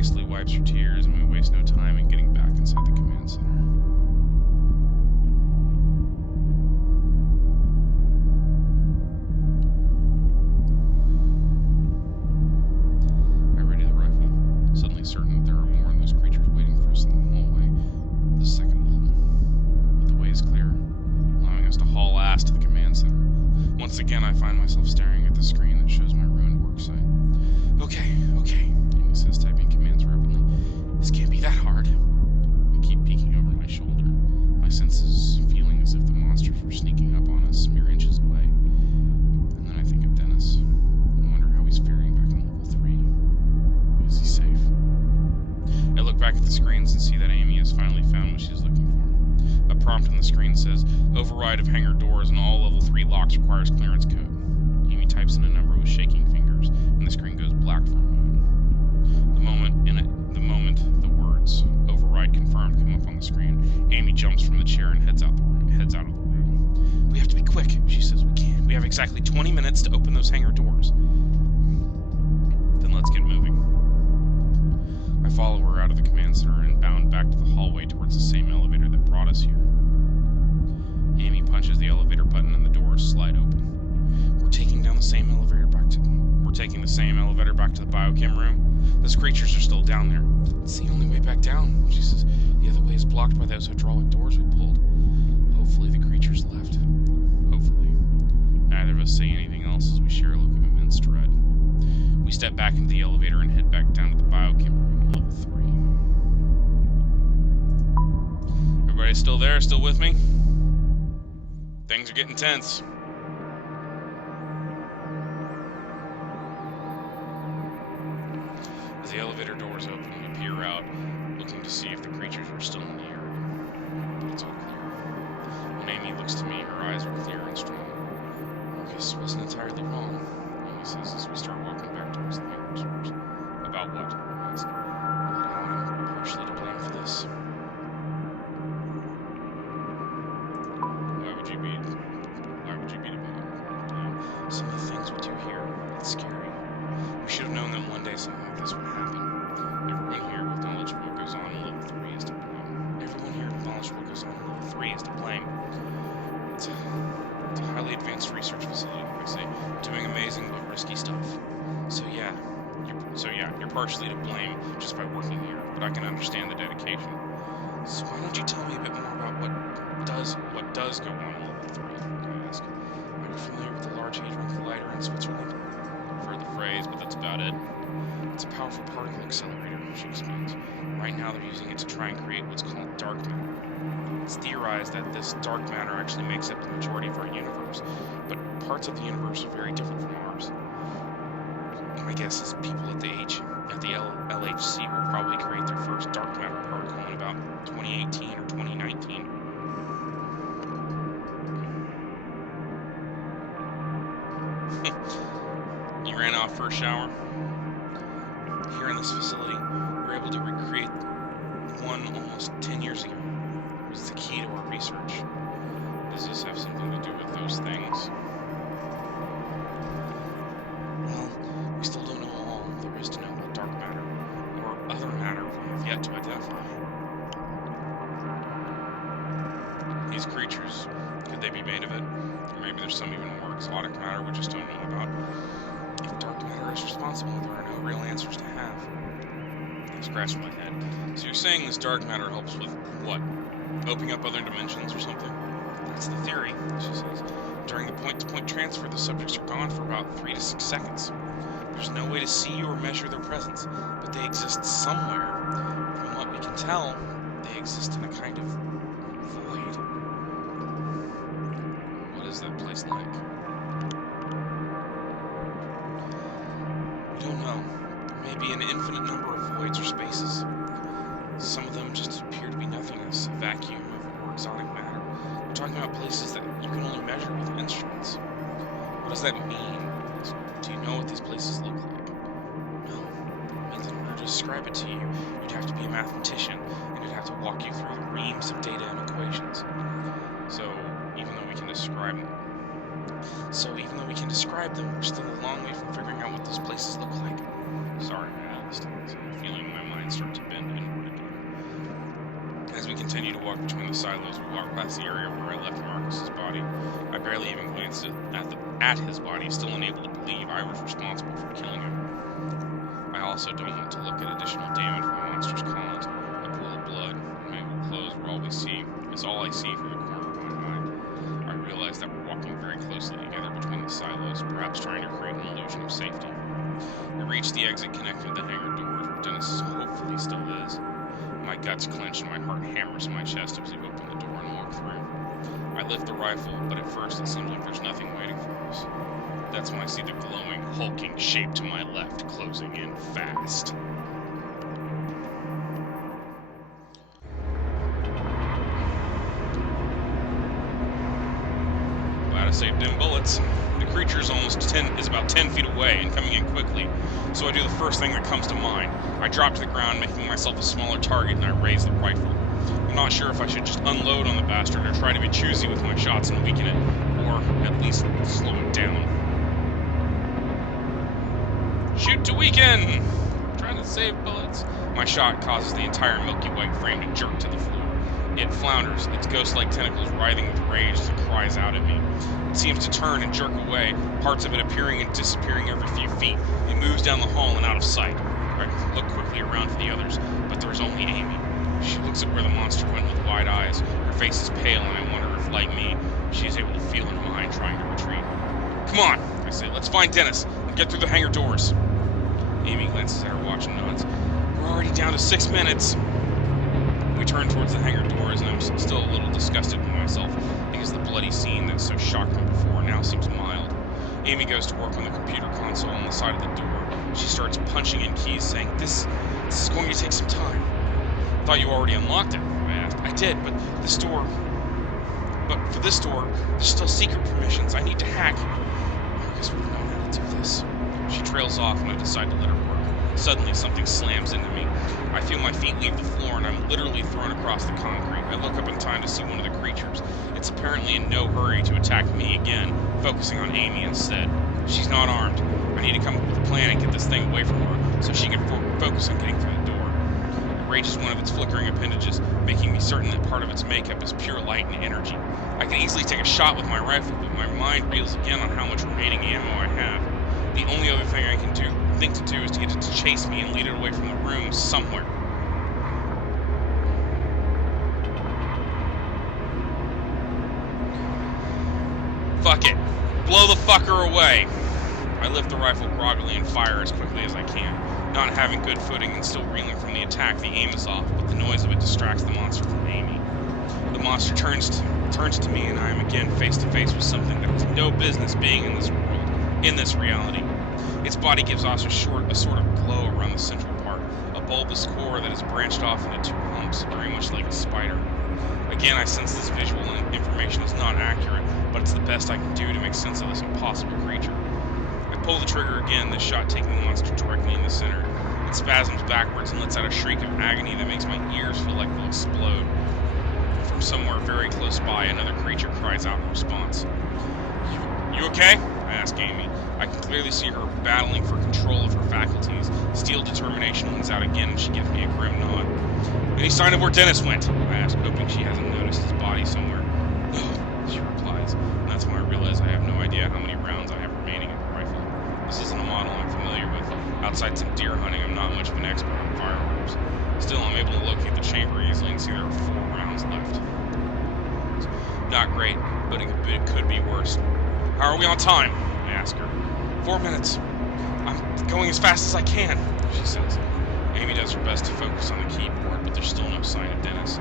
hastily wipes her tears, and we waste no time in getting back inside the command center. I ready the rifle, suddenly certain that there are more of those creatures waiting for us in the hallway of the second level. But the way is clear, allowing us to haul ass to the command center. Once again, I find myself staring at the screen that shows my ruined worksite. Okay, Amy says, typing commands rapidly. This can't be that hard. I keep peeking over my shoulder, my senses feeling as if the monsters were sneaking up on us mere inches away. And then I think of Dennis. I wonder how he's faring back in level 3. Is he safe? I look back at the screens and see that Amy has finally found what she's looking for. A prompt on the screen says, override of hangar doors and all level 3 locks requires clearance code. Amy types in a number with shaking fingers, and the screen goes black for a moment. The moment the words override confirmed come up on the screen, Amy jumps from the chair and heads out of the room. We have to be quick, she says. We have exactly 20 minutes to open those hangar doors. Then let's get moving. I follow her out of the command center and bound back to the hallway towards the same elevator that brought us here. Amy punches the elevator button and the doors slide open. We're taking the same elevator back to the biochem room. Those creatures are still down there. It's the only way back down, she says. The other way is blocked by those hydraulic doors we pulled. Hopefully the creatures left. Hopefully. Neither of us say anything else as we share a look of immense dread. We step back into the elevator and head back down to the biochem room at level 3. Everybody still there? Still with me? Things are getting tense. As the elevator doors open, we peer out, looking to see if the creatures are still in the area. But it's all clear. When Amy looks to me, her eyes are clear and strong. Lucas wasn't entirely wrong, Amy says as we start walking back towards the hangar doors. About what? I ask. About how I'm partially to blame for this. Why would you be to blame? Some of the things we do here, it's scary. We should have known that one day something like this would happen. Everyone here with knowledge of what goes on in level 3 is to blame. It's a highly advanced research facility, I say, doing amazing but risky stuff. So yeah, you're partially to blame just by working here, but I can understand the dedication. So why don't you tell me a bit more about what does go on in level 3, I ask. Are you familiar with the Large Hadron Collider in Switzerland? I've heard the phrase, but that's about it. It's a powerful particle accelerator, she explains. Right now they're using it to try and create what's called dark matter. It's theorized that this dark matter actually makes up the majority of our universe, but parts of the universe are very different from ours. My guess is people at the LHC will probably create their first dark matter particle in about 2018 or 2019. You ran off for a shower? Here in this facility, we're able to recreate one almost 10 years ago. It was the key to our research. Does this have something to do with those things? Well, we still don't know all there is to know about dark matter, or other matter we have yet to identify. These creatures, could they be made of it? Or maybe there's some even more exotic matter we just don't know about. If dark matter is responsible, there are no real answers to have. I scratched my head. So you're saying this dark matter helps with what? Opening up other dimensions or something? That's the theory, she says. During the point-to-point transfer, the subjects are gone for about 3 to 6 seconds. There's no way to see or measure their presence, but they exist somewhere. From what we can tell, they exist in a kind of void. What is that place like? We don't know. There may be an infinite number of voids or spaces. Some of them just appear to be nothingness, a vacuum or exotic matter. We're talking about places that you can only measure with instruments. What does that mean? Do you know what these places look like? No. It means in order to describe it to you, you'd have to be a mathematician, and it'd have to walk you through the reams of data and equations. So, even though we can describe them, we're still a long way from figuring out what those places look like. Sorry, I have a feeling in my mind and start to bend inward again. As we continue to walk between the silos, we walk past the area where I left Marcus's body. I barely even glanced at his body, still unable to believe I was responsible for killing him. I also don't want to look at additional damage from the monster's caused. A pool of blood and mangled clothes are all I see from the corner of my eye. I realize that we're walking very closely together between the silos, perhaps trying to create an illusion of safety. We reach the exit connecting to the hangar doors, where Dennis hopefully still is. My guts clench and my heart hammers in my chest as we open the door and walk through. I lift the rifle, but at first it seems like there's nothing waiting for us. That's when I see the glowing, hulking shape to my left closing in fast. Glad I saved them bullets. The creature is about 10 feet away and coming in quickly, so I do the first thing that comes to mind. I drop to the ground, making myself a smaller target, and I raise the rifle. I'm not sure if I should just unload on the bastard or try to be choosy with my shots and weaken it, or at least slow it down. Shoot to weaken! I'm trying to save bullets. My shot causes the entire milky white frame to jerk to the floor. It flounders, its ghost-like tentacles writhing with rage as it cries out at me. It seems to turn and jerk away, parts of it appearing and disappearing every few feet. It moves down the hall and out of sight. I look quickly around for the others, but there's only Amy. She looks at where the monster went with wide eyes. Her face is pale, and I wonder if, like me, she is able to feel her mind trying to retreat. Come on, I say, let's find Dennis and get through the hangar doors. Amy glances at her watch and nods. We're already down to 6 minutes. We turn towards the hangar doors, and I'm still a little disgusted with myself because the bloody scene that so shocked me before now seems mild. Amy goes to work on the computer console on the side of the door. She starts punching in keys, saying, This is going to take some time. I thought you already unlocked it, I asked. I did, but for this door, there's still secret permissions I need to hack. Marcus would have known how to do this. She trails off, and I decide to let her work. Suddenly, something slams into me. I feel my feet leave the floor, and I'm literally thrown across the concrete. I look up in time to see one of the creatures. It's apparently in no hurry to attack me again, focusing on Amy instead. She's not armed. I need to come up with a plan and get this thing away from her, so she can focus on getting through the door. It rages one of its flickering appendages, making me certain that part of its makeup is pure light and energy. I can easily take a shot with my rifle, but my mind reels again on how much remaining ammo I have. The only other thing I can think to do is to get it to chase me and lead it away from the room somewhere. Fuck it. Blow the fucker away. I lift the rifle groggily and fire as quickly as I can. Not having good footing and still reeling from the attack, the aim is off, but the noise of it distracts the monster from Amy. The monster turns to me, and I am again face to face with something that has no business being in this world, in this reality. Its body gives off a sort of glow around the central part, a bulbous core that is branched off into 2 humps, very much like a spider. Again, I sense this visual information is not accurate, but it's the best I can do to make sense of this impossible creature. I pull the trigger again, this shot taking the monster directly in the center. It spasms backwards and lets out a shriek of agony that makes my ears feel like they'll explode. From somewhere very close by, another creature cries out in response. You okay? I ask Amy. I can clearly see her battling for control of her faculties. Steel determination wins out again, and she gives me a grim nod. Any sign of where Dennis went? I ask, hoping she hasn't noticed his body somewhere. No, she replies, and that's when I realize I have no idea how many rounds I have remaining in the rifle. This isn't a model I'm familiar with. Outside some deer hunting, I'm not much of an expert on firearms. Still, I'm able to locate the chamber easily and see there are 4 rounds left. Not great, but it could be worse. How are we on time? I ask her. 4 minutes. I'm going as fast as I can, she says. Amy does her best to focus on the keyboard, but there's still no sign of Dennis.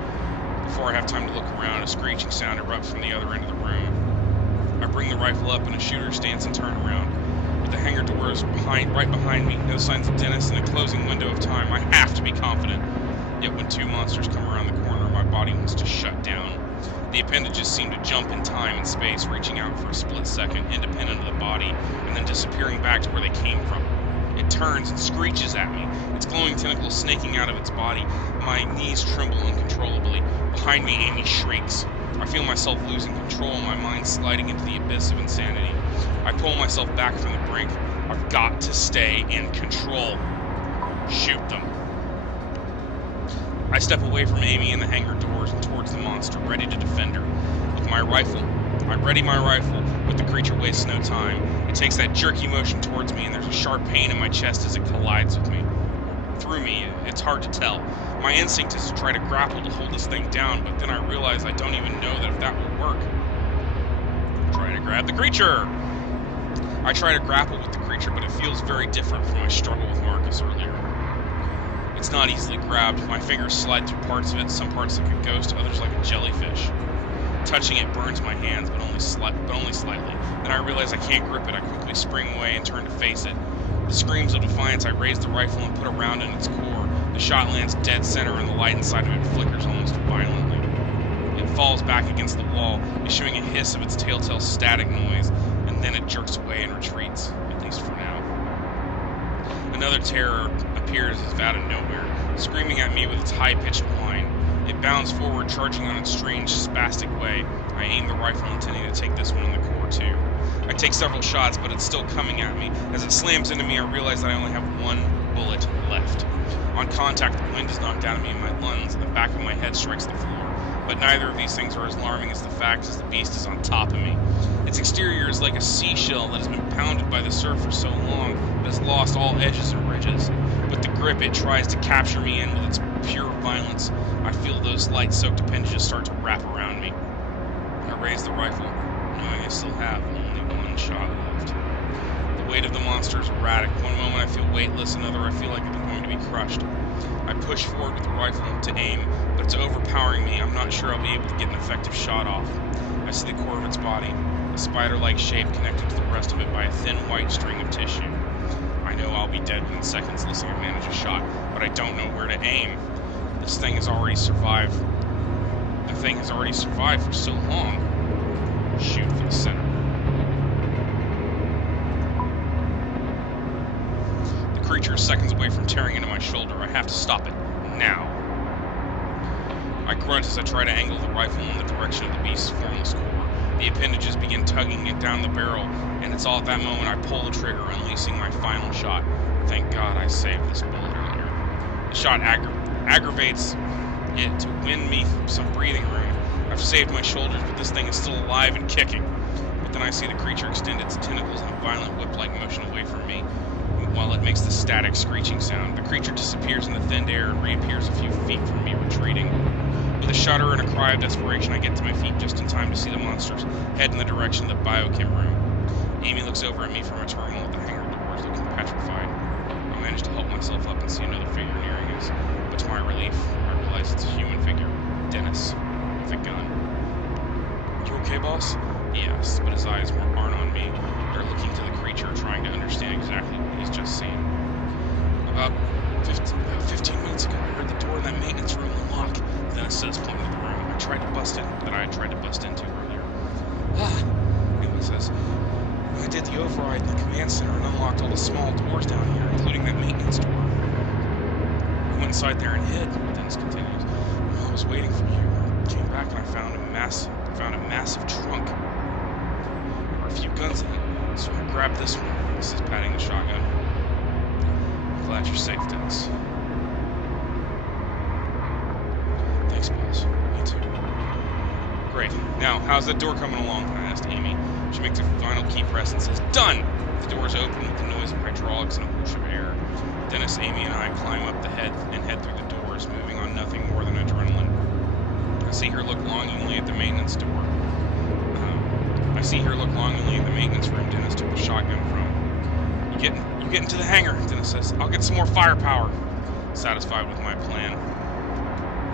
Before I have time to look around, a screeching sound erupts from the other end of the room. I bring the rifle up in a shooter stance and turn around. With the hangar doors right behind me, no signs of Dennis, and a closing window of time, I have to be confident. Yet when 2 monsters come around the corner, my body wants to shut down. The appendages seem to jump in time and space, reaching out for a split second, independent of the body, and then disappearing back to where they came from. It turns and screeches at me, its glowing tentacles snaking out of its body. My knees tremble uncontrollably. Behind me, Amy shrieks. I feel myself losing control, my mind sliding into the abyss of insanity. I pull myself back from the brink. I've got to stay in control. Shoot them. I step away from Amy and the hangar doors and towards the monster, ready to defend her. With my rifle, I ready my rifle, but the creature wastes no time. It takes that jerky motion towards me, and there's a sharp pain in my chest as it collides with me. Through me, it's hard to tell. My instinct is to try to grapple to hold this thing down, but then I realize I don't even know that if that will work. Try to grab the creature! I try to grapple with the creature, but it feels very different from my struggle with Marcus earlier. It's not easily grabbed. My fingers slide through parts of it, some parts like a ghost, others like a jellyfish. Touching it burns my hands, but only slightly. Then I realize I can't grip it. I quickly spring away and turn to face it. With screams of defiance, I raise the rifle and put a round in its core. The shot lands dead center, and the light inside of it flickers almost violently. It falls back against the wall, issuing a hiss of its telltale static noise, and then it jerks away and retreats, at least for now. Another terror appears as out of nowhere, screaming at me with its high-pitched whine. It bounds forward, charging on its strange, spastic way. I aim the rifle, intending to take this one in the core, too. I take several shots, but it's still coming at me. As it slams into me, I realize that I only have one bullet left. On contact, the wind is knocked out of me in my lungs, and the back of my head strikes the floor. But neither of these things are as alarming as the fact that the beast is on top of me. Its exterior is like a seashell that has been pounded by the surf for so long that has lost all edges and ridges. With the grip, it tries to capture me in with its pure violence. I feel those light-soaked appendages start to wrap around me. I raise the rifle, knowing I still have only one shot left. The weight of the monster is erratic. One moment I feel weightless, another I feel like I'm going to be crushed. I push forward with the rifle to aim, but it's overpowering me. I'm not sure I'll be able to get an effective shot off. I see the core of its body, a spider-like shape connected to the rest of it by a thin white string of tissue. I know I'll be dead within seconds unless I manage a shot, but I don't know where to aim. This thing has already survived. The thing has already survived for so long. Shoot for the center. The creature is seconds away from tearing into my shoulder. I have to stop it. Now. I grunt as I try to angle the rifle in the direction of the beast's formless core. The appendages begin tugging it down the barrel, and it's all at that moment I pull the trigger, unleashing my final shot. Thank God I saved this bullet earlier. The shot aggravates it to win me some breathing room. I've saved my shoulders, but this thing is still alive and kicking. But then I see the creature extend its tentacles in a violent whip-like motion away from me, while it makes the static screeching sound. The creature disappears in the thin air and reappears a few feet from me, retreating. With a shudder and a cry of desperation, I get to my feet just in time to see the monsters head in the direction of the biochem room. Amy looks over at me from a terminal at the hangar doors, looking petrified. I manage to help myself up and see another figure nearing us, but to my relief, I realize it's a human figure, Dennis, with a gun. You okay, boss? He asks, but his eyes aren't on me. They're looking to the creature, trying to understand exactly what he's just seen. About 15 minutes ago, I heard the door in that maintenance room unlock. Dennis says, pointing to the room I had tried to bust into earlier. Amy says, I did the override in the command center and unlocked all the small doors down here, including that maintenance door. I went inside there and hid, Dennis continues. While I was waiting for you, I came back and I found a massive trunk. There were a few guns in it, so I grabbed this one. He says, patting the shotgun. I'm glad you're safe, Dennis. Thanks, boss. Me too. Great. Now, how's that door coming along? I asked Amy. She makes a final key press and says, Done! The doors open with the noise of hydraulics and a whoosh of air. Dennis, Amy, and I climb up the head and head through the doors, moving on nothing more than adrenaline. I see her look longingly at the maintenance door. I see her look longingly at the maintenance room Dennis took the shotgun from. You get into the hangar, Dennis says. I'll get some more firepower. Satisfied with my plan,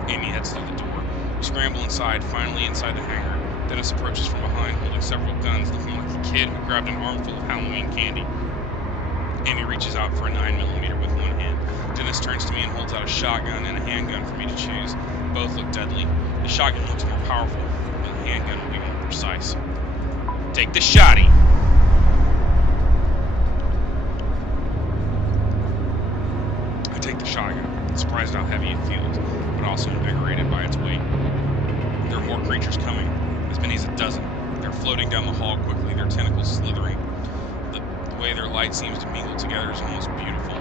Amy heads through the door. We scramble inside, finally inside the hangar. Dennis approaches from behind, holding several guns, looking like a kid who grabbed an armful of Halloween candy. Amy reaches out for a 9mm with one hand. Dennis turns to me and holds out a shotgun and a handgun for me to choose. Both look deadly. The shotgun looks more powerful, but the handgun will be more precise. Take the shotty! I take the shotgun, surprised how heavy it feels, but also invigorated by its weight. There are more creatures coming, as many as a dozen. They're floating down the hall quickly, their tentacles slithering. The way their light seems to mingle together is almost beautiful.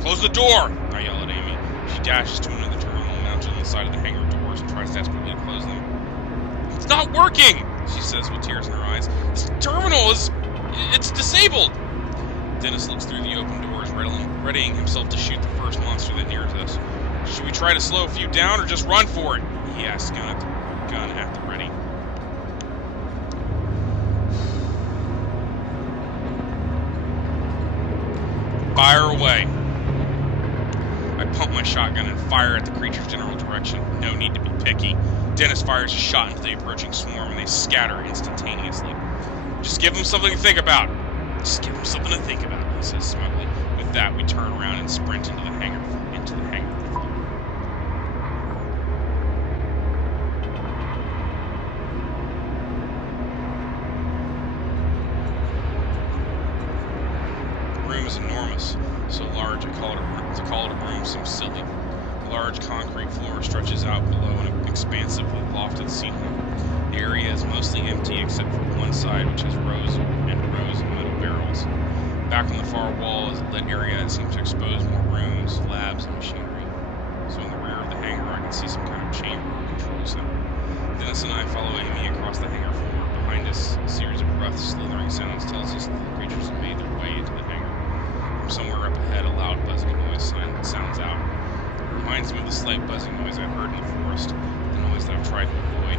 Close the door! I yell at Amy. She dashes to another terminal, now lunges on the side of the hangar doors and tries desperately to close them. "It's not working!" she says with tears in her eyes. "This terminal it's disabled!" Dennis looks through the open doors, readying himself to shoot the first monster that nears us. "Should we try to slow a few down or just run for it?" he asks, gun at the ready. Fire away. I pump my shotgun and fire at the creature's general direction. No need to be picky. Dennis fires a shot into the approaching swarm and they scatter instantaneously. "Just give them something to think about." "Just give them something to think about," he says smugly. With that, we turn around and sprint into the hangar floor. The room is enormous, so large to call it a room seems silly. The large concrete floor stretches out below an expansive lofted ceiling. The area is mostly empty except for one side, which has rows and rows of metal barrels. Back on the far wall is a lit area that seems to expose more rooms, labs, and machinery. So in the rear of the hangar, I can see some kind of chamber or control center. Dennis and I follow Amy across the hangar floor. Behind us, a series of rough, slithering sounds tells us that the creatures have made their way into the hangar. From somewhere up ahead, a loud buzzing noise sounds out. It reminds me of the slight buzzing noise I heard in the forest, the noise that I've tried to avoid.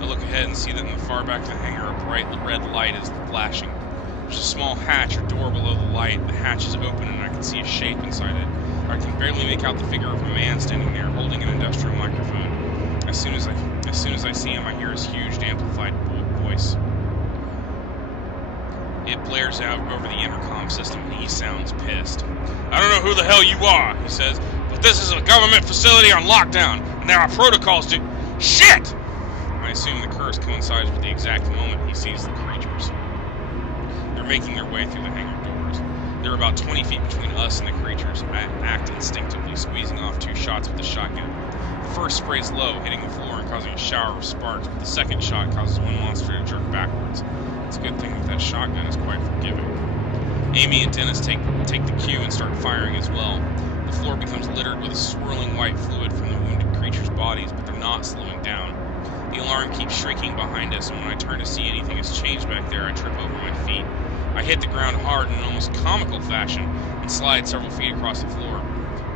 I look ahead and see that in the far back of the hangar, a bright red light is flashing. There's a small hatch or door below the light. The hatch is open and I can see a shape inside it. I can barely make out the figure of a man standing there, holding an industrial microphone. As soon as I see him, I hear his huge, amplified voice. It blares out over the intercom system and he sounds pissed. "I don't know who the hell you are," he says, "but this is a government facility on lockdown, and there are protocols to—" Shit! I assume the curse coincides with the exact moment he sees the creatures. They're making their way through the hangar doors. There are about 20 feet between us and the creatures. I act instinctively, squeezing off 2 shots with the shotgun. The first sprays low, hitting the floor and causing a shower of sparks, but the second shot causes one monster to jerk backwards. It's a good thing that shotgun is quite forgiving. Amy and Dennis take the cue and start firing as well. The floor becomes littered with a swirling white fluid from the wounded creatures' bodies, but they're not slowing down. The alarm keeps shrieking behind us, and when I turn to see anything has changed back there, I trip over my feet. I hit the ground hard in an almost comical fashion and slide several feet across the floor.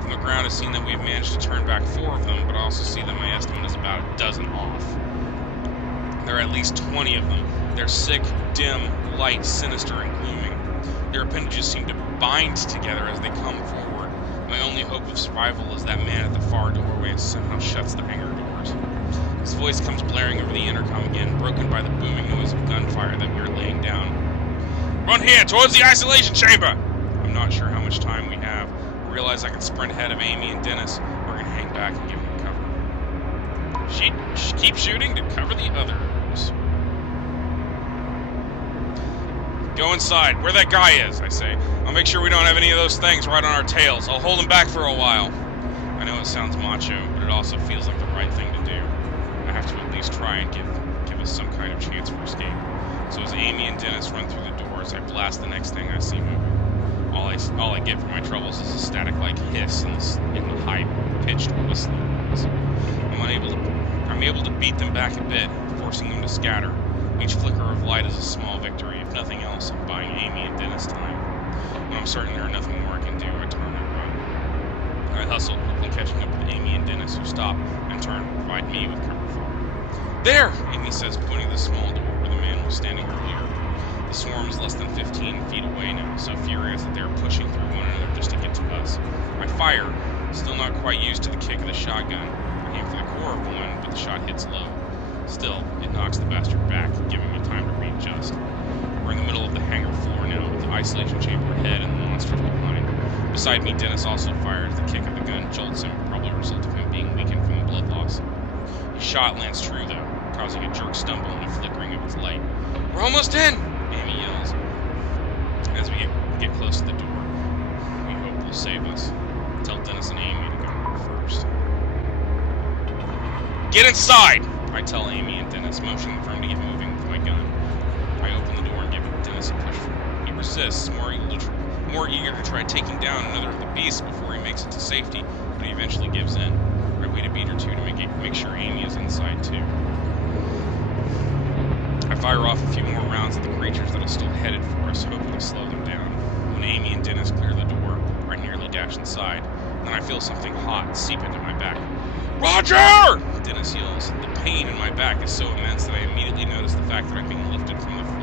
From the ground, I've seen that we've managed to turn back 4 of them, but I also see that my estimate is about a dozen off. There are at least 20 of them. They're sick, dim, light, sinister, and glooming. Their appendages seem to bind together as they come forward. My only hope of survival is that man at the far doorway and somehow shuts the hangar doors. His voice comes blaring over the intercom again, broken by the booming noise of gunfire that we're laying down. "Run here, towards the isolation chamber!" I'm not sure how much time we have. I realize I can sprint ahead of Amy and Dennis. We're going to hang back and give them cover. Keep shooting to cover the others. "Go inside, where that guy is," I say. "I'll make sure we don't have any of those things right on our tails. I'll hold him back for a while." I know it sounds macho, but it also feels like the right thing to do. I have to at least try and give us some kind of chance for escape. So as Amy and Dennis run through the doors, I blast the next thing I see moving. All I get for my troubles is a static-like hiss in the high-pitched whistling noise. I'm able to beat them back a bit, forcing them to scatter. Each flicker of light is a small victory. If nothing else, I'm buying Amy and Dennis time. When I'm certain there are nothing more I can do, I turn and run. I hustle, quickly catching up with Amy and Dennis, who stop and turn to provide me with cover fire. "There!" Amy says, pointing to the small door where the man was standing earlier. The swarm is less than 15 feet away now, so furious that they are pushing through one another just to get to us. I fire, still not quite used to the kick of the shotgun. I aim for the core of one, but the shot hits low. Still, it knocks the bastard back, giving me time to readjust. We're in the middle of the hangar floor now, with the isolation chamber ahead and the monsters behind. Beside me, Dennis also fires. The kick of the gun jolts him, probably a result of him being weakened from the blood loss. His shot lands true, though, causing a jerk stumble and a flickering of its light. "We're almost in!" Amy yells. As we get close to the door, we hope will save us. Tell Dennis and Amy to go first. "Get inside!" I tell Amy and Dennis, motioning for him to get moving with my gun. I open the door and give Dennis a push forward. He resists, more more eager to try taking down another of the beasts before he makes it to safety, but he eventually gives in. I wait a beat or two to make sure Amy is inside too. I fire off a few more rounds at the creatures that are still headed for us, hoping to slow them down. When Amy and Dennis clear the door, I nearly dash inside. Then I feel something hot seep into my back. "Roger!" Dennis yells. The pain in my back is so immense that I immediately notice the fact that I'm being lifted from the floor.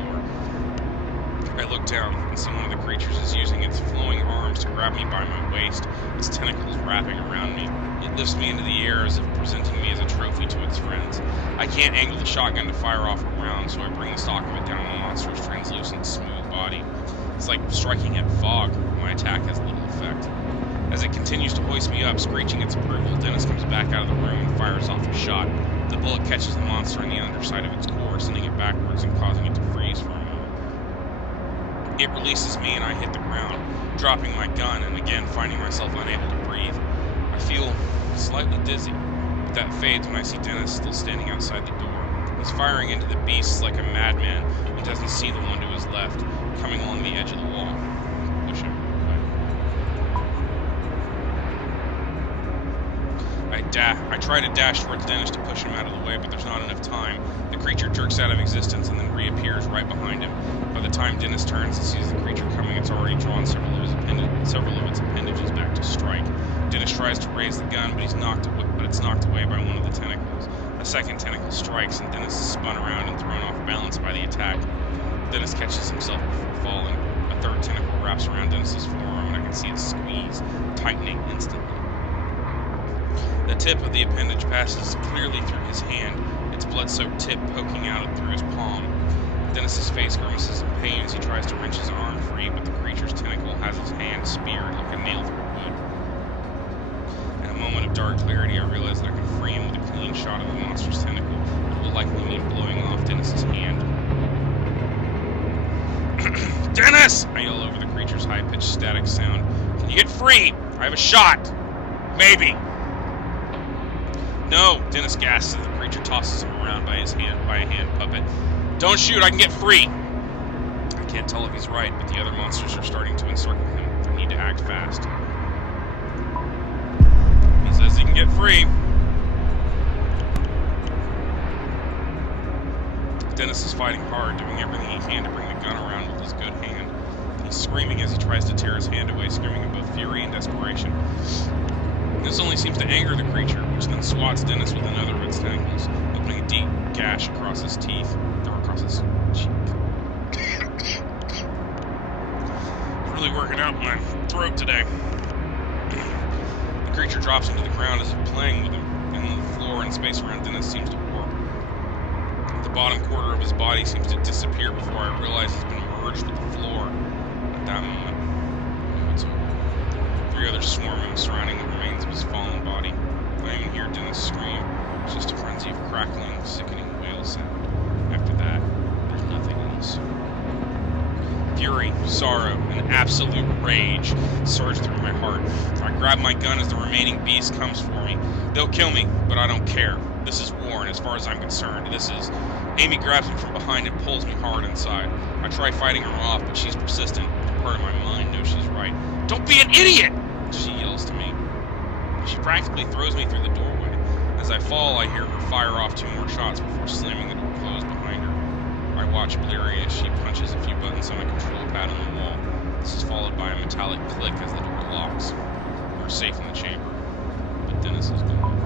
I look down and see one of the creatures is using its flowing arms to grab me by my waist, its tentacles wrapping around me. It lifts me into the air as if presenting me as a trophy to its friends. I can't angle the shotgun to fire off a round, so I bring the stock of it down on the monster's translucent, smooth body. It's like striking at fog. My attack has little effect. As it continues to hoist me up, screeching its approval, Dennis comes back out of the room and fires off a shot. The bullet catches the monster on the underside of its core, sending it backwards and causing it to freeze for a moment. It releases me and I hit the ground, dropping my gun and again finding myself unable to breathe. I feel slightly dizzy, but that fades when I see Dennis still standing outside the door. He's firing into the beasts like a madman and doesn't see the one to his left, coming along the edge of the wall. Push him. I try to dash towards Dennis to push him out of the way, but there's not enough time. The creature jerks out of existence and then reappears right behind him. By the time Dennis turns and sees the creature coming, it's already drawn several of its appendages back to strike. Dennis tries to raise the gun, but it's knocked away by one of the tentacles. A second tentacle strikes, and Dennis is spun around and thrown off balance by the attack. Dennis catches himself before falling. A third tentacle wraps around Dennis's forearm, and I can see it squeeze, tightening instantly. The tip of the appendage passes clearly through his hand, its blood-soaked tip poking out through his palm. Dennis's face grimaces in pain as he tries to wrench his arm free, but the creature's tentacle has his hand speared like a nail through wood. In a moment of dark clarity, I realize that I can free him with a clean shot of the monster's tentacle, but it will likely mean blowing off Dennis's hand. "Dennis!" I yell over the creature's high-pitched static sound. "Can you get free? I have a shot! Maybe!" "No!" Dennis gasps as the creature tosses him around by a hand puppet. "Don't shoot, I can get free!" I can't tell if he's right, but the other monsters are starting to encircle him. I need to act fast. He says he can get free. Dennis is fighting hard, doing everything he can to bring the gun around with his good hand. He's screaming as he tries to tear his hand away, screaming in both fury and desperation. This only seems to anger the creature, which then swats Dennis with another of its tentacles, opening a deep gash across his teeth, or across his cheek. It's really working out my throat today. The creature drops into the ground as if playing with him, and the floor and space around Dennis seems to warp. The bottom quarter of his body seems to disappear before I realize he's been merged with the floor. At that moment, it's over. Three others swarm him, surrounding the remains of his fallen body. I even hear Dennis scream. It's just a frenzy of crackling, sickening wail sound. After that, there's nothing else. Fury, sorrow, and absolute rage surge through my heart. I grab my gun as the remaining beast comes for me. They'll kill me, but I don't care. This is war, and as far as I'm concerned, this is... Amy grabs me from behind and pulls me hard inside. I try fighting her off, but she's persistent. Part of my mind knows she's right. "Don't be an idiot!" she yells to me. She practically throws me through the doorway. As I fall, I hear her fire off 2 more shots before slamming the door closed behind her. I watch bleary as she punches a few buttons on a control pad on the wall. This is followed by a metallic click as the door locks. We're safe in the chamber, but Dennis is gone.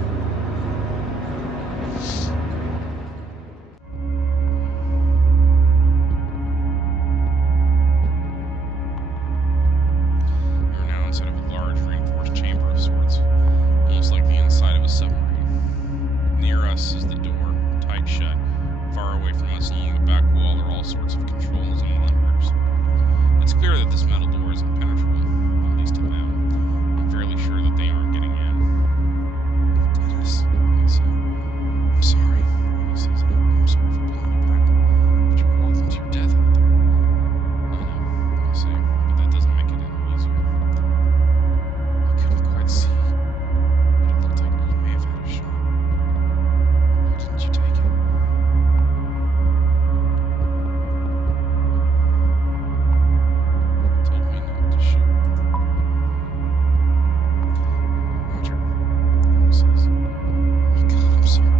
Oh my God, I'm sorry.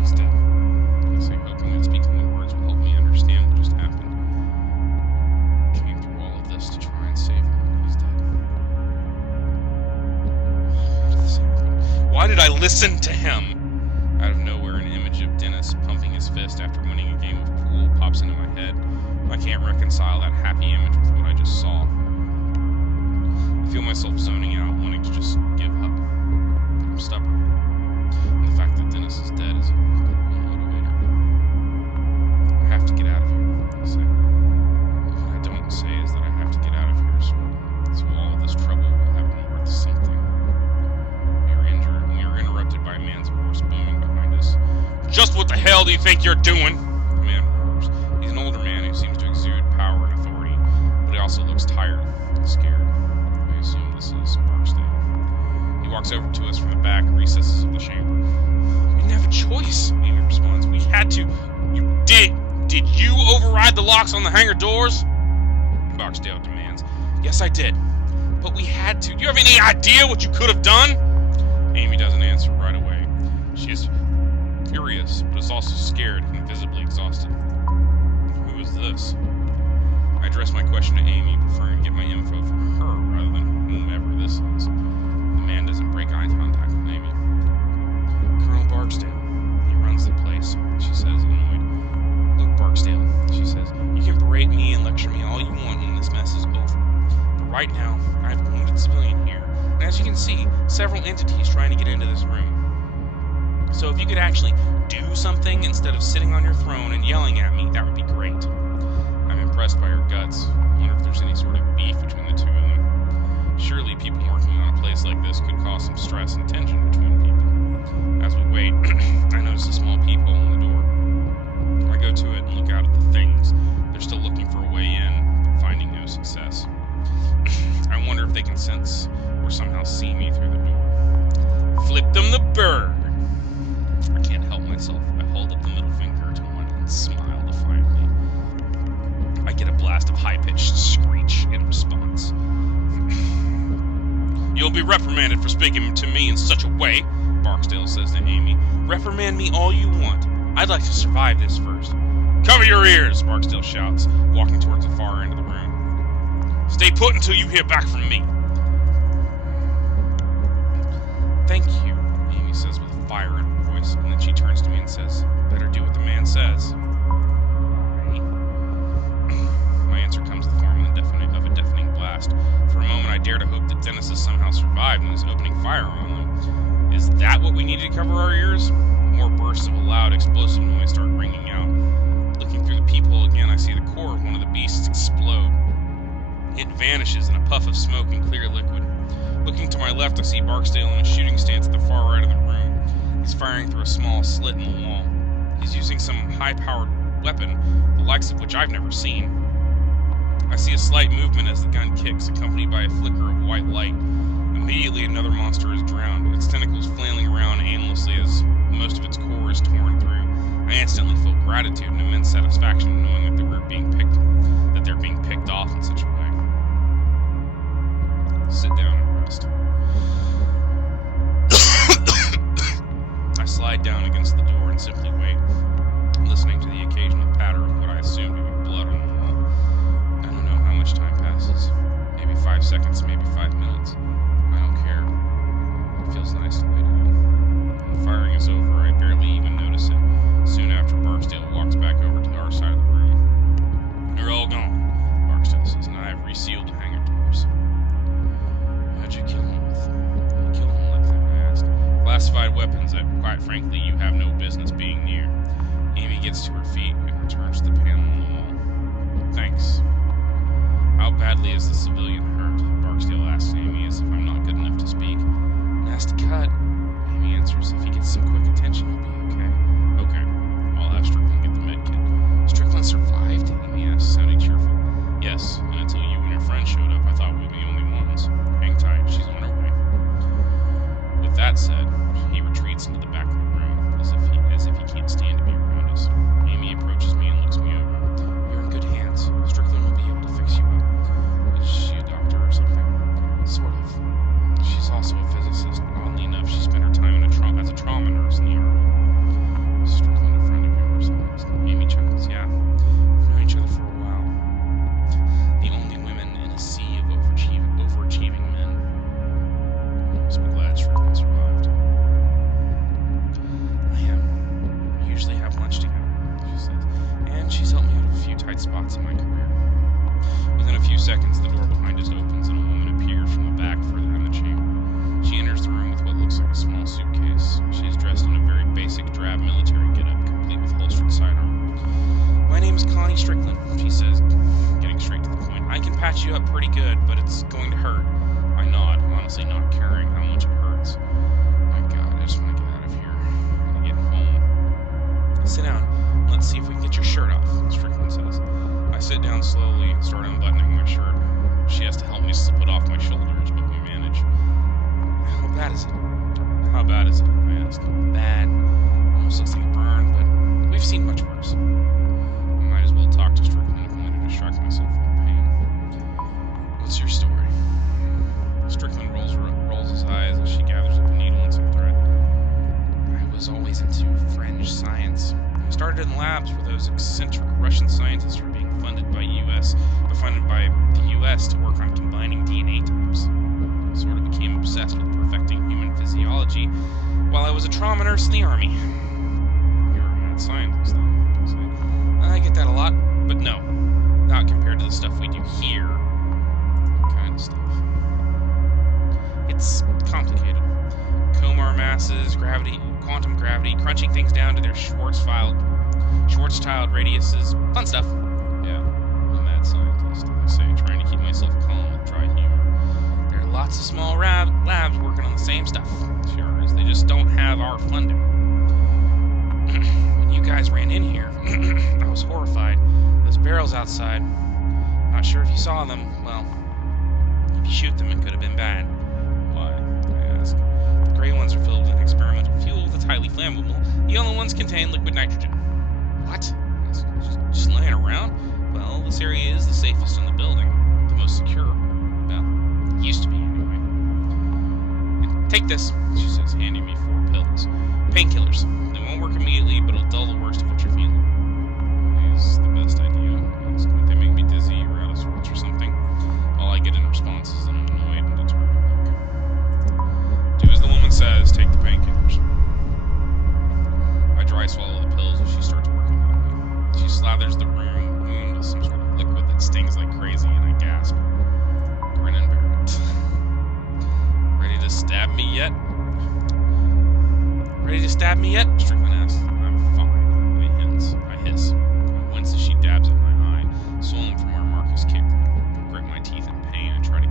He's dead. I say, hoping that speaking the words will help me understand what just happened. I came through all of this to try and save him, and he's dead. How did this happen? Why did I listen to him? Out of nowhere, an image of Dennis pumping his fist after winning a game of pool pops into my head. I can't reconcile that happy image with what I just saw. I feel myself zoning out, wanting to just give up. But I'm stubborn. And the fact that Dennis is dead is a motivator. I have to get out of here, I say. What I don't say is that I have to get out of here, so all of this trouble will have been worth something. We are interrupted by a man's voice booming behind us. Just what the hell do you think you're doing? The man roars. He's an older man who seems to exude power and authority, but he also looks tired and scared. I assume this is Barksdale. He walks over to us from the back recesses of the chamber. We didn't have a choice, Amy responds. We had to. You did. Did you override the locks on the hangar doors? Barksdale demands. Yes, I did. But we had to. Do you have any idea what you could have done? Amy doesn't answer right away. She is furious, but is also scared and visibly exhausted. Who is this? I address my question to Amy, preferring to get my info from her rather than whomever this is. The man doesn't break eye contact with Amy. Colonel Barksdale. He runs the place, she says, annoyed. Look, Barksdale, she says, you can berate me and lecture me all you want when this mess is over. But right now, I have a wounded civilian here, and as you can see, several entities trying to get into this room. So if you could actually do something instead of sitting on your throne and yelling at me, that would be great. I'm impressed by her guts. I wonder if there's any sort of beef between the two of them. Surely people working on a place like this could cause some stress and tension between people. As we wait, I notice a small peephole in the door. I go to it and look out at the things. They're still looking for a way in, but finding no success. I wonder if they can sense or somehow see me through the door. Flip them the bird! I can't help myself. I hold up the middle finger to one and smile defiantly. I get a blast of high-pitched screech in response. You'll be reprimanded for speaking to me in such a way, Barksdale says to Amy. Reprimand me all you want. I'd like to survive this first. Cover your ears, Barksdale shouts, walking towards the far end of the room. Stay put until you hear back from me. Thank you, Amy says with fire in her voice, and then she turns to me and says, better do what the man says. My answer comes in the form of a deafening blast. For a moment I dare to hope that Dennis has somehow survived and is opening fire on them. Is that what we needed to cover our ears? More bursts of a loud, explosive noise start ringing out. Looking through the peephole again, I see the core of one of the beasts explode. It vanishes in a puff of smoke and clear liquid. Looking to my left, I see Barksdale in a shooting stance at the far right of the room. He's firing through a small slit in the wall. He's using some high-powered weapon, the likes of which I've never seen. I see a slight movement as the gun kicks, accompanied by a flicker of white light. Immediately, another monster is drowned, its tentacles flailing around aimlessly as most of its core is torn through. I instantly feel gratitude and immense satisfaction knowing that they're being picked off in such a way. Sit down and rest. I slide down against the door and simply wait, listening to the occasional patter of what I assume to be blood on the wall. I don't know how much time passes. Maybe 5 seconds, maybe 5 minutes. I don't care. It feels nice to lay down. When the firing is over, I barely even notice it. Soon after, Barksdale walks back over to our side of the room. You're all gone, Barksdale says, and I have resealed the hangar doors. How'd you kill him with? How you kill him like that? I asked. Classified weapons that, quite frankly, you have no business being near. Amy gets to her feet and returns to the panel on the wall. Thanks. How badly is the civilian hurt? Barksdale asks Amy as if I'm not good enough to speak. Nasty cut. Amy answers. If he gets some quick attention, he'll be okay. Okay. I'll have Strickland get the med kit. Strickland survived? Amy asks, sounding cheerful. Yes, and until you and your friend showed up, I thought we were the only ones. Hang tight, she's on her way. With that said, he retreats into the back of the room, as if he can't stand to be around us. Amy approaches me and looks me over. You're in good hands. Strickland will be able to fix you up. Is she a doctor or something? Sort of. She's also a physicist. Oddly enough, she spent her time as a trauma must be glad Strickland survived. We usually have lunch together, she says, and she's helped me out of a few tight spots in my career. Within a few seconds, the door behind us opens and a woman appears from the back further in the chamber. She enters the room with what looks like a small suitcase. She is dressed in a very basic drab military getup, complete with holstered sidearm. My name is Connie Strickland, she says, getting straight to the point. I can patch you up pretty good, but it's going to hurt. I nod, honestly not caring how much it hurts. My God, I just want to get out of here. I want to get home. Sit down. Let's see if we can get your shirt off, Strickland says. I sit down slowly and start unbuttoning my shirt. She has to help me slip it off my shoulders, but we manage. How bad is it? How bad is it? I ask. Bad. Almost looks like a burn, but we've seen much worse. I might as well talk to Strickland if only to distract myself from the pain. What's your story? Strickland rolls his eyes as she gathers up a needle and some thread. I was always into fringe science. I started in labs where those eccentric Russian scientists were being funded by the U.S. to work on combining DNA types. I sort of became obsessed with perfecting human physiology while I was a trauma nurse in the army. You're a mad scientist, though. I get that a lot, but no, not compared to the stuff we do here. What kind of stuff? It's complicated. Comar masses, gravity, quantum gravity, crunching things down to their Schwarzschild radiuses, fun stuff. Yeah, I'm a mad scientist, I say, trying to keep myself calm with dry humor. There are lots of small labs working on the same stuff, sure as they just don't have our funding. When you guys ran in here, I was horrified. Those barrels outside, not sure if you saw them. Well, if you shoot them, it could have been bad. Why? I ask. The gray ones are filled with experimental fuel that's highly flammable. The yellow ones contain liquid nitrogen. What? Just laying around? Well, this area is the safest in the building. The most secure. Well, it used to be anyway. And take this, she says, handing me 4 pills. Painkillers. They won't work immediately, but it'll dull the worst of what you're feeling. Is the best idea. Won't they make me dizzy or out of sorts or something? All I get in response is an annoyed and determined look. Do as the woman says, take the painkillers. I dry swallow the pills as she starts working on me. She slathers the wound with some sort of liquid that stings like crazy, and I gasp. Grin and bear it. Ready to stab me yet? Ready to stab me yet? Strickland asks. I'm fine, I hiss. I wince as she dabs at my eye, swollen from where Marcus kicked me. I grip my teeth in pain and try to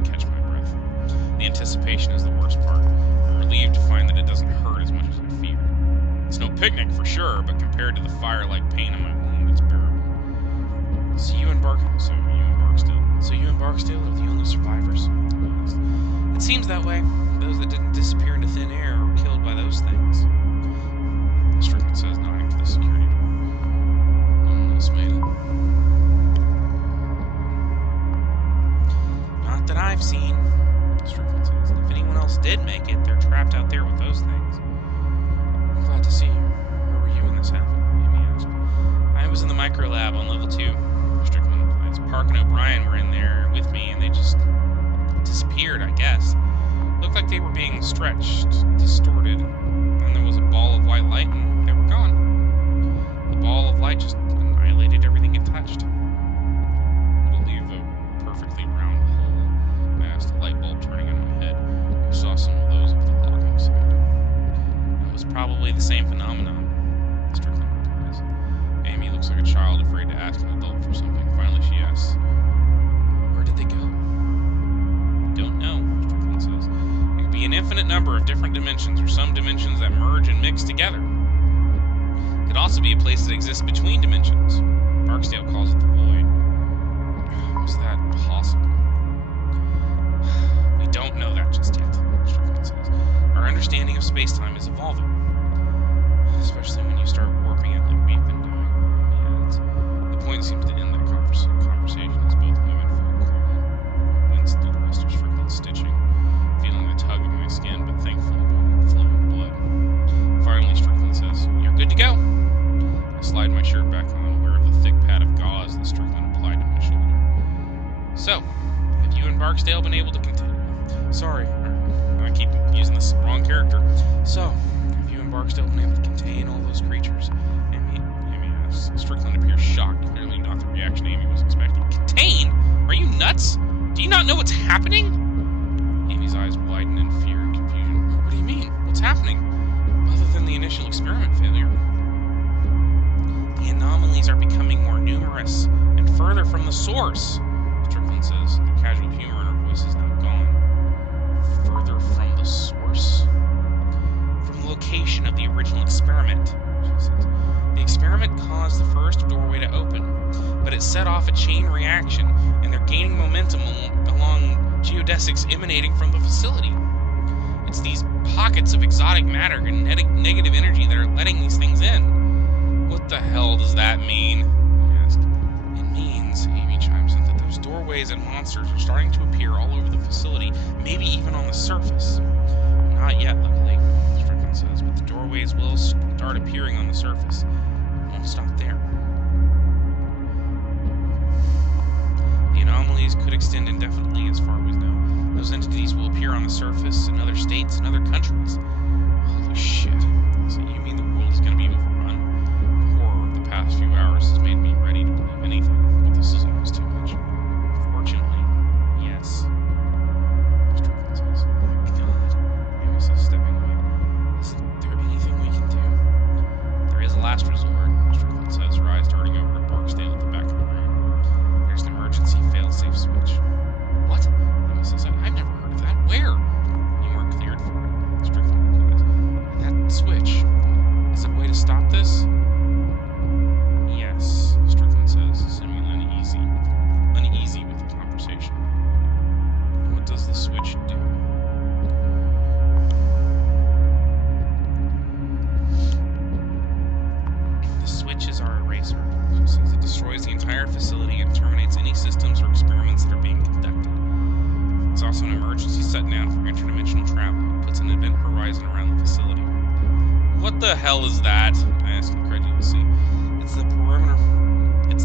catch my breath. The anticipation is the worst part. I'm relieved to find that it doesn't hurt as much as I feared. It's no picnic for sure, but compared to the fire-like pain in my wound, it's bearable. So you and Barksdale are the only survivors? It seems that way. Those that didn't disappear into thin air were killed by those things. Strickland says, nodding to the security door. No one else made it. Not that I've seen, Strickland says. And if anyone else did make it, they're trapped out there with those things. I'm glad to see you. Where were you when this happened? Amy asked. I was in the micro lab on level 2. Strickland replies. Park and O'Brien were in there with me, and they just disappeared, I guess. Looked like they were being stretched, distorted. Then there was a ball of white light, and they were gone. The ball of light just annihilated everything it touched. Would it leave a perfectly round hole? I asked, a light bulb turning in my head. I saw some of those up the locking side. It was probably the same phenomenon, Strickland replies. Amy looks like a child afraid to ask an adult for something. Finally, she asks, where did they go? Don't know, Strickland says. It could be an infinite number of different dimensions, or some dimensions that merge and mix together. It could also be a place that exists between dimensions. Barksdale calls it the void. Was that possible? We don't know that just yet, Strickland says. Our understanding of space-time is evolving. Especially when you start warping it like we've been doing. Yeah, the point seems to end that conversation as both women fall calm. Wince through the rest of Strickland's stitching, feeling the tug of my skin, but thankfully no flowing blood. Finally, Strickland says, you're good to go. I slide my shirt back on, aware of the thick pad of gauze that Strickland applied to my shoulder. So, have you and Barksdale been able to continue? Sorry, keep using this wrong character. So, have you and Barksdale been able to contain all those creatures? Amy asks. Strickland appears shocked, clearly not the reaction Amy was expecting. Contain? Are you nuts? Do you not know what's happening? Amy's eyes widen in fear and confusion. What do you mean? What's happening? Other than the initial experiment failure. The anomalies are becoming more numerous and further from the source, Strickland says. The casual humor in her voice is now gone. Further from the source? From the location of the original experiment, she says. The experiment caused the first doorway to open, but it set off a chain reaction, and they're gaining momentum along geodesics emanating from the facility. It's these pockets of exotic matter and negative energy that are letting these things in. What the hell does that mean? I asked. It means, Amy chimes in, that those doorways and monsters are starting to appear all over the facility, maybe even on the surface. Not yet, luckily, Strickland says, but the doorways will start appearing on the surface. It won't stop there. The anomalies could extend indefinitely as far as we know. Those entities will appear on the surface in other states and other countries. Holy shit. So you mean the world is going to be overrun? The horror of the past few hours has made me ready to believe anything, but this is almost too much. Fortunately, yes. Strickland says, oh my god. Amy says, stepping away. Isn't there anything we can do? There is a last resort, Strickland says, her eyes darting over to Barksdale at the back of the room. There's an emergency fail-safe switch. What? Amy says, I've never heard of that. Where? You weren't cleared for it, Strickland replies. That switch. Is it a way to stop this? Yes, Strickland says, seeming uneasy with the conversation. What does the switch do? The switch is our eraser, she says. It destroys the entire facility and terminates any systems or experiments that are being conducted. It's also an emergency shutdown for interdimensional travel. It puts an event horizon around the facility. What the hell is that? I asked incredulously. It's the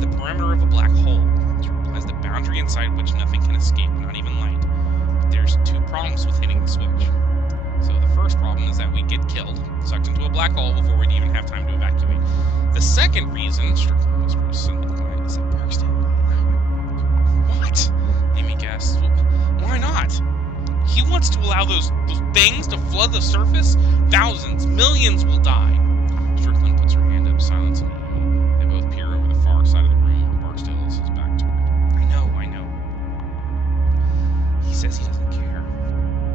perimeter of a black hole. It implies the boundary inside which nothing can escape, not even light. But there's two problems with hitting the switch. So the first problem is that we get killed, sucked into a black hole before we'd even have time to evacuate. The second reason, Strickland whispers suddenly quiet, is that Barksdale will allow it. What? Amy gasps. Why not? He wants to allow those things to flood the surface? Thousands, millions will die. Strickland puts her hand up, silencing Amy. They both peer over the far side of the room where Barksdale has his back turned. I know. He says he doesn't care.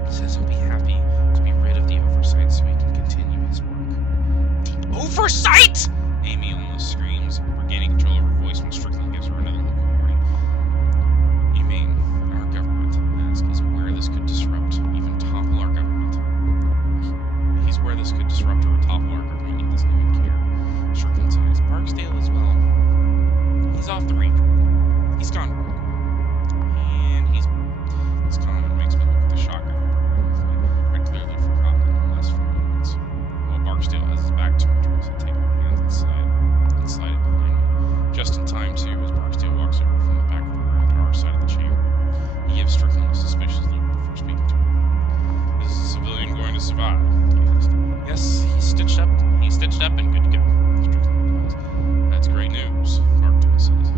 He says he'll be happy to be rid of the oversight so he can continue his work. The oversight? Amy almost screams, regaining control of her voice when Strickland gives her another look of warning. You mean our government, is aware this could disrupt, even topple our government. He's aware this could disrupt or topple our government, he doesn't even care. Strickland sighs. Barksdale as well. He's off the range. He's gone wrong. And this comment makes me look at the shotgun. I'd clearly forgotten it in the last few moments. While Barksdale has his back turned, tries to take my hand and slide it behind me. Just in time, too, as Barksdale walks over from the back of the room to our side of the chamber. He gives Strickland a suspicious look before speaking to him. Is the civilian going to survive? He asked. Yes, he's stitched up and good to go, Strickland replies. That's great news, Barksdale says.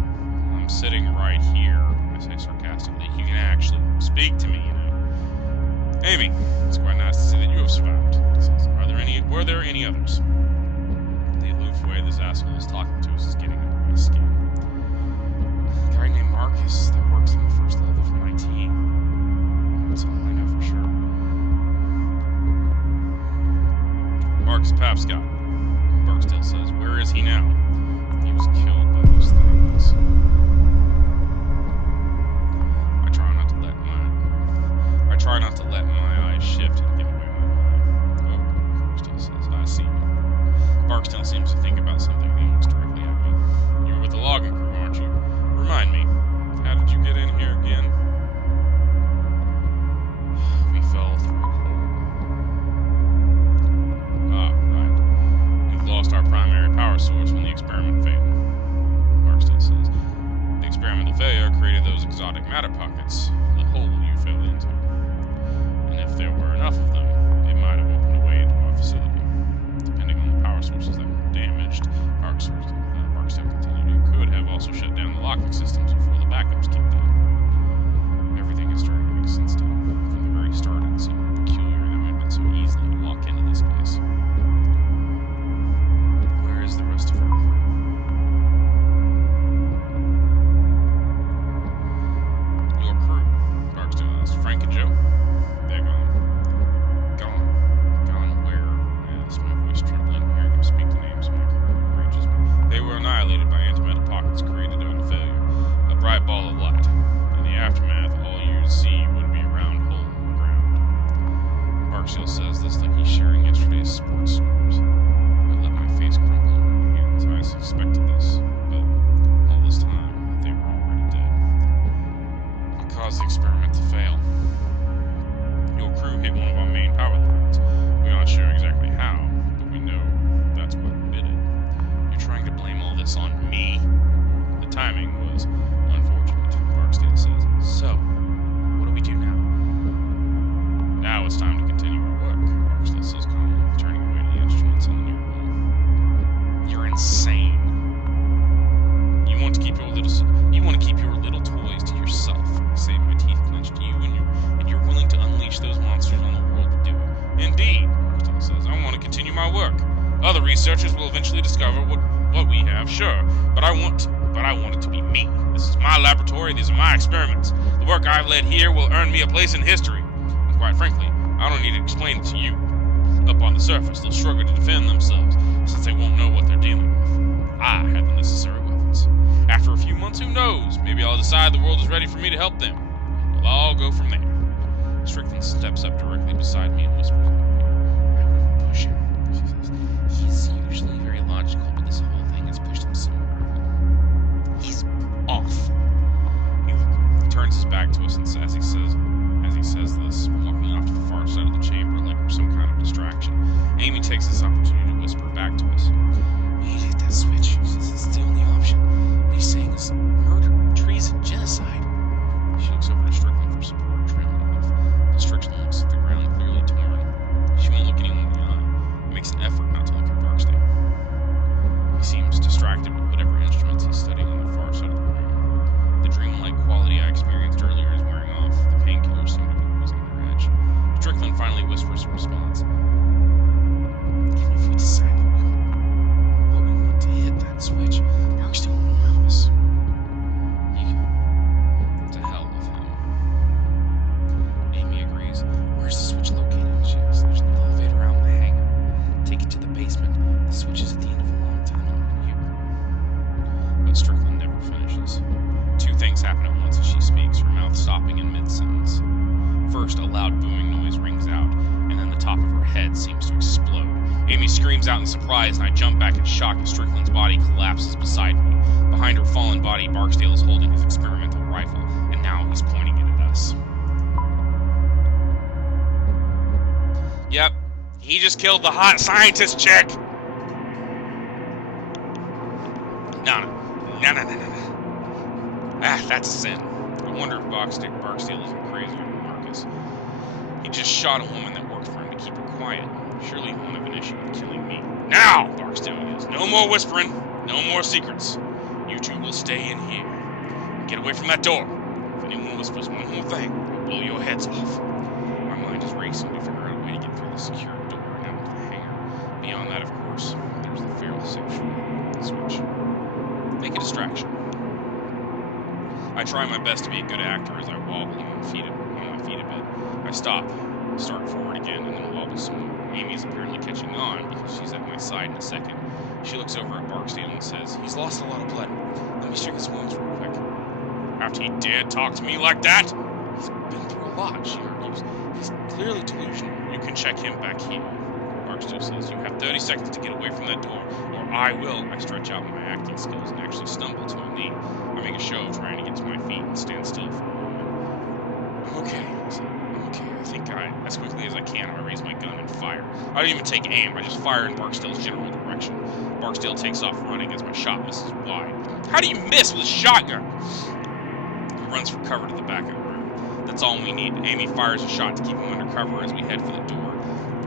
I'm sitting right here, I say sarcastically. You can actually speak to me, you know. Amy, it's quite nice to see that you have survived, he says. Were there any others? The aloof way this asshole is talking to us is getting under my skin. A guy named Marcus that works on the first level from IT. That's all I know for sure. Marcus Papscott, Barksdale says. Where is he now? He was killed by those things. I try not to let my eyes shift and give away my mind. Oh, Barksdale says. I see you. Barksdale seems to think about something and he looks directly at me. You're with the logging crew, aren't you? Remind me, how did you get in here again? We fell through a hole. Ah, right. We've lost our primary power source when the experiment failed, Barksdale says. The experimental failure created those exotic matter pockets, the hole you fell into. And if there were enough of them, also shut down the locking systems before the backups kicked in. Everything is starting to make sense now. From the very start, it seemed peculiar that we'd been so easily to walk into this place. Where is the rest of our crew? Your crew, Barksdale asked. Frank and Joe? They're gone. Gone. Gone where? I asked, my voice trembling, hearing him speak the names of my crew reaches me. They were annihilated by antimatter pockets created during the failure. A bright ball of light. In the aftermath, all you'd see would be a round hole in the ground. Barksdale says this like he's sharing yesterday's sports scores. I let my face crumple in my hands. I suspected this, but all this time, they were already dead. It caused the experiment to fail. Your crew hit one of our main power lines. We're not sure exactly how, but we know that's what did it. You're trying to blame all this on me? The timing was unfortunate, Barksdale says. So, what do we do now? Now it's time to continue our work, Barksdale says calmly, turning away to the instruments on the near wall. You're insane. You want to keep your little toys to yourself. I say, my teeth clenched to you, and you're willing to unleash those monsters on the world to do it. Indeed, Barksdale says. I want to continue my work. Other researchers will eventually discover what we have, sure, but I want it to be me. This is my laboratory, these are my experiments. The work I've led here will earn me a place in history. And quite frankly, I don't need to explain it to you. Up on the surface, they'll struggle to defend themselves, since they won't know what they're dealing with. I had the necessary weapons. After a few months, who knows? Maybe I'll decide the world is ready for me to help them. We'll all go from there. Strickland steps up directly beside me and whispers in my ear. I wouldn't push him, she says. He's usually very logical, but this whole thing has pushed him somewhere. He's off. He turns his back to us, and as he says this, walking off to the far side of the chamber like we're some kind of distraction. Amy takes this opportunity to whisper back to us. We need to hit that switch. She says it's the only option. What he's saying is murder, treason, genocide. She looks over to Strickland for support, trailing off. But Strickland looks at the ground, clearly torn. She won't look anyone in the eye. Makes an effort not to look at Barksdale. He seems distracted with whatever instruments he's studying on the far side of the room. The dreamlike quality I experienced earlier is wearing off. The painkillers seem to be losing their edge. Strickland finally whispers a response. Even if we decide what we want to hit that switch, Barksdale won't allow us. To hell with him. Amy agrees. Where's the switch located? She asks. There's an elevator out in the hangar. Take it to the basement. The switch is at the end of a long tunnel. But Strickland never finishes. Two things happen at once as she speaks, her mouth stopping in mid-sentence. First, a loud booming noise rings out, and then the top of her head seems to explode. Amy screams out in surprise, and I jump back in shock as Strickland's body collapses beside me. Behind her fallen body, Barksdale is holding his experimental rifle, and now he's pointing it at us. Yep, he just killed the hot scientist chick! No. Ah, that's a sin. I wonder if Barksdale isn't crazier than Marcus. He just shot a woman that worked for him to keep her quiet. Surely he won't have an issue with killing me. Now, Barksdale yells. No more whispering. No more secrets. You two will stay in here. Get away from that door. If anyone whispers one more thing, I'll blow your heads off. My mind is racing to figure out a way to get through the secured door and out into the hangar. Beyond that, of course, there's the fairly safe switch. Make a distraction. I try my best to be a good actor as I wobble on my feet a bit. I stop, start forward again, and then wobble some more. Amy is apparently catching on because she's at my side in a second. She looks over at Barksdale and says, he's lost a lot of blood. Let me check his wounds real quick. After he dared talk to me like that? He's been through a lot, she argues. He's clearly delusional. You can check him back here. Barksdale says, you have 30 seconds to get away from that door, or I will. I stretch out my acting skills and actually stumble to my knee. I make a show of trying to get to my feet and stand still for a moment. I'm okay, I say. I'm okay. I think as quickly as I can, I raise my gun and fire. I don't even take aim. I just fire in Barksdale's general direction. Barksdale takes off running as my shot misses wide. How do you miss with a shotgun? He runs for cover to the back of the room. That's all we need. Amy fires a shot to keep him under cover as we head for the door.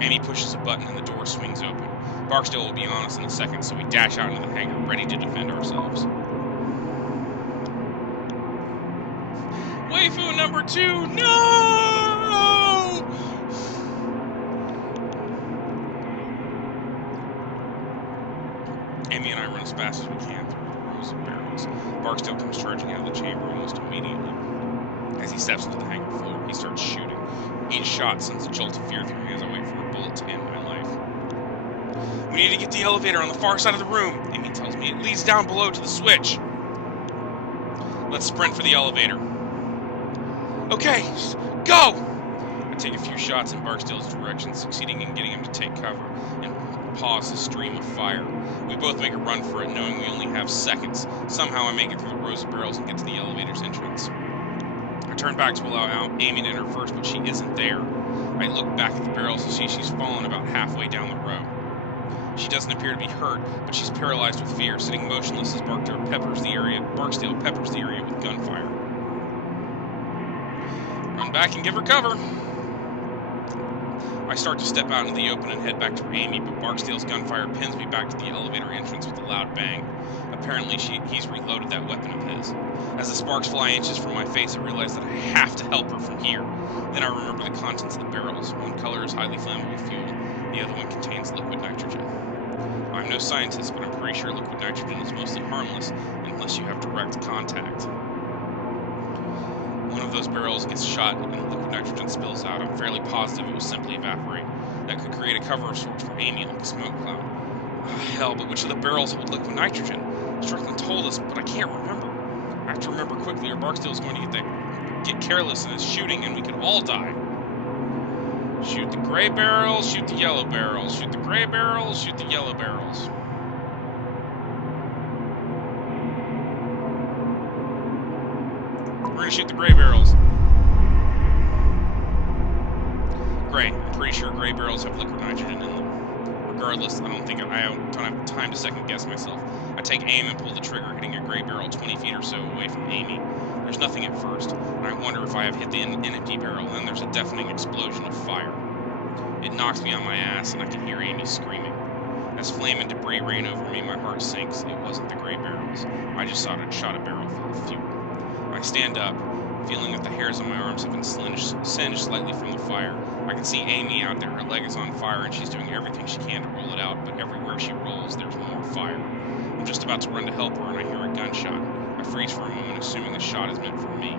Amy pushes a button and the door swings open. Barksdale will be on us in a second, so we dash out into the hangar, ready to defend ourselves. Waifu number 2! No! Amy and I run as fast as we can through the rows of barrels. Barksdale comes charging out of the chamber almost immediately. As he steps into the hangar floor, he starts shooting. Each shot sends a jolt of fear through me as I wait for a bullet to end my life. We need to get the elevator on the far side of the room, Amy tells me. It leads down below to the switch. Let's sprint for the elevator. Okay, go! I take a few shots in Barksdale's direction, succeeding in getting him to take cover and pause the stream of fire. We both make a run for it, knowing we only have seconds. Somehow I make it through the rows of barrels and get to the elevator's entrance. I turn back to allow Amy to enter first, but she isn't there. I look back at the barrels and see she's fallen about halfway down the row. She doesn't appear to be hurt, but she's paralyzed with fear, sitting motionless as Barksdale peppers the area with gunfire. Run back and give her cover. I start to step out into the open and head back to Amy, but Barksdale's gunfire pins me back to the elevator entrance with a loud bang. Apparently, he's reloaded that weapon of his. As the sparks fly inches from my face, I realize that I have to help her from here. Then I remember the contents of the barrels. One color is highly flammable fuel. The other one contains liquid nitrogen. I'm no scientist, but I'm pretty sure liquid nitrogen is mostly harmless unless you have direct contact. One of those barrels gets shot and the liquid nitrogen spills out. I'm fairly positive it will simply evaporate. That could create a cover of sorts for Amy, like a smoke cloud. Hell, but which of the barrels hold liquid nitrogen? Strickland told us, but I can't remember. I have to remember quickly or Barksdale's going to get careless in his shooting and we could all die. Shoot the gray barrels, shoot the yellow barrels. Shoot the gray barrels, shoot the yellow barrels. We're gonna shoot the gray barrels. Gray. I'm pretty sure gray barrels have liquid nitrogen in them. Regardless, I don't have time to second guess myself. I take aim and pull the trigger, hitting a gray barrel 20 feet or so away from Amy. There's nothing at first, and I wonder if I have hit the empty barrel, and then there's a deafening explosion of fire. It knocks me on my ass, and I can hear Amy screaming. As flame and debris rain over me, my heart sinks. It wasn't the gray barrels. I just shot a barrel full of fuel. I stand up, feeling that the hairs on my arms have been singed slightly from the fire. I can see Amy out there. Her leg is on fire, and she's doing everything she can to roll it out, but everywhere she rolls, there's more fire. I'm just about to run to help her, and I hear a gunshot. I freeze for a moment, assuming the shot is meant for me.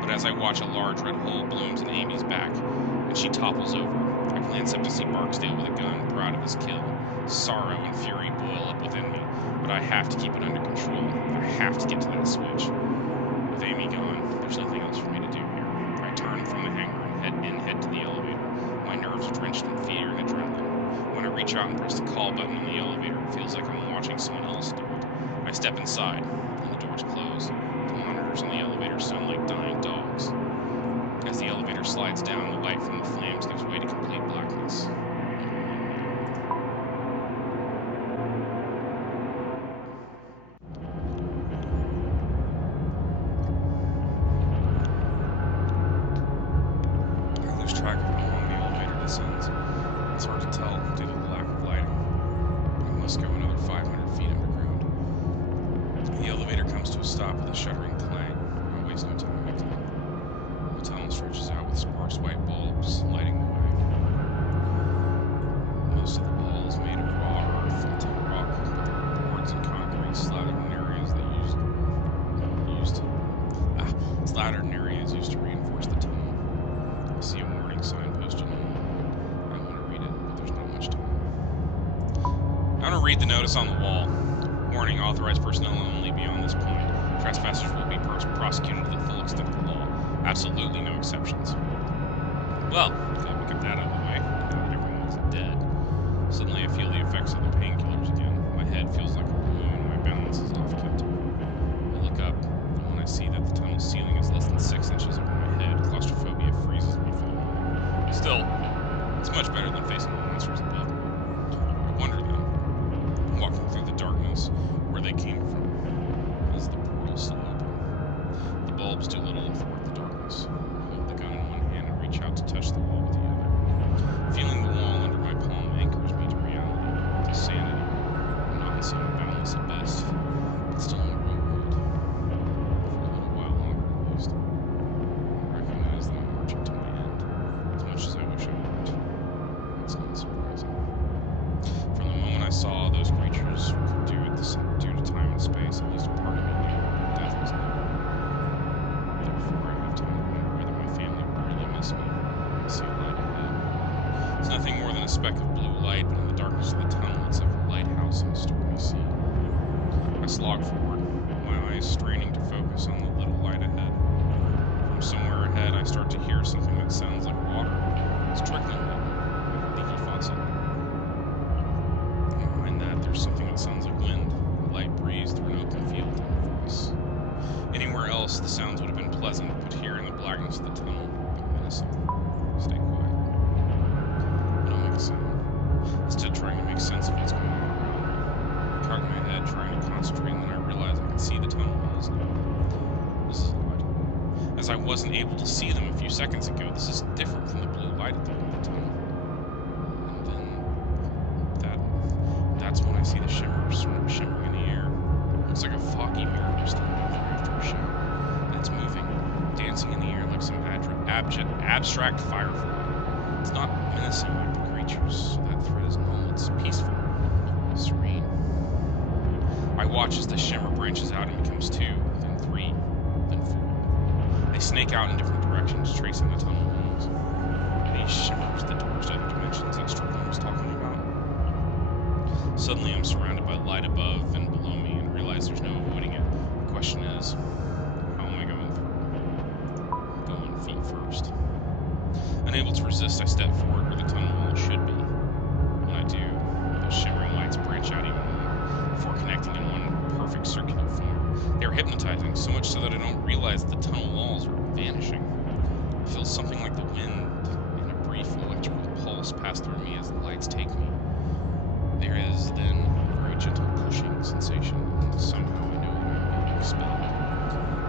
But as I watch, a large red hole blooms in Amy's back, and she topples over. I glance up to see Barksdale with a gun, proud of his kill. Sorrow and fury boil up within me, but I have to keep it under control. I have to get to that switch. With Amy gone, there's nothing else for me to do here. I turn from the hangar and head to the elevator. My nerves are drenched in fear and adrenaline. When I reach out and press the call button on the elevator, it feels like I'm watching someone else do it. I step inside, and the doors close. The monitors on the elevator sound like dying dogs. As the elevator slides down, the light from the flames gives way to complete blackness. I lose track of how long the elevator descends. It's hard to tell due to the lack of lighting. I must go another 500 feet underground. The elevator comes to a stop with a shuddering clang. I waste no time. The tunnel stretches out with sparse white bulbs lighting the way. Most of the wall is made of raw earth and rock, but there are boards and concrete slathered in areas used to reinforce the tunnel. I see a warning sign posted on the wall. I want to read it, but there's not much time. I want to read the notice on the wall. Warning: authorized personnel only beyond this point. Trespassers will be prosecuted to the full extent of the law. Absolutely no exceptions. Well, glad we got that out of the way. Now that everyone's dead. Suddenly I feel the effects of the painkillers again. My head feels like a balloon and my balance is off kilter. I look up, and when I see that the tunnel's ceiling is less than 6 inches over my head, claustrophobia freezes me for the moment. Still, it's much better than facing the monsters above. I wonder then, walking through the darkness, where they came from. Is the portal still open? The bulbs do little to thwart the darkness. I hold the gun in one hand and reach out to touch the wall with the other. Feeling the wall under my palm anchors me to reality, to sanity. I'm not in some boundless abyss, but still in the real world. For a little while longer, at least. a speck of blue light, but in the darkness of the tunnel, it's like a lighthouse in a stormy sea. I slog forward, my eyes straining to focus on the little light ahead. From somewhere ahead, I start to hear something that sounds like water. It's trickling like a leaky faucet. Behind that, there's something that sounds like wind, a light breeze through an open field, and a voice. Anywhere else, the sounds would have been pleasant, but here in the blackness of the tunnel, they're menacing. Stay quiet. I don't make a sound. Instead, trying to make sense of what's going on. I cock my head, trying to concentrate, and then I realize I can see the tunnel walls now. This is odd. As I wasn't able to see them a few seconds ago, this is different from the blue light at the end of the tunnel. And then, that's when I see the shimmering in the air. It looks like a foggy mirror standing over after a shower. And it's moving, dancing in the air like some abstract firefly. It's not menacing like the creatures, so that threat is null. It's peaceful, serene. I watch as the shimmer branches out and becomes 2, then 3, then 4. They snake out in different directions, tracing the tunnel walls. These shimmers, the doors to other dimensions that Strickland was talking about. Suddenly I'm surrounded by light above and below me and realize there's no avoiding it. The question is, how am I going through? Going feet first. Unable to resist, I step forward where the tunnel wall should be. When I do, those shimmering lights branch out even more, before connecting in one perfect circular form. They are hypnotizing, so much so that I don't realize the tunnel walls are vanishing. I feel something like the wind and a brief electrical pulse pass through me as the lights take me. There is, then, a very gentle pushing sensation, and somehow I know that I'm being expelled.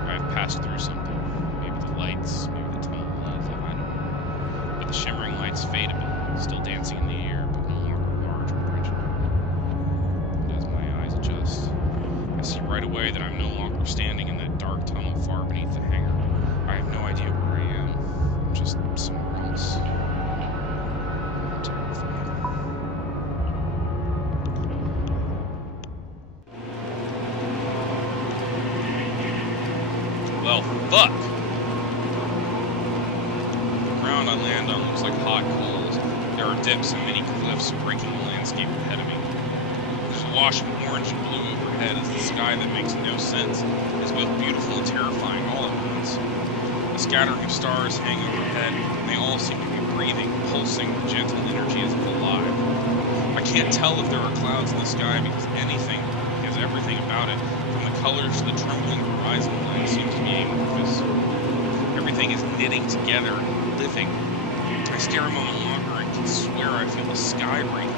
I have passed through something. Maybe the lights, maybe the tunnel walls, I don't know. But the shimmering lights fade a bit, still dancing in the air, but no longer large or branching out. And as my eyes adjust, I see right away that I'm no longer standing in that dark tunnel far beneath the hangar. I have no idea where I am. I'm just somewhere else. I'm terrified. Well, fuck! The ground I land on looks like hot coals. There are dips and many cliffs breaking the landscape ahead of me. There's a wash of orange and blue overhead as the sky that makes no sense is both beautiful and terrifying all at once. A scattering of stars hang overhead, and they all seem to be breathing, pulsing with gentle energy as if alive. I can't tell if there are clouds in the sky because everything about it, from the colors to the trembling horizon line, seems to be amorphous. Everything is knitting together, living. I stare a moment longer and can swear I feel the sky breathing.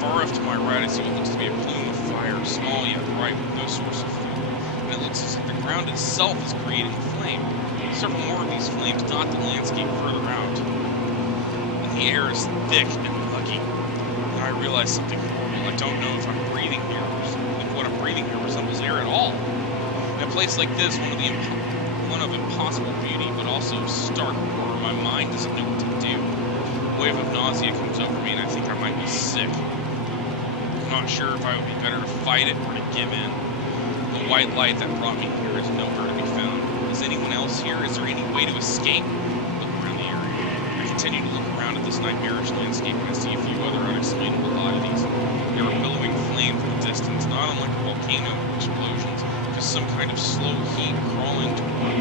Far off to my right, I see what looks to be a plume of fire, small yet bright with no source of fuel. And it looks as if the ground itself is creating flame. Several more of these flames dot the landscape further out. And the air is thick and muggy. And I realize something horrible. I don't know if I'm breathing here, or if what I'm breathing here resembles air at all. In a place like this, one of impossible beauty, but also stark horror, my mind doesn't know what to do. A wave of nausea comes over me, and I think I might be sick. I'm not sure if I would be better to fight it or to give in. The white light that brought me here is nowhere to be found. Is anyone else here? Is there any way to escape? Look around the area. I continue to look around at this nightmarish landscape, and I see a few other unexplainable oddities. There are billowing flames in the distance, not unlike a volcano or explosions, just some kind of slow heat crawling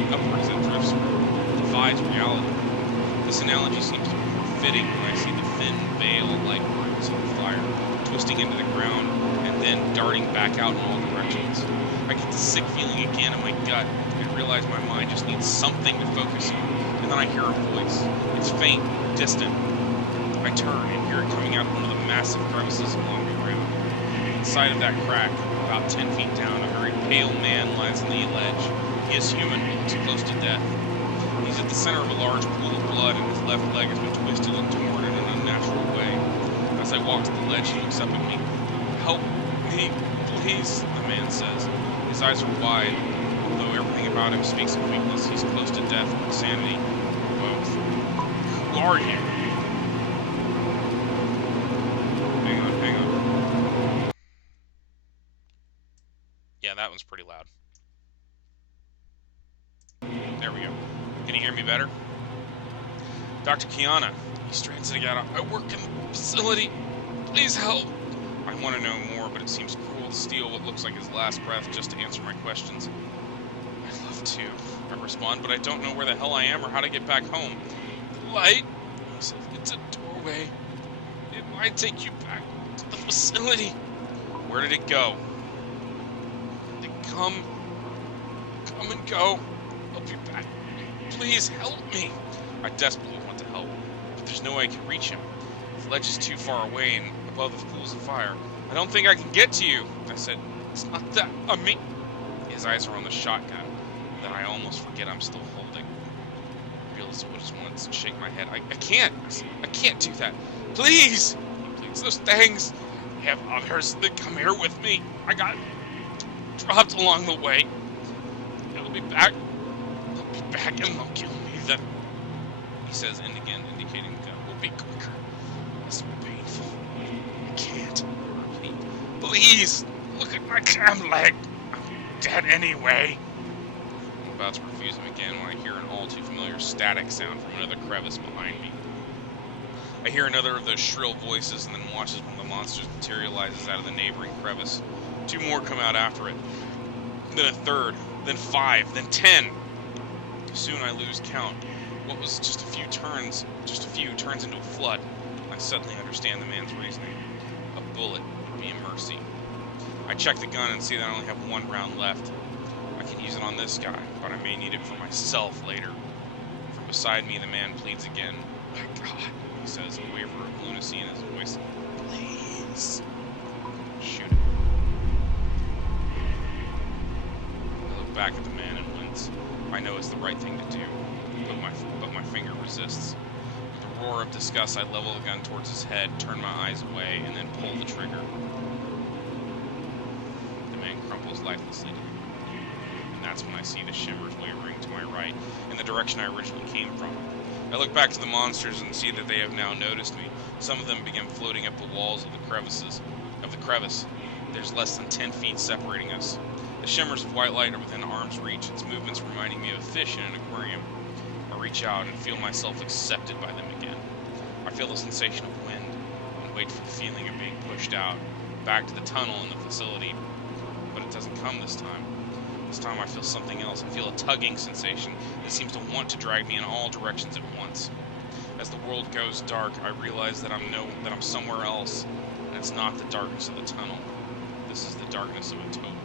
upwards that drifts or defies reality. This analogy seems more fitting when I see the thin veil like roots of the fire twisting into the ground and then darting back out in all directions. I get the sick feeling again in my gut and realize my mind just needs something to focus on. And then I hear a voice. It's faint, distant. I turn and hear it coming out of one of the massive crevices along the ground. Inside of that crack, about 10 feet down, a very pale man lies on the ledge. He is human, but looks close to death. He's at the center of a large pool of blood, and his left leg has been twisted and torn in an unnatural way. As I walk to the ledge, he looks up at me. "Help me, please," the man says. His eyes are wide, although everything about him speaks of weakness. He's close to death and insanity, both. "Who are you?" Hang on. Yeah, that one's pretty loud. There we go. Can you hear me better? "Dr. Kiana, He's transiting out. I work in the facility. Please help. I want to know more, but it seems cruel to steal what looks like his last breath just to answer my questions. I'd love to, I respond, but I don't know where the hell I am or how to get back home. The light, he says, it's a doorway. It might take you back to the facility. Where did it go? It come and go. I'll be back. Please help me. I desperately want to help, but there's no way I can reach him. The ledge is too far away and above the pools of fire. I don't think I can get to you. I said, it's not that. I mean, his eyes are on the shotgun that I almost forget I'm still holding. I realized I just wanted to shake my head. I can't. I can't do that. Please. He pleads. Those things. I have others that come here with me. I got dropped along the way. They'll be back. They'll be back and they'll kill me then. He says, and again, indicating the gun will be quicker. It's painful. I can't. I repeat. Please. Look at my damn leg. I'm dead anyway. I'm about to refuse him again when I hear an all too familiar static sound from another crevice behind me. I hear another of those shrill voices and then watch as one of the monsters materializes out of the neighboring crevice. 2 more come out after it. Then a third, then 5, then 10. Soon I lose count. What was just a few turns into a flood. I suddenly understand the man's reasoning. A bullet would be a mercy. I check the gun and see that I only have 1 round left. I can use it on this guy, but I may need it for myself later. From beside me, the man pleads again. My God, he says, a waver of lunacy in his voice. Please. Shoot him. I look back at the man and wince. I know it's the right thing to do, but my finger resists. With a roar of disgust, I level the gun towards his head, turn my eyes away, and then pull the trigger. The man crumples lifelessly to the ground, and that's when I see the shimmers wavering to my right, in the direction I originally came from. I look back to the monsters and see that they have now noticed me. Some of them begin floating up the walls of the crevice. There's less than 10 feet separating us. The shimmers of white light are within arm's reach, its movements reminding me of a fish in an aquarium. I reach out and feel myself accepted by them again. I feel the sensation of wind and wait for the feeling of being pushed out, back to the tunnel in the facility. But it doesn't come this time. This time I feel something else. I feel a tugging sensation that seems to want to drag me in all directions at once. As the world goes dark, I realize that I'm somewhere else, and it's not the darkness of the tunnel. This is the darkness of a total void.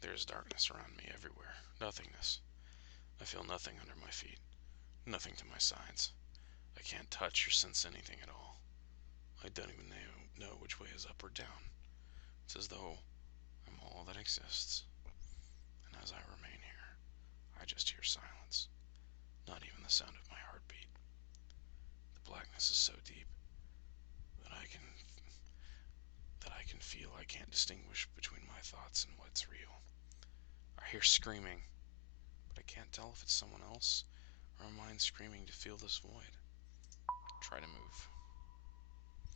There's darkness around me everywhere. Nothingness. I feel nothing under my feet. Nothing to my sides. I can't touch or sense anything at all. I don't even know which way is up or down. It's as though I'm all that exists. And as I remain here, I just hear silence. Not even the sound of my heartbeat. The blackness is so deep that I can feel I can't distinguish between my thoughts and what's real. I hear screaming, but I can't tell if it's someone else or a mind screaming to fill this void. I try to move.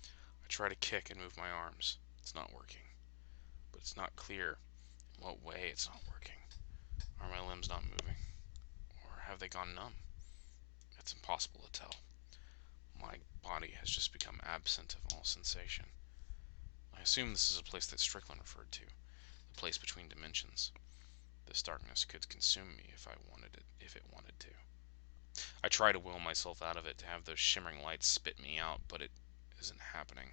I try to kick and move my arms. It's not working. But it's not clear in what way it's not working. Are my limbs not moving? Or have they gone numb? It's impossible to tell. My body has just become absent of all sensation. I assume this is a place that Strickland referred to, the place between dimensions. This darkness could consume me if it wanted to. I try to will myself out of it to have those shimmering lights spit me out, but it isn't happening.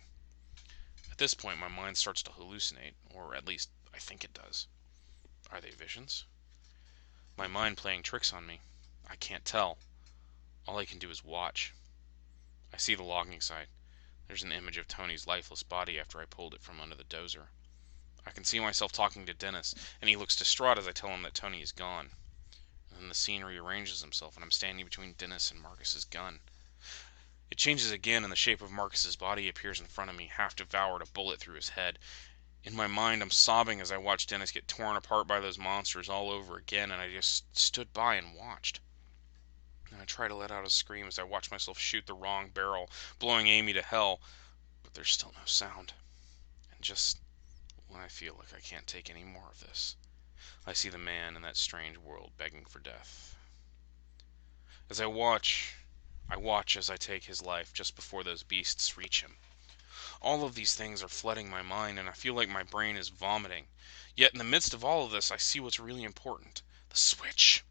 At this point, my mind starts to hallucinate, or at least I think it does. Are they visions? My mind playing tricks on me? I can't tell. All I can do is watch. I see the logging site. There's an image of Tony's lifeless body after I pulled it from under the dozer. I can see myself talking to Dennis, and he looks distraught as I tell him that Tony is gone. And then the scene rearranges himself, and I'm standing between Dennis and Marcus's gun. It changes again, and the shape of Marcus's body appears in front of me, half devoured, a bullet through his head. In my mind, I'm sobbing as I watch Dennis get torn apart by those monsters all over again, and I just stood by and watched. And I try to let out a scream as I watch myself shoot the wrong barrel, blowing Amy to hell, but there's still no sound. just when I feel like I can't take any more of this, I see the man in that strange world begging for death. As I watch as I take his life just before those beasts reach him. All of these things are flooding my mind, and I feel like my brain is vomiting. Yet in the midst of all of this, I see what's really important. The switch.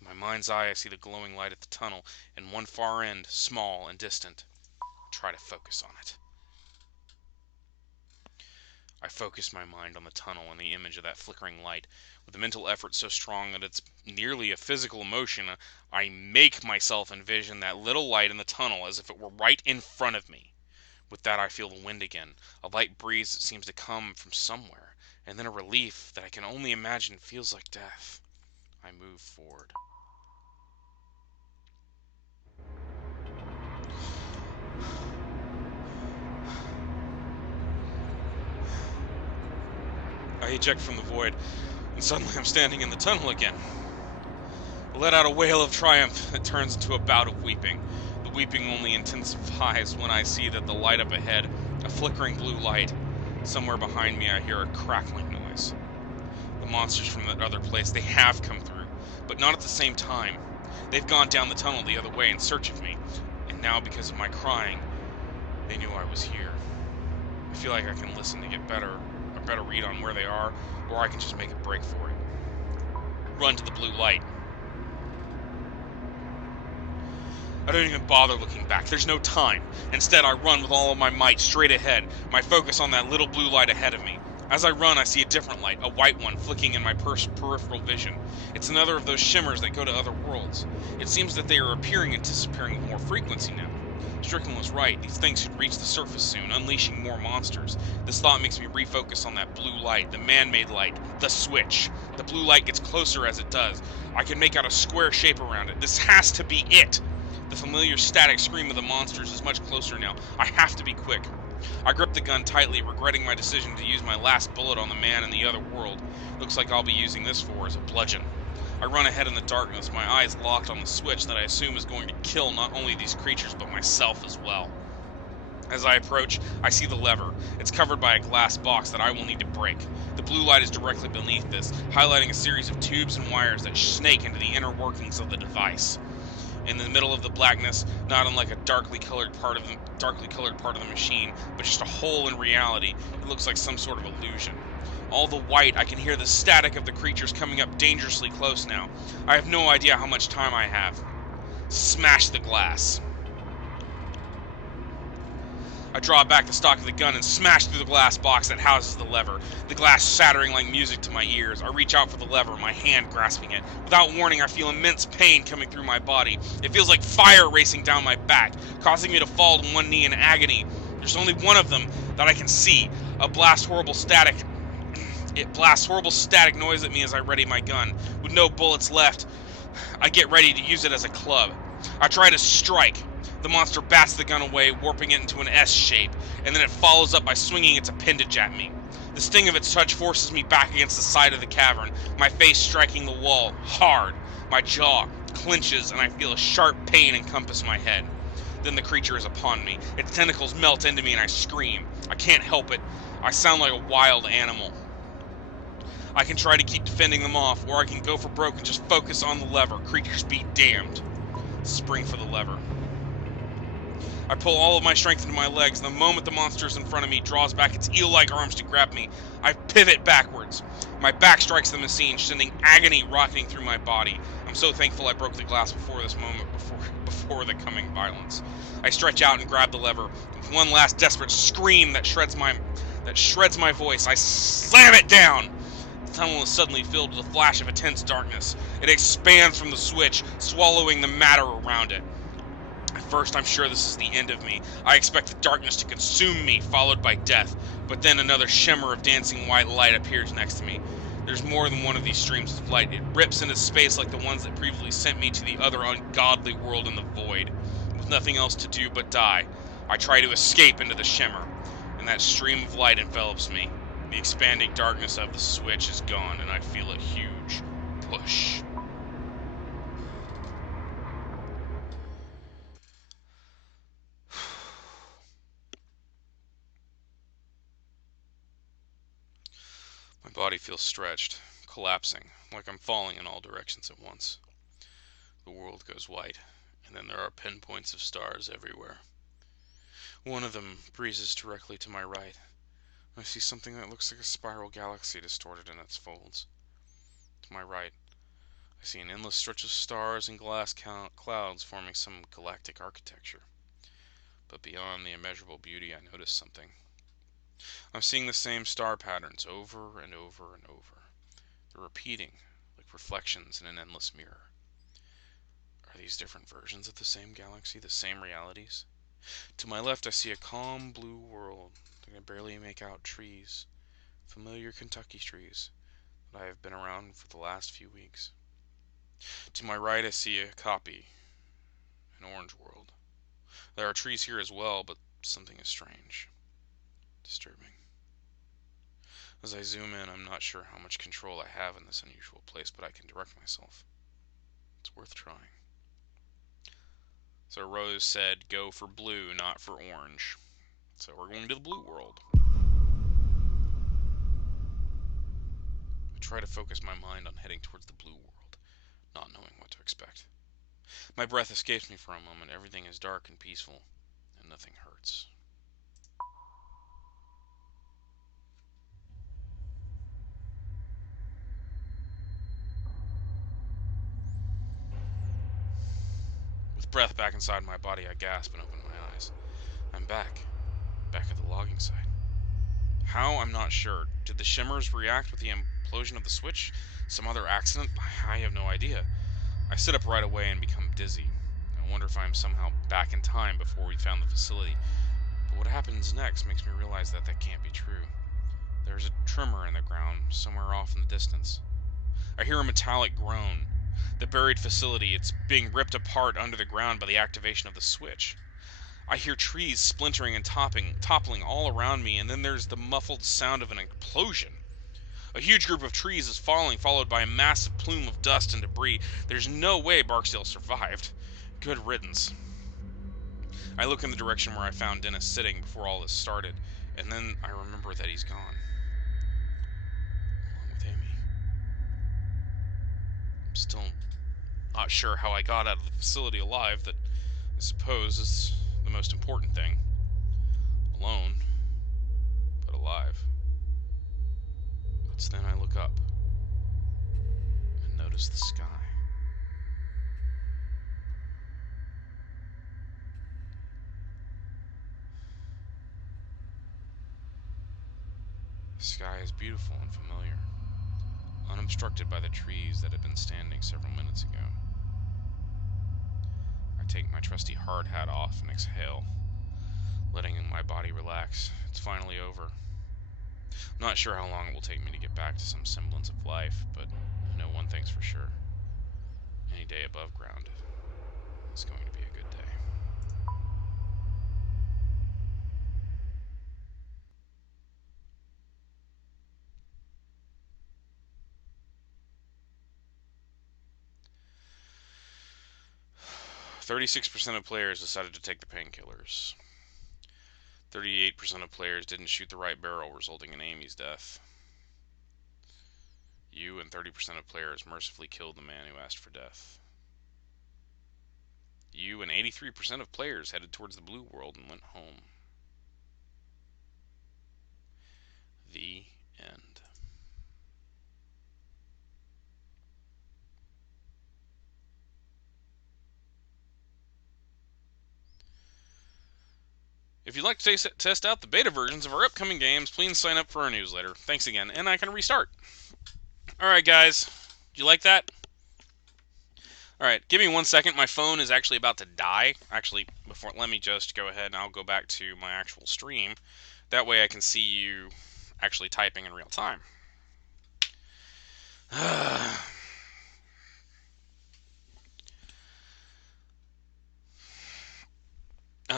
In my mind's eye, I see the glowing light at the tunnel, and one far end, small and distant. Try to focus on it. I focus my mind on the tunnel and the image of that flickering light. With a mental effort so strong that it's nearly a physical emotion, I make myself envision that little light in the tunnel as if it were right in front of me. With that, I feel the wind again, a light breeze that seems to come from somewhere, and then a relief that I can only imagine feels like death. I move forward. I eject from the void, and suddenly I'm standing in the tunnel again. I let out a wail of triumph that turns into a bout of weeping. The weeping only intensifies when I see that the light up ahead, a flickering blue light. Somewhere behind me I hear a crackling noise. The monsters from that other place, they have come through, but not at the same time. They've gone down the tunnel the other way in search of me, and now because of my crying, they knew I was here. I feel like I can listen to get a better read on where they are, or I can just make a break for it. Run to the blue light. I don't even bother looking back. There's no time. Instead, I run with all of my might straight ahead, my focus on that little blue light ahead of me. As I run, I see a different light, a white one, flicking in my peripheral vision. It's another of those shimmers that go to other worlds. It seems that they are appearing and disappearing with more frequency now. Strickland was right. These things should reach the surface soon, unleashing more monsters. This thought makes me refocus on that blue light, the man-made light, the switch. The blue light gets closer as it does. I can make out a square shape around it. This has to be it! The familiar static scream of the monsters is much closer now. I have to be quick. I grip the gun tightly, regretting my decision to use my last bullet on the man in the other world. Looks like I'll be using this for as a bludgeon. I run ahead in the darkness, my eyes locked on the switch that I assume is going to kill not only these creatures, but myself as well. As I approach, I see the lever. It's covered by a glass box that I will need to break. The blue light is directly beneath this, highlighting a series of tubes and wires that snake into the inner workings of the device. In the middle of the blackness, not unlike a darkly colored part of the machine, but just a hole in reality, it looks like some sort of illusion. All the white, I can hear the static of the creatures coming up dangerously close now. I have no idea how much time I have. Smash the glass. I draw back the stock of the gun and smash through the glass box that houses the lever, the glass shattering like music to my ears. I reach out for the lever, my hand grasping it. Without warning, I feel immense pain coming through my body. It feels like fire racing down my back, causing me to fall to one knee in agony. There's only one of them that I can see. It blasts horrible static noise at me as I ready my gun. With no bullets left, I get ready to use it as a club. I try to strike. The monster bats the gun away, warping it into an S shape, and then it follows up by swinging its appendage at me. The sting of its touch forces me back against the side of the cavern, my face striking the wall, hard. My jaw clenches, and I feel a sharp pain encompass my head. Then the creature is upon me. Its tentacles melt into me, and I scream. I can't help it. I sound like a wild animal. I can try to keep defending them off, or I can go for broke and just focus on the lever. Creatures be damned. Spring for the lever. I pull all of my strength into my legs, and the moment the monster is in front of me draws back its eel-like arms to grab me, I pivot backwards. My back strikes the machine, sending agony rocketing through my body. I'm so thankful I broke the glass before this moment, before the coming violence. I stretch out and grab the lever. With one last desperate scream that shreds my voice, I slam it down. The tunnel is suddenly filled with a flash of intense darkness. It expands from the switch, swallowing the matter around it. At first, I'm sure this is the end of me. I expect the darkness to consume me, followed by death. But then another shimmer of dancing white light appears next to me. There's more than one of these streams of light. It rips into space like the ones that previously sent me to the other ungodly world in the void. With nothing else to do but die, I try to escape into the shimmer, and that stream of light envelops me. The expanding darkness of the switch is gone, and I feel a huge push. My body feels stretched, collapsing, like I'm falling in all directions at once. The world goes white, and then there are pinpoints of stars everywhere. One of them breezes directly to my right. I see something that looks like a spiral galaxy distorted in its folds. To my right, I see an endless stretch of stars and glass clouds forming some galactic architecture. But beyond the immeasurable beauty, I notice something. I'm seeing the same star patterns over and over and over. They're repeating, like reflections in an endless mirror. Are these different versions of the same galaxy, the same realities? To my left, I see a calm blue world. I can barely make out trees, familiar Kentucky trees that I have been around for the last few weeks. To my right, I see a copy, an orange world. There are trees here as well, but something is strange, disturbing. As I zoom in, I'm not sure how much control I have in this unusual place, but I can direct myself. It's worth trying. So Rose said, go for blue, not for orange. So we're going to the blue world. I try to focus my mind on heading towards the blue world, not knowing what to expect. My breath escapes me for a moment. Everything is dark and peaceful, and nothing hurts. With breath back inside my body, I gasp and open my eyes. I'm back at the logging site. How? I'm not sure. Did the shimmers react with the implosion of the switch? Some other accident? I have no idea. I sit up right away and become dizzy. I wonder if I'm somehow back in time before we found the facility. But what happens next makes me realize that can't be true. There's a tremor in the ground, somewhere off in the distance. I hear a metallic groan. The buried facility, it's being ripped apart under the ground by the activation of the switch. I hear trees splintering and toppling all around me, and then there's the muffled sound of an explosion. A huge group of trees is falling, followed by a massive plume of dust and debris. There's no way Barksdale survived. Good riddance. I look in the direction where I found Dennis sitting before all this started, and then I remember that he's gone. Along with Amy. I'm still not sure how I got out of the facility alive. That, I suppose, is the most important thing. Alone, but alive. It's then I look up and notice the sky. The sky is beautiful and familiar, unobstructed by the trees that had been standing several minutes ago. I take my trusty hard hat off and exhale, letting my body relax. It's finally over. I'm not sure how long it will take me to get back to some semblance of life, but I know one thing's for sure. Any day above ground is going to be a good day. 36% of players decided to take the painkillers. 38% of players didn't shoot the right barrel, resulting in Amy's death. You and 30% of players mercifully killed the man who asked for death. You and 83% of players headed towards the blue world and went home. The end. If you'd like to test out the beta versions of our upcoming games, please sign up for our newsletter. Thanks again, and I can restart. Alright guys, did you like that? Alright, give me 1 second. My phone is actually about to die. Actually, let me just go ahead and I'll go back to my actual stream. That way I can see you actually typing in real time.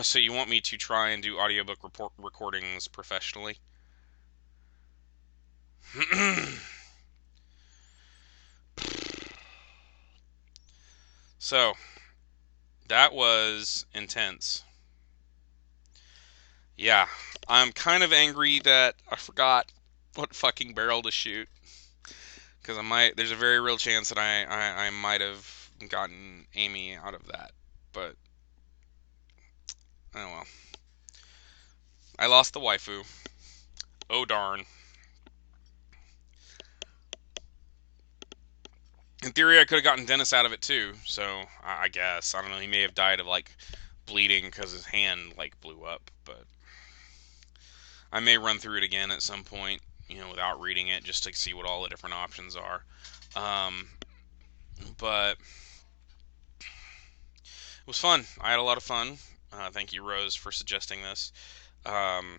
So you want me to try and do audiobook recordings professionally? So, that was intense. Yeah, I'm kind of angry that I forgot what fucking barrel to shoot. Because there's a very real chance that I might have gotten Amy out of that. But, oh well. I lost the waifu. Oh darn. In theory, I could have gotten Dennis out of it too. So I guess I don't know. He may have died of like bleeding because his hand like blew up. But I may run through it again at some point, without reading it, just to see what all the different options are. Um, but it was fun. I had a lot of fun. Thank you, Rose, for suggesting this. Um,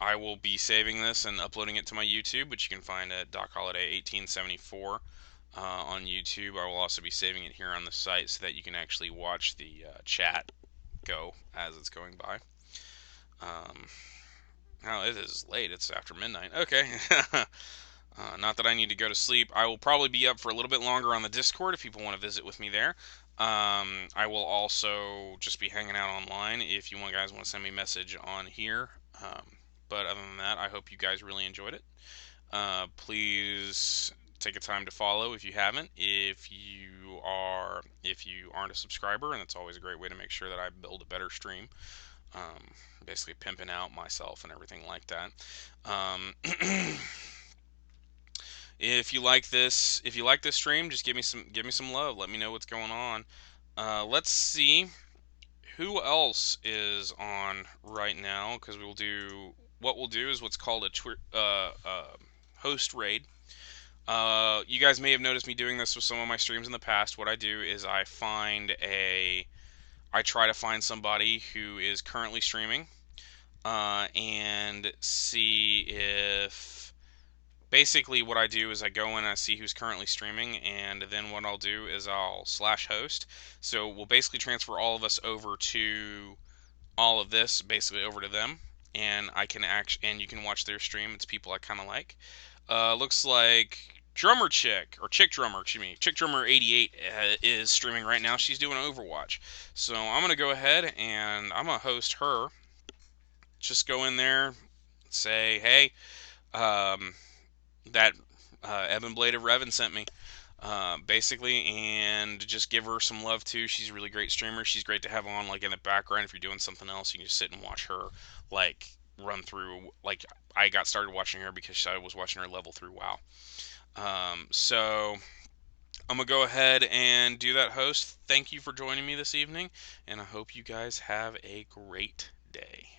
I will be saving this and uploading it to my YouTube, which you can find at Doc Holiday 1874 on YouTube. I will also be saving it here on the site so that you can actually watch the chat go as it's going by. Now it is late. It's after midnight. Okay. Not that I need to go to sleep. I will probably be up for a little bit longer on the Discord if people want to visit with me there. I will also just be hanging out online if you guys want to send me a message on here. But other than that, I hope you guys really enjoyed it. Please take a time to follow if you haven't. If you aren't a subscriber, and it's always a great way to make sure that I build a better stream. Um, Basically pimping out myself and everything like that. Um, if you like this stream, just give me some love. Let me know what's going on. Let's see who else is on right now, because what we'll do is what's called a host raid. You guys may have noticed me doing this with some of my streams in the past. What I do is I try to find somebody who is currently streaming, and see if basically what I do is I go in and I see who's currently streaming, and then what I'll do is I'll slash host. So we'll basically transfer all of us over to all of this, basically over to them, and you can watch their stream. It's people I kind of like. Looks like Drummer Chick, or Chick Drummer, excuse me, Chick Drummer 88 is streaming right now. She's doing Overwatch. So I'm gonna go ahead and I'm gonna host her. Just go in there, say, hey, um, that Ebon Blade of Revan sent me, basically, and just give her some love too. She's a really great streamer. She's great to have on, like, in the background. If you're doing something else, you can just sit and watch her, like, run through. Like, I got started watching her because I was watching her level through WoW. So I'm gonna go ahead and do that, host. Thank you for joining me this evening, and I hope you guys have a great day.